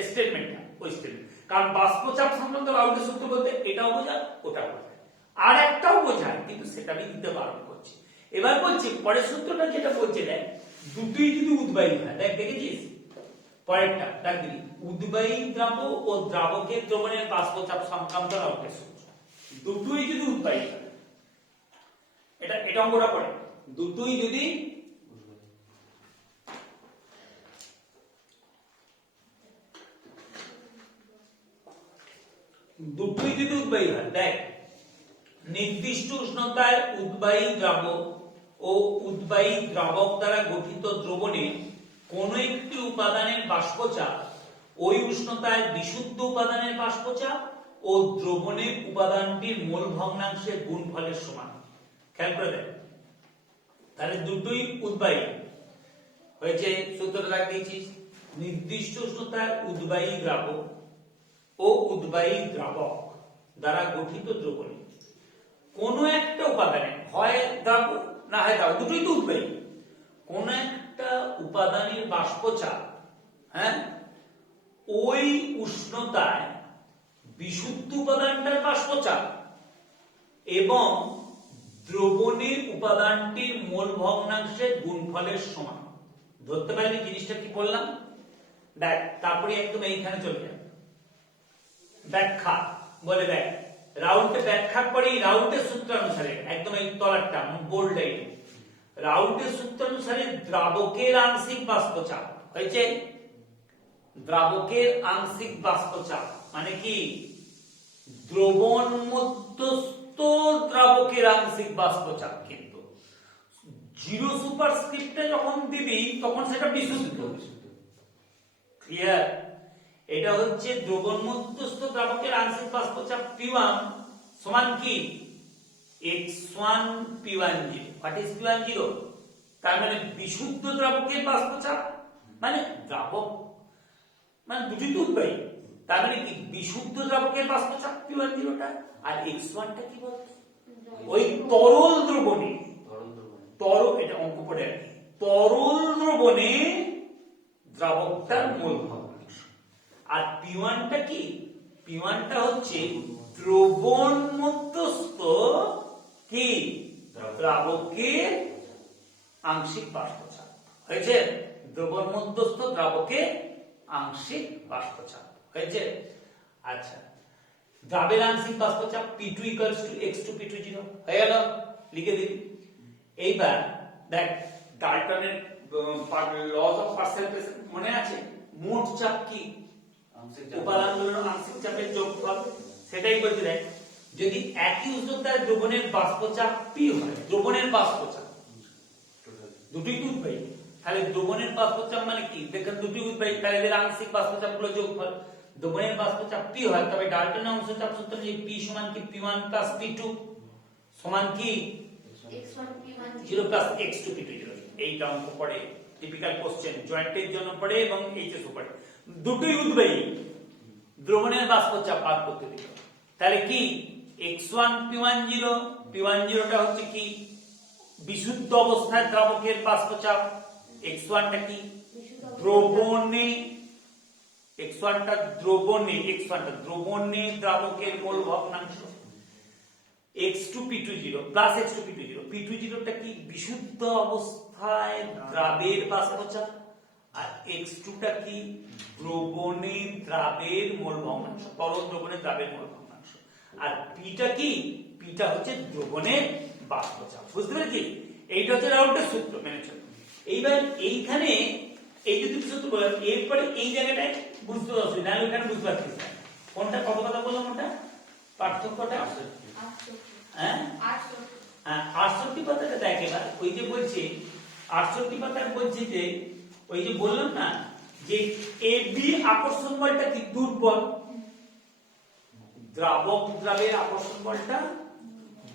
স্টেটমেন্টটা ওই স্টেটমেন্ট। কারণ বাষ্পচাপ সংক্রান্ত রাউল্টের সূত্র বলতে এটাও বোঝায়, ওটাও বোঝায়, আর একটাও বোঝায়, কিন্তু সেটা আমি দিতে বারণ করছি। এবার বলছি পরের সূত্রটা যেটা বলছে, দেখ দুটোই যদি উদ্বায়ী হয়, দেখ দেখেছিস পরেরটা, দেখ দিবি উদ্বায়ী দ্রাবক ও দ্রাবকের দ্রবণের বাষ্পচাপ সংক্রান্ত রাউল্টের সূত্র, দুটোই যদি উদ্বায়ী হয়, এটা অঙ্কটা পড়ে, দুটোই যদি উদ্বায়ী হয়, দেখ নির্দিষ্ট উষ্ণতায় উদ্বায়ী দ্রাবক ও উদ্বায়ী দ্রাবক দ্বারা গঠিত দ্রবণে কোন একটি উপাদানের বাষ্পচাপ ওই উষ্ণতায় বিশুদ্ধ উপাদানের বাষ্পচাপ ও দ্রবণের উপাদানটির মোল ভগ্নাংশের গুণফলের সমান। খেয়াল করে দেখ, তাহলে দুটোই উদ্বায়ী হয়েছে, সূত্রটা লাগ দিয়েছিস, নির্দিষ্ট উষ্ণতায় উদ্বায়ী দ্রাবক ও উদ্বায়ী দ্রাবক দ্বারা গঠিত দ্রবণে কোন একটা উপাদানে, হয় দ্রাবক না হয় দ্রাবক, দুটোই তো উদ্বায়ী, কোন একটা উপাদানের বাষ্পচাপ, হ্যাঁ, ওই উষ্ণতায় বিশুদ্ধ উপাদানটার বাষ্পচাপ এবং দ্রবণের উপাদানটির মোল ভগ্নাংশের গুণফলের সমান। ধরতে পারলি জিনিসটা কি বললাম? দেখ তারপরে একদম এইখানে চলে যাবে, ব্যাখ্যা বলে দেখ রাউল্টে ব্যাখ্যা করে, রাউল্টের সূত্র অনুসারে, একদম এই তলারটা বোল্ড লাইন, রাউল্টের সূত্র অনুসারে দ্রাবকের আংশিক বাষ্পচাপ হয়েছে, দ্রাবকের আংশিক বাষ্পচাপ মানে কি? দ্রবণ মধ্যস্থ দ্রাবকের আংশিক বাষ্পচাপ, কিন্তু জিরো সুপারস্ক্রিপ্টে যখন দিবি তখন সেটা বিশুদ্ধ। ক্লিয়ার? এটা হচ্ছে দ্রবণ মধ্যস্থ দ্রাবকের আংশিক বাষ্পচাপ P1 সমান কি? x1 P10। What is P10? তার মানে বিশুদ্ধ দ্রাবকের বাষ্পচাপ, মানে দ্রাবক মানে দুটি তো উদ্বায়ী, তার মানে কি বিশুদ্ধ দ্রাবকের বাষ্পচাপ P10টা, আর x1 টা কি বলতো? ওই তরল দ্রবণে, তরল, এটা অঙ্ক পড়ে আর কি, তরল দ্রবণে দ্রাবকটার মোল ভগ্নাংশ। আর P1 টা কি? P1 টা হচ্ছে দ্রবণ মধ্যস্থ কি দ্রাবকের আংশিক বাষ্পচাপ হয়েছে, দ্রবণ মধ্যস্থ দ্রাবকের আংশিক বাষ্পচাপ হয়েছে। আচ্ছা, দ্রাবের আংশিক বাষ্পচাপ P2 = x2 P20 হয়ে গেল, লিখে দিবি। এইবার দেখ ডাল্টনের লস অফ পার্শিয়াল প্রেসার মনে আছে? মোট চাপ কি? উপাদানগুলোর আংশিক চাপের যোগফল, সেটাই বলতে দেখ। যদি একই উষ্ণতায় দ্রবণের বাষ্পচাপ P হয়, দ্রবণের বাষ্পচাপ দুটোই উদ্বায়ী, তাহলে দ্রবণের বাষ্পচাপ মানে কি? দেখেন দুটোই উদ্বায়ী, তাহলে এদের আংশিক বাষ্পচাপগুলো যোগফল। দ্রবণের বাষ্পচাপ P হয়, তবে ডাল্টনের অংশচাপ সূত্র যে P সমান কি P1 + P2 সমান কি x1 P10 0 + x2 P20। এইটা অঙ্ক পড়ে, টিপিক্যাল কোশ্চেন, জয়েন্টের জন্য পড়ে এবং এইচএস ও পড়ে। দুটোই উদ্বায়ী, দ্রবণের বাষ্পচাপ বাদ করতে দিল, তাহলে কি x1 P10, P10টা হচ্ছে কি বিশুদ্ধ অবস্থায় দ্রাবকের বাষ্পচাপ, x1 টা কি দ্রবণে, x1 টা দ্রবণে, x1 টা দ্রবণে দ্রাবকের মোল ভগ্নাংশ, x2 P20 + x2 P20, P20 টা কি বিশুদ্ধ অবস্থায় দ্রাবের বাষ্পচাপ, আর x2 টা কি দ্রবণে দ্রাবের মোল ভগ্নাংশ, তরল দ্রবণে দ্রাবের মোল ভগ্নাংশ, আর p টা কি? p টা হচ্ছে দ্রবণের বাষ্পচাপ। বুঝতে পেরেছি? এইটা হচ্ছে রাউল্টের সূত্র, মেনে চলো। এইবার এইখানে এই যদি সূত্র বলেন, এরপরে এই জায়গাটায় বুঝতে অসুবিধা, না এখানে বুঝতে পারছিস না, কোনটা কত কথা বললাম ওটা পার্থক্যটা? হ্যাঁ 68 পাতাটা দেখ এবার, ওই যে বলছি 68 পাতায় বলছি যে ওই যে বললাম না যে এ বি আকর্ষণ বলটা কি দুর্বল, দ্রাবক দ্রাবের আকর্ষণ বলটা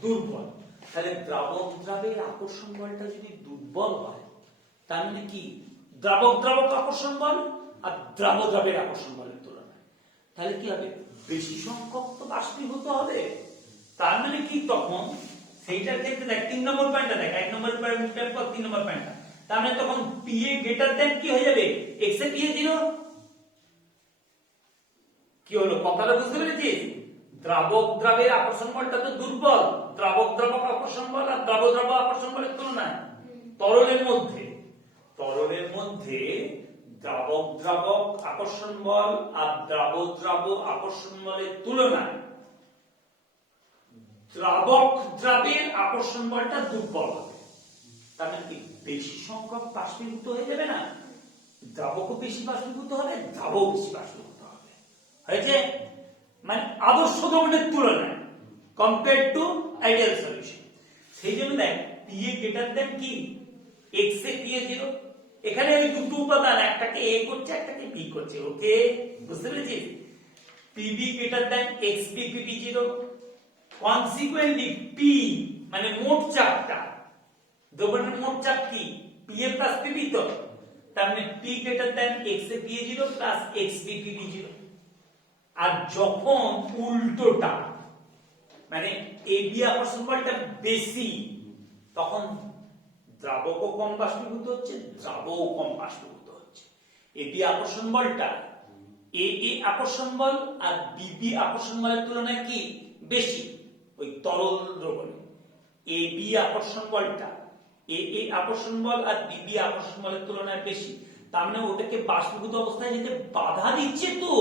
দুর্বল। তাহলে দ্রাবক দ্রাবের আকর্ষণ বলটা যদি দুর্বল হয় তার মানে কি দ্রাবক দ্রাবক আকর্ষণ বল আর দ্রাব দ্রাবের আকর্ষণ বলের তুলনায় তাহলে কি হবে বেশি সংখ্যক তো বাষ্পীভূত হবে। তার মানে কি তখন সেইটার ক্ষেত্রে দেখ 3 নম্বর পয়েন্টটা দেখ, 1 নম্বর পয়েন্টের পর 3 নম্বর পয়েন্টটা, তার মানে তখন পি এ গ্রেটার দেন কি হয়ে যাবে এক্স এ পি এ 0। কি হলো কথাটা বুঝতে পেরেছিস? দ্রাবক দ্রাবের আকর্ষণ বলটা তো দুর্বল, দ্রাবক দ্রাবক আকর্ষণ বল আর দ্রাব দ্রাব আকর্ষণ বলের তুলনায় তরলের মধ্যে দ্রাবক দ্রাবক আকর্ষণ বল আর দ্রাব দ্রাব আকর্ষণ বলের তুলনায় দ্রাবক দ্রাবের আকর্ষণ বলটা দুর্বল হবে। তার মানে কি বেশি সংখ্যক বাষ্পীভূত হয়ে যাবে না, দ্রাবকও বেশি বাষ্পীভূত হবে, দ্রাবও বেশি বাষ্পীভূত হবে। হয়েছে? মানে আদর্শ দ্রবণের তুলনায় কম্পেয়ার টু আইডিয়াল সলিউশন। সেই জন্য দেখ পি এ গ্রেটার দেন কি এক্স এ পি এ 0। এখানে আমি দুটো উপাদান, একটাকে এ করছে একটাকে বি করছে, ওকে বুঝতে পেরেছিস? PB greater than x B PB 0। Consequently P মানে মোট চাপটা, দ্রবণের মোট চাপ কি পি এ প্লাস পিবি, তো তার মানে P greater than x A P A 0 plus x B PB 0। আর যখন উল্টোটা মানে এ বি আকর্ষণ বলটা বেশি তখন দ্রাবকও কম বাষ্পীভূত হচ্ছে, দ্রাবও কম বাষ্পীভূত হচ্ছে। এ বি আকর্ষণ বলটা এ এ আকর্ষণ বল আর বি বি আকর্ষণ বলের তুলনায় কি বেশি ওই তরল দ্রবণে। এ বি আকর্ষণ বলটা এ এ আকর্ষণ বল আর বি বি আকর্ষণ বলের তুলনায় বেশি, তার মানে ওটাকে বাষ্পীভূত অবস্থায় যেতে বাধা দিচ্ছে তো,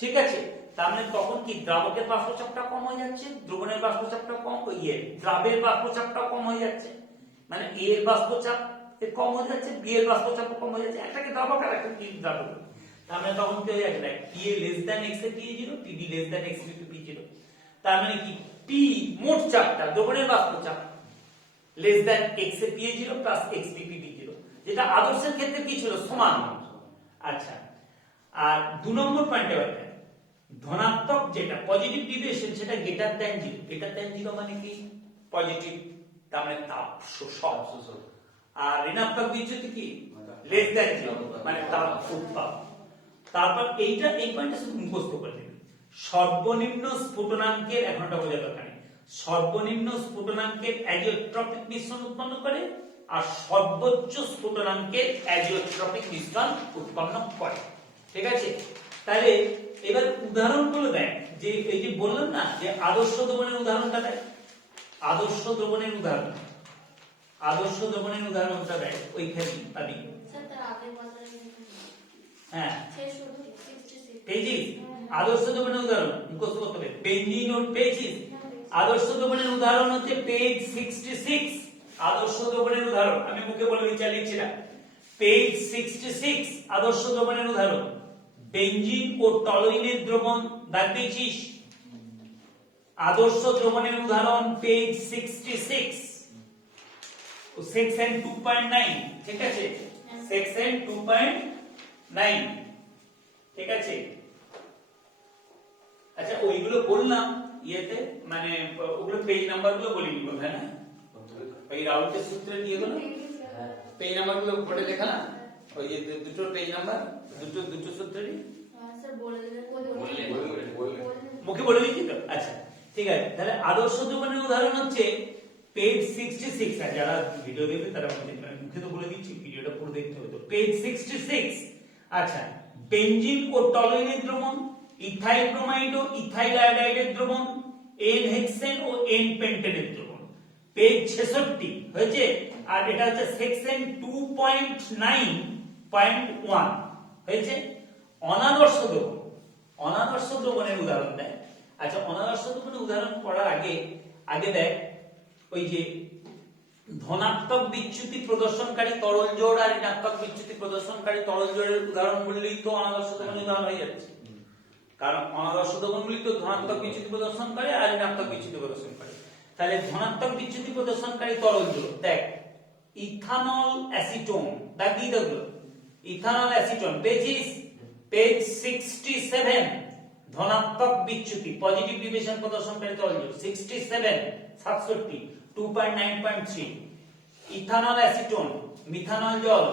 ঠিক আছে? তার মানে তখন কি দ্রাবকের বাষ্পচাপটা কম হয়ে যাচ্ছে, দ্রবণের বাষ্পচাপটা কম, দ্রাবের বাষ্পচাপটা কম হয়ে যাচ্ছে, মানে এ এর বাষ্পচাপ কম হয়ে যাচ্ছে, বি এর বাষ্পচাপ কম হয়ে যাচ্ছে, একটাকে দ্রাবক আর একটাকে দ্রাবক। তার মানে তখন কি হয়ে যাচ্ছে P A less than X A P A 0, P B less than X B P 0। তার মানে কি পি মোট চাপটা দ্রবণের বাষ্পচাপ less than X A P A 0 plus x B P 0, যেটা আদর্শের ক্ষেত্রে কি ছিল সমান। আচ্ছা, আর 2 নম্বর পয়েন্টে বলতে ধনাত্মক যেটা পজিটিভ ডিভিয়েশন সেটা গ্রেটার দ্যান 0। গ্রেটার দ্যান 0 মানে কি পজিটিভ, তার মানে তাপ শোষক। আর ঋণাত্মক বিচ্যুতি কি লেস দ্যান 0 মানে তাপ উৎপাদন। তারপর এইটা এই পয়েন্টটা শুধু মুখস্থ করে নেবে। সর্বনিম্ন স্ফুটনাঙ্কের এখনটা বোঝা দরকার নেই, সর্বনিম্ন স্ফুটনাঙ্কের অ্যাজিওট্রপিক মিশ্রণ উৎপন্ন করে আর সর্বোচ্চ স্ফুটনাঙ্কের অ্যাজিওট্রপিক মিশ্রণ উৎপন্ন করে, ঠিক আছে? তাহলে এবার উদাহরণগুলো দেখ, যে এই যে বললাম না যে আদর্শ দ্রবণের উদাহরণটা দেখ, আদর্শ দ্রবণের উদাহরণটা দেখ ওইখানে পাবি। স্যার তার আগের পাতায় হ্যাঁ শুধু 66 পেয়েছিস আদর্শ দ্রবণের উদাহরণ মুখস্থ করতে হবে। পেন্ডি নোট পেয়েছিস? আদর্শ দ্রবণের উদাহরণ হচ্ছে পেজ 66। আদর্শ দ্রবণের উদাহরণ আমি মুখে বলে দিচ্ছি, লিখছি না। পেজ 66 আদর্শ দ্রবণের উদাহরণ বেনজিন ও টলুইনের দ্রবণ দাগ দিয়েছিস? আদর্শ দ্রবণের উদাহরণ পেজ 66 ও সেকশন 2.9, ঠিক আছে? সেকশন 2.9, ঠিক আছে? আচ্ছা ওইগুলো বললাম ইয়েতে, মানে ওগুলো পেজ নাম্বার গুলো বলিনি বোধহয় না? ওই রাউটের সূত্রে দিয়ে গেল পেজ নাম্বার গুলো পড়ে দেখা না, ওই যে দুটো পেজ নাম্বার দুটো সূত্রেরই স্যার বলে দিলেন মুখে বলে দিচ্ছি তো। আচ্ছা ঠিক আছে, তাহলে আদর্শ দ্রবণের উদাহরণ হচ্ছে পেজ 66। আর যারা ভিডিও দেখবে তারা মুখে তো বলে দিচ্ছি, ভিডিওটা পুরো দেখতে হবে তো। পেজ 66। আচ্ছা, বেনজিন ও টলুইনের দ্রবণ, ইথাইল ব্রোমাইড ও ইথাইল আয়োডাইডের দ্রবণ, এন হেক্সেন ও এন পেন্টেনের দ্রবণ, পেজ 66 হয়েছে। আর এটা হচ্ছে সেকশন 2.9.1 হয়েছে। অনাদর্শ দ্রবণের উদাহরণ দেয়। আচ্ছা অনাদর্শ দ্রবণের উদাহরণ পড়ার আগে দেখ ওই যে ধনাত্মক বিচ্যুতি প্রদর্শনকারী তরল জোড় আর ঋণাত্মক বিচ্যুতি প্রদর্শনকারী তরল জোড়ের উদাহরণ বললেই তো অনাদর্শ দ্রবণের উদাহরণ হয়ে যাচ্ছে। কারণ অনাদর্শ দ্রবণগুলি তো ধনাত্মক বিচ্যুতি প্রদর্শন করে আর ঋণাত্মক বিচ্যুতি প্রদর্শন করে। তাহলে ধনাত্মক বিচ্যুতি প্রদর্শনকারী তরলগুলো দেখ, ইথানল অ্যাসিটোন, দেখ কি দেখলো, ইথানল অ্যাসিটোন পেজ 67, ধনাত্মক বিচ্যুতি পজিটিভ ডিভিশন প্রদর্শনকারী তরলগুলো 67 2.9.3, ইথানল অ্যাসিটোন, মিথানল জল,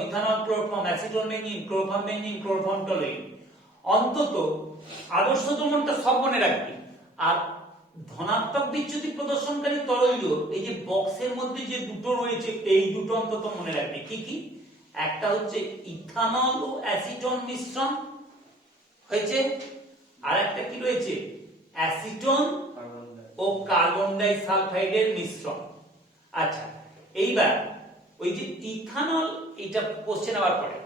methanol chloroform, acetone benzene, chloroform benzene, chloroform toluene. অন্তত আদর্শ দ্রবণটা সব মনে রাখবি। আর ধনাত্মক বিচ্যুতি প্রদর্শনকারী তরলগুলো এই যে বক্সের মধ্যে যে দুটো রয়েছে এই দুটো অন্তত মনে রাখবি। কি কি? একটা হচ্ছে ইথানল ও অ্যাসিটোন মিশ্রণ হয়েছে, আর একটা কি রয়েছে, অ্যাসিটোন ও কার্বন ডাই সালফাইডের মিশ্রণ। আচ্ছা, এইবার ওই যে ইথানল, এটা কোশ্চেন আবার পড়ে,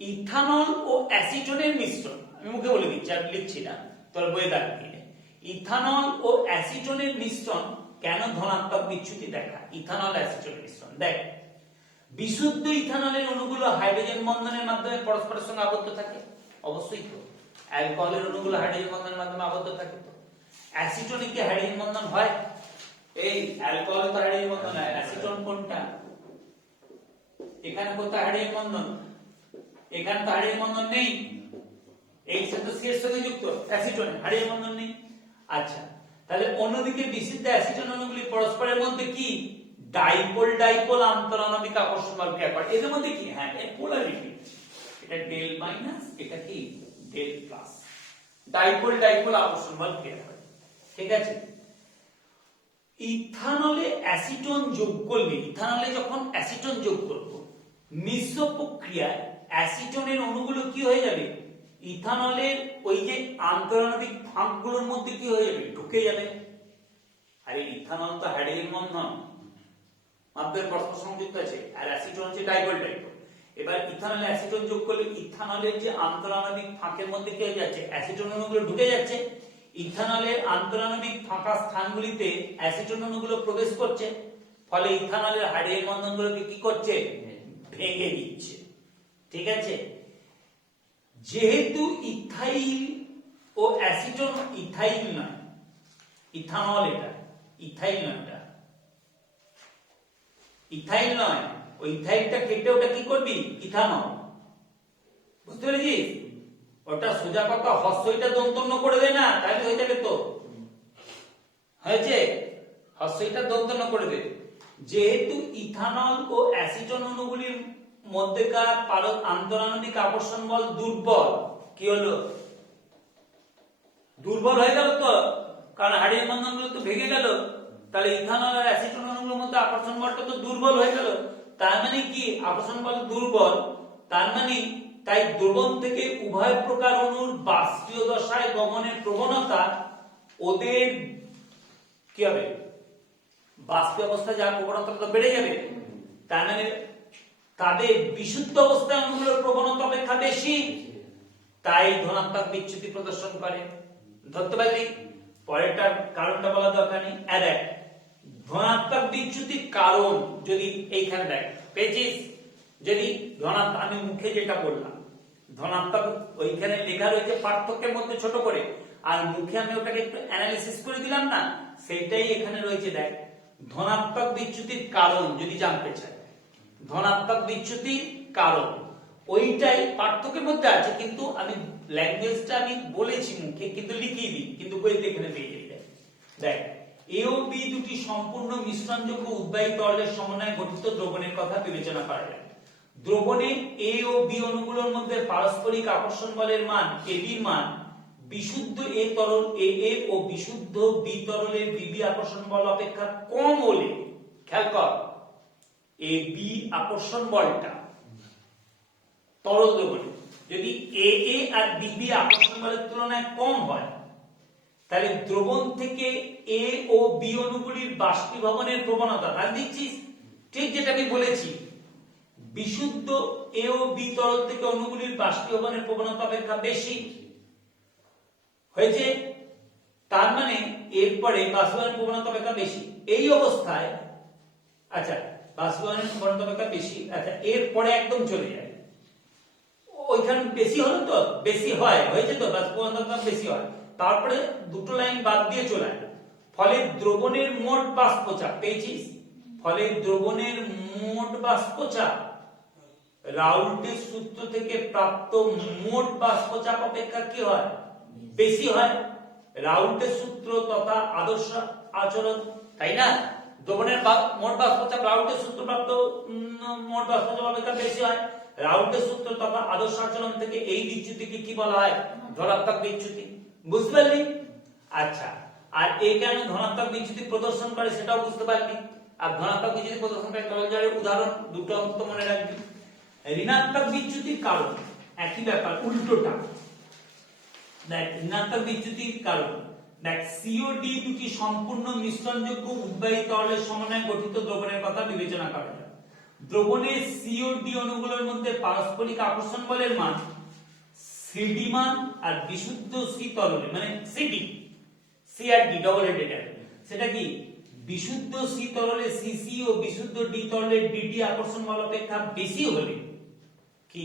ইথানল ও অ্যাসিটোনের মিশ্রণ, আমি মুখে বলে দিচ্ছি আর লিখছি না, তোর বইয়ে দাঁড়িয়ে ইথানল ও অ্যাসিটোনের মিশ্রণ কেন ধনাত্মক বিচ্যুতি দেখায়? ইথানল অ্যাসিটোনের মিশ্রণ দেখ, বিশুদ্ধ ইথানলের অণুগুলো হাইড্রোজেন বন্ধনের মাধ্যমে পরস্পরের সঙ্গে আবদ্ধ থাকে, অবশ্যই তো। অ্যালকোহলের অণুগুলো হাইড্রোজেন বন্ধনের মাধ্যমে আবদ্ধ থাকে তো। অ্যাসিটোনে কি হাইড্রোজেন বন্ধন হয়? এই অ্যালকোহল তো হাইড্রোজেন বন্ধন হয়, অ্যাসিটোন কোনটা? এখানে কোথায় হাইড্রোজেন বন্ধন? এখানে তো হাইড্রোজেন বন্ধন নেই, এই সাথে সি এর সঙ্গে যুক্ত, অ্যাসিটোনে হাইড্রোজেন বন্ধন নেই। আচ্ছা, তাহলে অন্যদিকে বিশুদ্ধ অ্যাসিটোন অণুগুলি পরস্পরের মধ্যে কি ডাইপোল আন্তঃআণবিক আকর্ষণ বল ক্রিয়া করে। এদের মধ্যে কি, হ্যাঁ, এর পোলারিটি, এটা ডেল মাইনাস, এটা কি ডেল প্লাস, ডাইপোল আকর্ষণ বল ক্রিয়া করে। ঠিক আছে, ইথানলে অ্যাসিটোন যোগ করলে, ইথানলে যখন অ্যাসিটোন যোগ করব, মিশ্র প্রক্রিয়ায় অ্যাসিটোনের অণুগুলো কি হয়ে যাবে, ইথানলের ওই যে আন্তঃআণবিক ফাঁকগুলোর মধ্যে কি হয়ে যাবে, ঢুকে যাবে। আরে ইথানল তো হাইড্রোজেন বন্ধন মাধ্যমে পরস্পর সংযুক্ত আছে, আর অ্যাসিটোন হচ্ছে ডাইপোল। এবার ইথানলে অ্যাসিটোন যোগ করলে ইথানলের যে আন্তঃআণবিক ফাঁকের মধ্যে কি হয়ে যাচ্ছে, অ্যাসিটোন অণুগুলো ঢুকে যাচ্ছে। ইথানলের আন্তঃআণবিক ফাঁকা স্থানগুলিতে অ্যাসিটোন অণুগুলো প্রবেশ করছে, ফলে ইথানলের হাইড্রোজেন বন্ধনগুলোকে কি করছে, ভেঙে দিচ্ছে। ঠিক আছে, যেহেতু ইথাইল ও অ্যাসিটোন, ইথাইল নয় ইথানল, এটা ইথাইল নয়, এটা ইথাইল নয়, ওই ইথাইলটা কেটে ওটা কি করবি, ইথানল, বুঝতে পেরেছিস? ওটা সোজা কথা হস্যইটা দন্তন্য করে দেয় না, তাহলে হয়ে যাবে তো, হয়েছে, হস্যইটা দন্তন্য করে দে। যেহেতু ইথানল ও অ্যাসিটোন অণুগুলির মধ্যেকার আন্তঃআণবিক আকর্ষণ বল দুর্বল, কি হলো, দুর্বল হয়ে গেল তো, কারণ হাইড্রোজেন বন্ধনগুলো তো ভেঙে গেল, তাহলে ইথানল আর অ্যাসিটোন অণুগুলোর মধ্যে আকর্ষণ বলটা তো দুর্বল হয়ে গেল। তার মানে কি, আকর্ষণ বল দুর্বল, তার মানে তাই দ্রবণ থেকে উভয় প্রকার অণুর বাষ্পীয় দশায় গমনের প্রবণতা, ওদের কি হবে, বাষ্পীয় অবস্থায় যাওয়ার প্রবণতা তো বেড়ে যাবে। তার মানে তাদের বিশুদ্ধ অবস্থায় অণুগুলোর প্রবণতা অপেক্ষা বেশি, তাই ধনাত্মক বিচ্যুতি প্রদর্শন করে। ধরতে পারলি? পরেরটার কারণটা বলা দরকার নেই। দেখ, ধনাত্মক বিচ্যুতির কারণ যদি এইখানে দেখ পেয়েছিস, যদি ধনাত্মক, আমি মুখে যেটা বললাম ধনাত্মক, ওইখানে লেখা রয়েছে পার্থক্যের মধ্যে ছোট করে, আর মুখে আমি ওটাকে একটু অ্যানালিসিস করে দিলাম না, সেটাই এখানে রয়েছে। দেখ, ধনাত্মক বিচ্যুতির কারণ যদি জানতে চাই, ধনাত্মক বিচ্যুতির কারণ ওইটাই পার্থক্যের মধ্যে আছে, কিন্তু আমি ল্যাঙ্গুয়েজটা আমি বলেছি মুখে, কিন্তু লিখিয়ে দিই, কিন্তু বইতে এখানে পেয়ে যাই। দেখ, এ ও বি দুটি সম্পূর্ণ মিশ্রণযোগ্য উদ্বায়ী তরলের সমন্বয়ে গঠিত দ্রবণের কথা বিবেচনা করা যায়। দ্রবণে এ ও বি অণুগুলোর মধ্যে পারস্পরিক আকর্ষণ বলের মান, এবির মান, বিশুদ্ধ এ তরল এ ও বিশুদ্ধ বি তরলের বিবি আকর্ষণ বল অপেক্ষা কম হলে, খেয়াল কর, এ বি আকর্ষণ বলটা তরল দ্রবণে যদি এ আর বিবি আকর্ষণ বলের তুলনায় কম হয়, তাহলে দ্রবণ থেকে এ ও বি অণুগুলির বাষ্পীভবনের প্রবণতা, তাহলে দেখছিস ঠিক যেটা আমি বলেছি, বিশুদ্ধ এ ও বি তরল থেকে অণুগুলির বাষ্পীভবনের প্রবণতা অপেক্ষা বেশি হয়েছে। তার মানে এরপরে বাষ্পীভবনের প্রবণতা অপেক্ষা বেশি, এই অবস্থায়, আচ্ছা, বাষ্পীভবনের প্রবণতা অপেক্ষা বেশি, আচ্ছা, এরপরে একদম চলে যায় ওইখানে বেশি হলো তো, বেশি হয়, হয়েছে তো, বাষ্প ঘনত্ব বেশি হয়, তারপরে দুটো লাইন বাদ দিয়ে চলে আসে। ফলে দ্রবণের মোট বাষ্পচাপ পেয়েছিস, ফলে দ্রবণের মোট বাষ্পচাপ রাউল্টের সূত্র থেকে প্রাপ্ত মোট বাষ্পচাপ অপেক্ষা কি হয়, বেশি হয়। রাউল্টের সূত্র তথা আদর্শ আচরণ, তাই না? দ্রবণের মোট বাষ্পচাপ রাউল্টের সূত্র প্রাপ্ত মোট বাষ্পচাপ অপেক্ষা বেশি হয়। রাউল্টের সূত্র তথা আদর্শ আচরণ থেকে এই বিচ্যুতিকে কি বলা হয়, ধনাত্মক বিচ্যুতি। বুঝতে পারলি? আচ্ছা, আর এই কেন ধনাত্মক বিচ্যুতি প্রদর্শন করে সেটাও বুঝতে পারলি। আর ধনাত্মক বিচ্যুতি প্রদর্শনকারী তরলজারের উদাহরণ দুটো অন্তত মনে রাখবি। ঋণাত্মক বিচ্যুতির কারণ একই ব্যাপার, উল্টোটা দেখ। ঋণাত্মক বিচ্যুতির কারণ দেখ, সিওডি দুটি সম্পূর্ণ মিশ্রণযোগ্য উদ্বায়ী তরলের সমন্বয়ে গঠিত দ্রবণের কথা বিবেচনা করা যায়। দ্রবণের সিওডি অণুগুলোর মধ্যে পারস্পরিক আকর্ষণ বলের মান সিডি মান, আর বিশুদ্ধ সি তরলে মানে সিডি, সি আর ডি ডবল হেডেড, সেটা কি বিশুদ্ধ সি তরলে সিসি ও বিশুদ্ধ ডি তরলে ডিডি আকর্ষণ বল অপেক্ষা বেশি হলে কি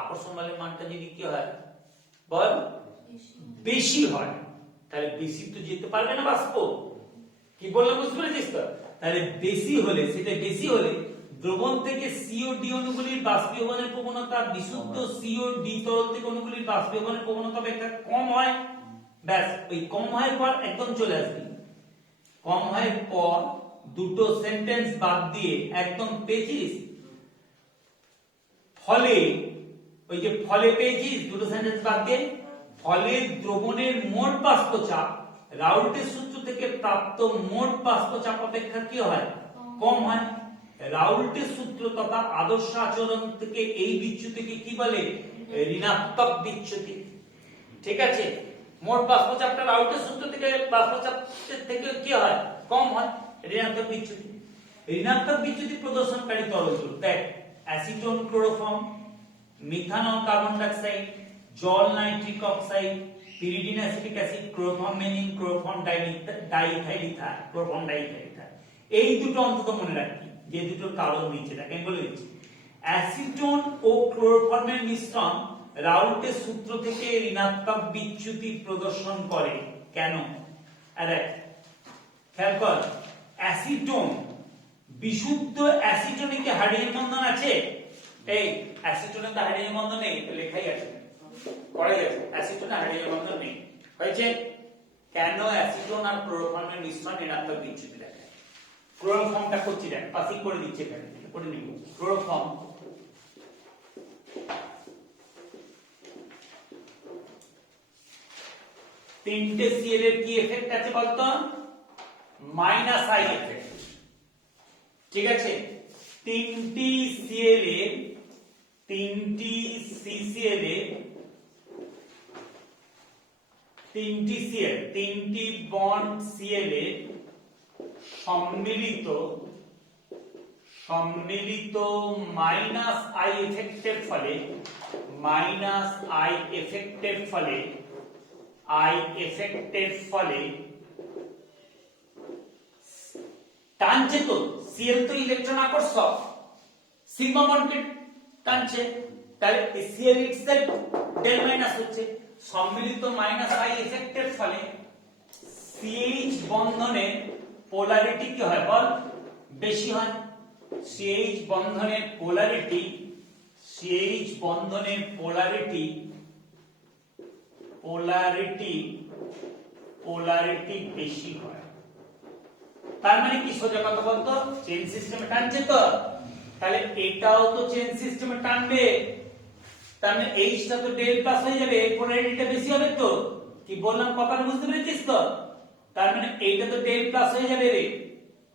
আকর্ষণ বলের মানটা যদি কি হয় বল, বেশি হয়, তাহলে বেশি তো যেতে পারবে না বাষ্প। কি বললাম বুঝতে পেরেছিস তো? তাহলে বেশি হলে, সেটা বেশি হলে দ্রবণ থেকে সিও ডি অণুগুলির বাষ্পীভবনের প্রবণতা বিশুদ্ধ সিও ডি তরল থেকে অণুগুলির বাষ্পীভবনের প্রবণতা অপেক্ষা কম হয়। ব্যাস, ওই কম হয় পর একদম চলে আসবি, কম হয় পর দুটো সেন্টেন্স বাদ দিয়ে একদম পেয়েছিস। ফলে ওই যে ফলে পেয়েছিস দুটো সেন্টেন্স বাদ দিয়ে, ফলে দ্রবণের মোট বাষ্পচাপ রাউল্টের সূত্র থেকে প্রাপ্ত মোট বাষ্পচাপ অপেক্ষা কি হয়, কম হয়। রাউল্টের সূত্র তথা আদর্শ আচরণ থেকে এই বিচ্যুতিকে কি বলে, ঋণাত্মক বিচ্যুতি। ঠিক আছে, মোট বাষ্পচাপটা রাউল্টের সূত্র থেকে বাষ্পচাপের থেকে কি হয়, কম হয়, ঋণাত্মক বিচ্যুতি। ঋণাত্মক বিচ্যুতি প্রদর্শনকারী তরল দেখ, acetone chloroform, methanol carbon dioxide, জল nitric oxide, pyridine acetic acid, ক্লোরোফর্মেনিন, chloroform diethyl ether, chloroform diethyl ether. এই দুটো অন্তত মনে রাখবি, যে দুটো কারণ নিচে দেখ আমি বলে দিচ্ছি। অ্যাসিটোন ও ক্লোরোফর্মের মিশ্রণ রাউল্টের সূত্র থেকে ঋণাত্মক বিচ্যুতি প্রদর্শন করে। কেন? আরে খেয়াল কর, অ্যাসিটোন, বিশুদ্ধ অ্যাসিটোনে কি হাইড্রোজেন বন্ধন আছে? এই অ্যাসিটোনে তো হাইড্রোজেন বন্ধন নেই, তো লেখাই আছে, করাই আছে, অ্যাসিটোনে হাইড্রোজেন বন্ধন নেই। হয়েছে? কেন অ্যাসিটোন আর ক্লোরোফর্মের মিশ্রণ ঋণাত্মক বিচ্যুতি দেখায়? ক্লোরোফর্মটা করছি দেখ, পাসিং করে দিচ্ছি, এখানে করে নিব। ক্লোরোফর্ম তিনটে সিএল এর কি এফেক্ট আছে বলতো? Minus I effect. ঠিক আছে, তিনটি সিএল এর, তিনটি সিসিএল এর, তিনটি সিএল, তিনটি বন্ড সিএল এর সম্মিলিত মাইনাস আই এফেক্টের ফলে, মাইনাস আই এফেক্টের ফলে, আই এফেক্টের ফলে টানছে তো সিএল, তো ইলেকট্রন আকর্ষক, সিগমা বন্ডকে টানছে, তাহলে সিএল ইটসেলফ ডেল মাইনাস হচ্ছে। সম্মিলিত মাইনাস আই এফেক্টের ফলে সিএইচ বন্ধনের পোলারিটি কি হয় বল, বেশি হয়। সিএইচ বন্ধনের পোলারিটি, সিএইচ বন্ধনের পোলারিটি, পোলারিটি বেশি হয়। তার মানে কি সোজা কথা বলতো, চেইন সিস্টেমে টানছে তো, তাহলে এটাও তো চেইন সিস্টেমে টানবে, তার মানে এইচটা তো ডেল প্লাস হয়ে যাবে, এর পোলারিটিটা বেশি হবে তো। কি বললাম কথাটা বুঝতে পেরেছিস তো? তার মানে এইটা তো ডেল প্লাস হয়ে যাবে রে,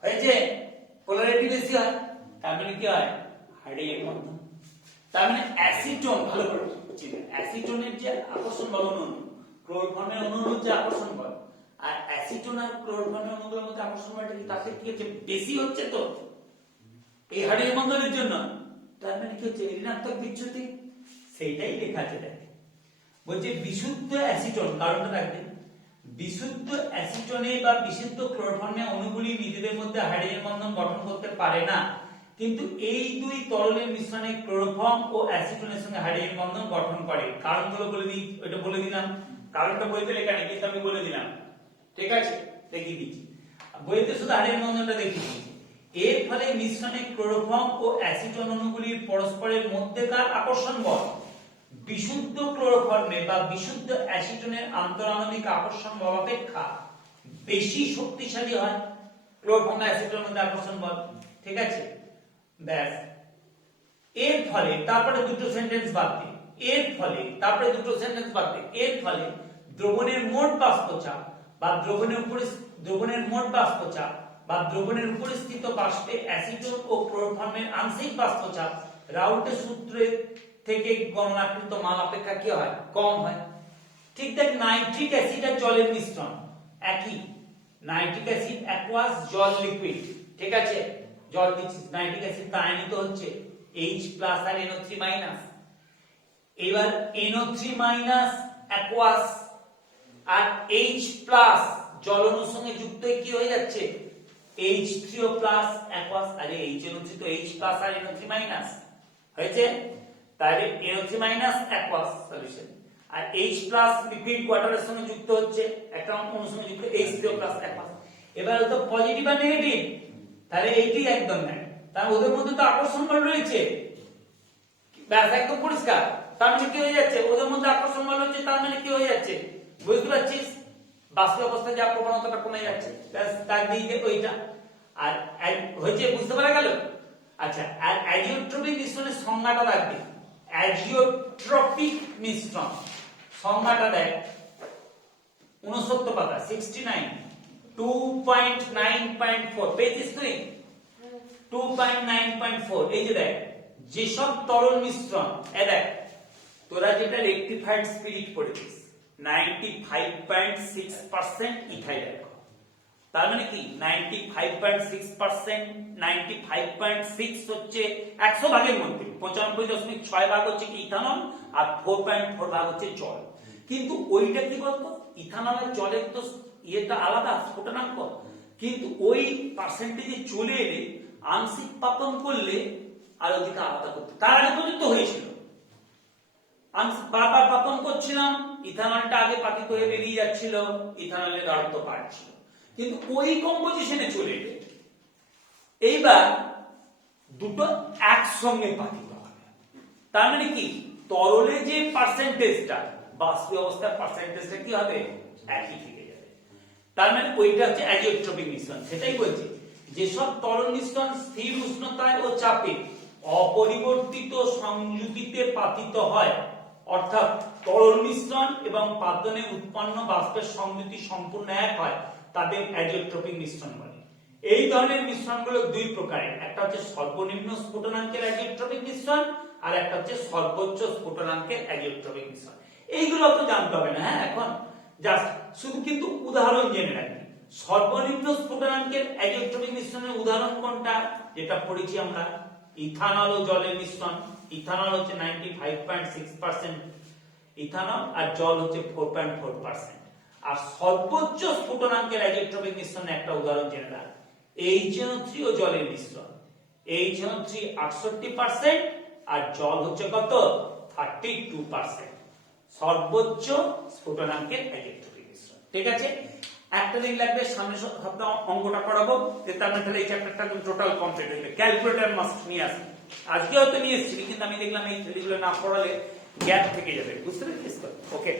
হয়েছে? পোলারিটি বেশি হয়, তার মানে কি হয়, হাইড্রোজেন বন্ধন। তার মানে অ্যাসিটোন, ভালো করে চিন্তা, অ্যাসিটোনের যে আকর্ষণ বল অণু, ক্লোরোফর্মের অণুর যে আকর্ষণ বল, আর অ্যাসিটোন আর ক্লোরোফর্মের অণুগুলোর মধ্যে আকর্ষণ বলটা কি তাতে কি হচ্ছে, বেশি হচ্ছে তো এই হাইড্রোজেন বন্ধনের জন্য। তার মানে কি হচ্ছে, ঋণাত্মক বিচ্যুতি। সেইটাই লেখা আছে দেখ, বলছে বিশুদ্ধ অ্যাসিটোন, কারণটা রাখবে, বিশুদ্ধ অ্যাসিটোনে বা বিশুদ্ধ ক্লোরোফর্মে অণুগুলি নিজেদের মধ্যে হাইড্রোজেন বন্ধন গঠন করতে পারে না, কিন্তু এই দুই তরলের মিশ্রণে ক্লোরোফর্ম ও অ্যাসিটোনের সঙ্গে হাইড্রোজেন বন্ধন গঠন করে। কারণগুলো বলে দিই, ওটা বলে দিলাম, কারণটা বইতে লেখা নেই কিন্তু আমি বলে দিলাম, ঠিক আছে, দেখিয়ে দিচ্ছি। বইতে শুধু হাইড্রোজেন বন্ধনটা দেখিয়ে দিচ্ছি। এর ফলে মিশ্রণে ক্লোরোফর্ম ও অ্যাসিটোন অণুগুলির পরস্পরের মধ্যেকার আকর্ষণ বল বিশুদ্ধ ক্লোরোফর্মে বা বিশুদ্ধ অ্যাসিটোনের আন্তঃআণবিক আকর্ষণ বল অপেক্ষা বেশি শক্তিশালী হয়। ক্লোরোফর্ম ও অ্যাসিটোনের মধ্যে আকর্ষণ বল, ঠিক আছে, ব্যাস। এর ফলে তারপরে দুটো সেন্টেন্স বাদ দিই, এর ফলে তারপরে দুটো সেন্টেন্স বাদ দিই, এর ফলে দ্রবণের মোট বাষ্পচাপ বা দ্রবণের মোট বাষ্পচাপ বা দ্রবণের উপরিস্থিত বাষ্পে অ্যাসিটোন ও ক্লোরোফর্মের আংশিক বাষ্পচাপ রাউটের সূত্রের থেকে গণনাকৃত মান অপেক্ষা কি হয়, কম হয়। ঠিক তাই নাইট্রিক অ্যাসিড আর জলের মিশ্রণ একই, নাইট্রিক অ্যাসিড অ্যাকুয়াস, জল লিকুইড, ঠিক আছে, জল দিচ্ছি, নাইট্রিক অ্যাসিড তা আয়নিত হচ্ছে H+ আর NO3-। এবার NO3- অ্যাকুয়াস আর H+ জল অণুর সঙ্গে যুক্ত হয়ে কি হয়ে যাচ্ছে, H3O+ অ্যাকুয়াস। আরে HNO3 তো H+ আর NO3- হয়েছে, তাহলে NO3- অ্যাকুয়াস সলিউশন, আর H+ লিকুইড ওয়াটারের সঙ্গে যুক্ত হচ্ছে একটা অণুর সঙ্গে যুক্ত H3O+ অ্যাকুয়াস। এবার তো পজিটিভ আর নেগেটিভ, তাহলে এইটি একদম না, তার ওদের মধ্যে তো আকর্ষণ বল রয়েছে, ব্যাস একদম পরিষ্কার। তার মানে কি হয়ে যাচ্ছে, ওদের মধ্যে আকর্ষণ বল হচ্ছে, তার মানে কি হয়ে যাচ্ছে, বুঝতে পারছিস, বাষ্পীয় অবস্থায় যা প্রবণতাটা কমে যাচ্ছে, ব্যাস তার দিকে ওইটা। আর হচ্ছে, বুঝতে পারা গেল। আচ্ছা, আর অ্যাজিওট্রপিক মিশ্রণের সংজ্ঞাটা রাখবে, অ্যাজিওট্রপিক মিশ্রণ সংজ্ঞাটা দেখ 69 পাতা 69 2.9.4 পেয়েছিস তুই, 2.9.4। এই যে দেখ, যেসব তরল মিশ্রণ, এ দেখ তোরা যেটা রেকটিফাইড স্পিরিট পড়েছিস 95.6% ইথাইল অ্যালকোহল, তার মানে কি 95.6%, 95.6 হচ্ছে 100 ভাগের মধ্যে 95.6 ভাগ হচ্ছে কি ইথানল, আর 4.4 ভাগ হচ্ছে জল। কিন্তু ওইটা কি বলতো, ইথানল আর জলের তো ইয়েটা আলাদা, স্ফুটনাঙ্ক, কিন্তু ওই পার্সেন্টেজে চলে এলে আংশিক পাতন করলে আর ওদিকে আলাদা করতে, তার আগে পর্যন্ত হয়েছিল বারবার পাতন করছিলাম, ইথানলটা আগে পাতিত হয়ে বেরিয়ে যাচ্ছিল, ইথানলের গাঢ়ত্ব বাড়ছিল, কিন্তু ওই কম্পোজিশনে চলে এলে এইবার দুটো একসঙ্গে পাতিত হবে। তার মানে কি, তরলে যে পার্সেন্টেজটা, বাষ্পীয় অবস্থার পার্সেন্টেজটা কি হবে, একই থেকে যাবে। তার মানে ওইটা হচ্ছে অ্যাজিওট্রপিক মিশ্রণ। সেটাই বলছি, যেসব তরল মিশ্রণ স্থির উষ্ণতায় ও চাপে অপরিবর্তিত সংযুতিতে পাতিত হয়, অর্থাৎ তরল মিশ্রণ এবং পাতনে উৎপন্ন বাষ্পের সংযুতি সম্পূর্ণ এক হয়, তাদের অ্যাজিওট্রপিক মিশ্রণ বলে। এই ধরনের মিশ্রণগুলো দুই প্রকারের, একটা হচ্ছে সর্বনিম্ন স্ফুটনাঙ্কের অ্যাজিওট্রপিক মিশ্রণ, আর একটা হচ্ছে সর্বোচ্চ স্ফুটনাঙ্কের অ্যাজিওট্রপিক মিশ্রণ। এইগুলো তো জানতে হবে না, হ্যাঁ, এখন জাস্ট শুধু কিন্তু উদাহরণ জেনে রাখি। সর্বনিম্ন স্ফুটনাঙ্কের অ্যাজিওট্রপিক মিশ্রণের উদাহরণ কোনটা, যেটা পড়েছি আমরা, ইথানল ও জলের মিশ্রণ। ইথানল হচ্ছে 95.6% ইথানল, আর জল হচ্ছে 4.4%। আর সর্বোচ্চ স্ফুটনাঙ্কের অ্যাজিওট্রপিক মিশ্রণের একটা উদাহরণ জেনে রাখ, HNO3 ও জলের মিশ্রণ। HNO3 68% আর জল হচ্ছে কত, 32%, সর্বোচ্চ স্ফুটনাঙ্কের অ্যাজিওট্রপিক মিশ্রণ। ঠিক আছে, একটা দিন লাগবে, সামনে সপ্তাহে অঙ্কটা করাবো, তার মানে এই চ্যাপ্টারটা টোটাল কমপ্লিট হয়ে যাবে। ক্যালকুলেটর মাস্ট নিয়ে আসি, আজকে হয়তো নিয়ে এসেছি, কিন্তু আমি দেখলাম এই থ্রিগুলো না পড়ালে গ্যাপ থেকে যাবে, বুঝতে পেরেছিস তো? ওকে।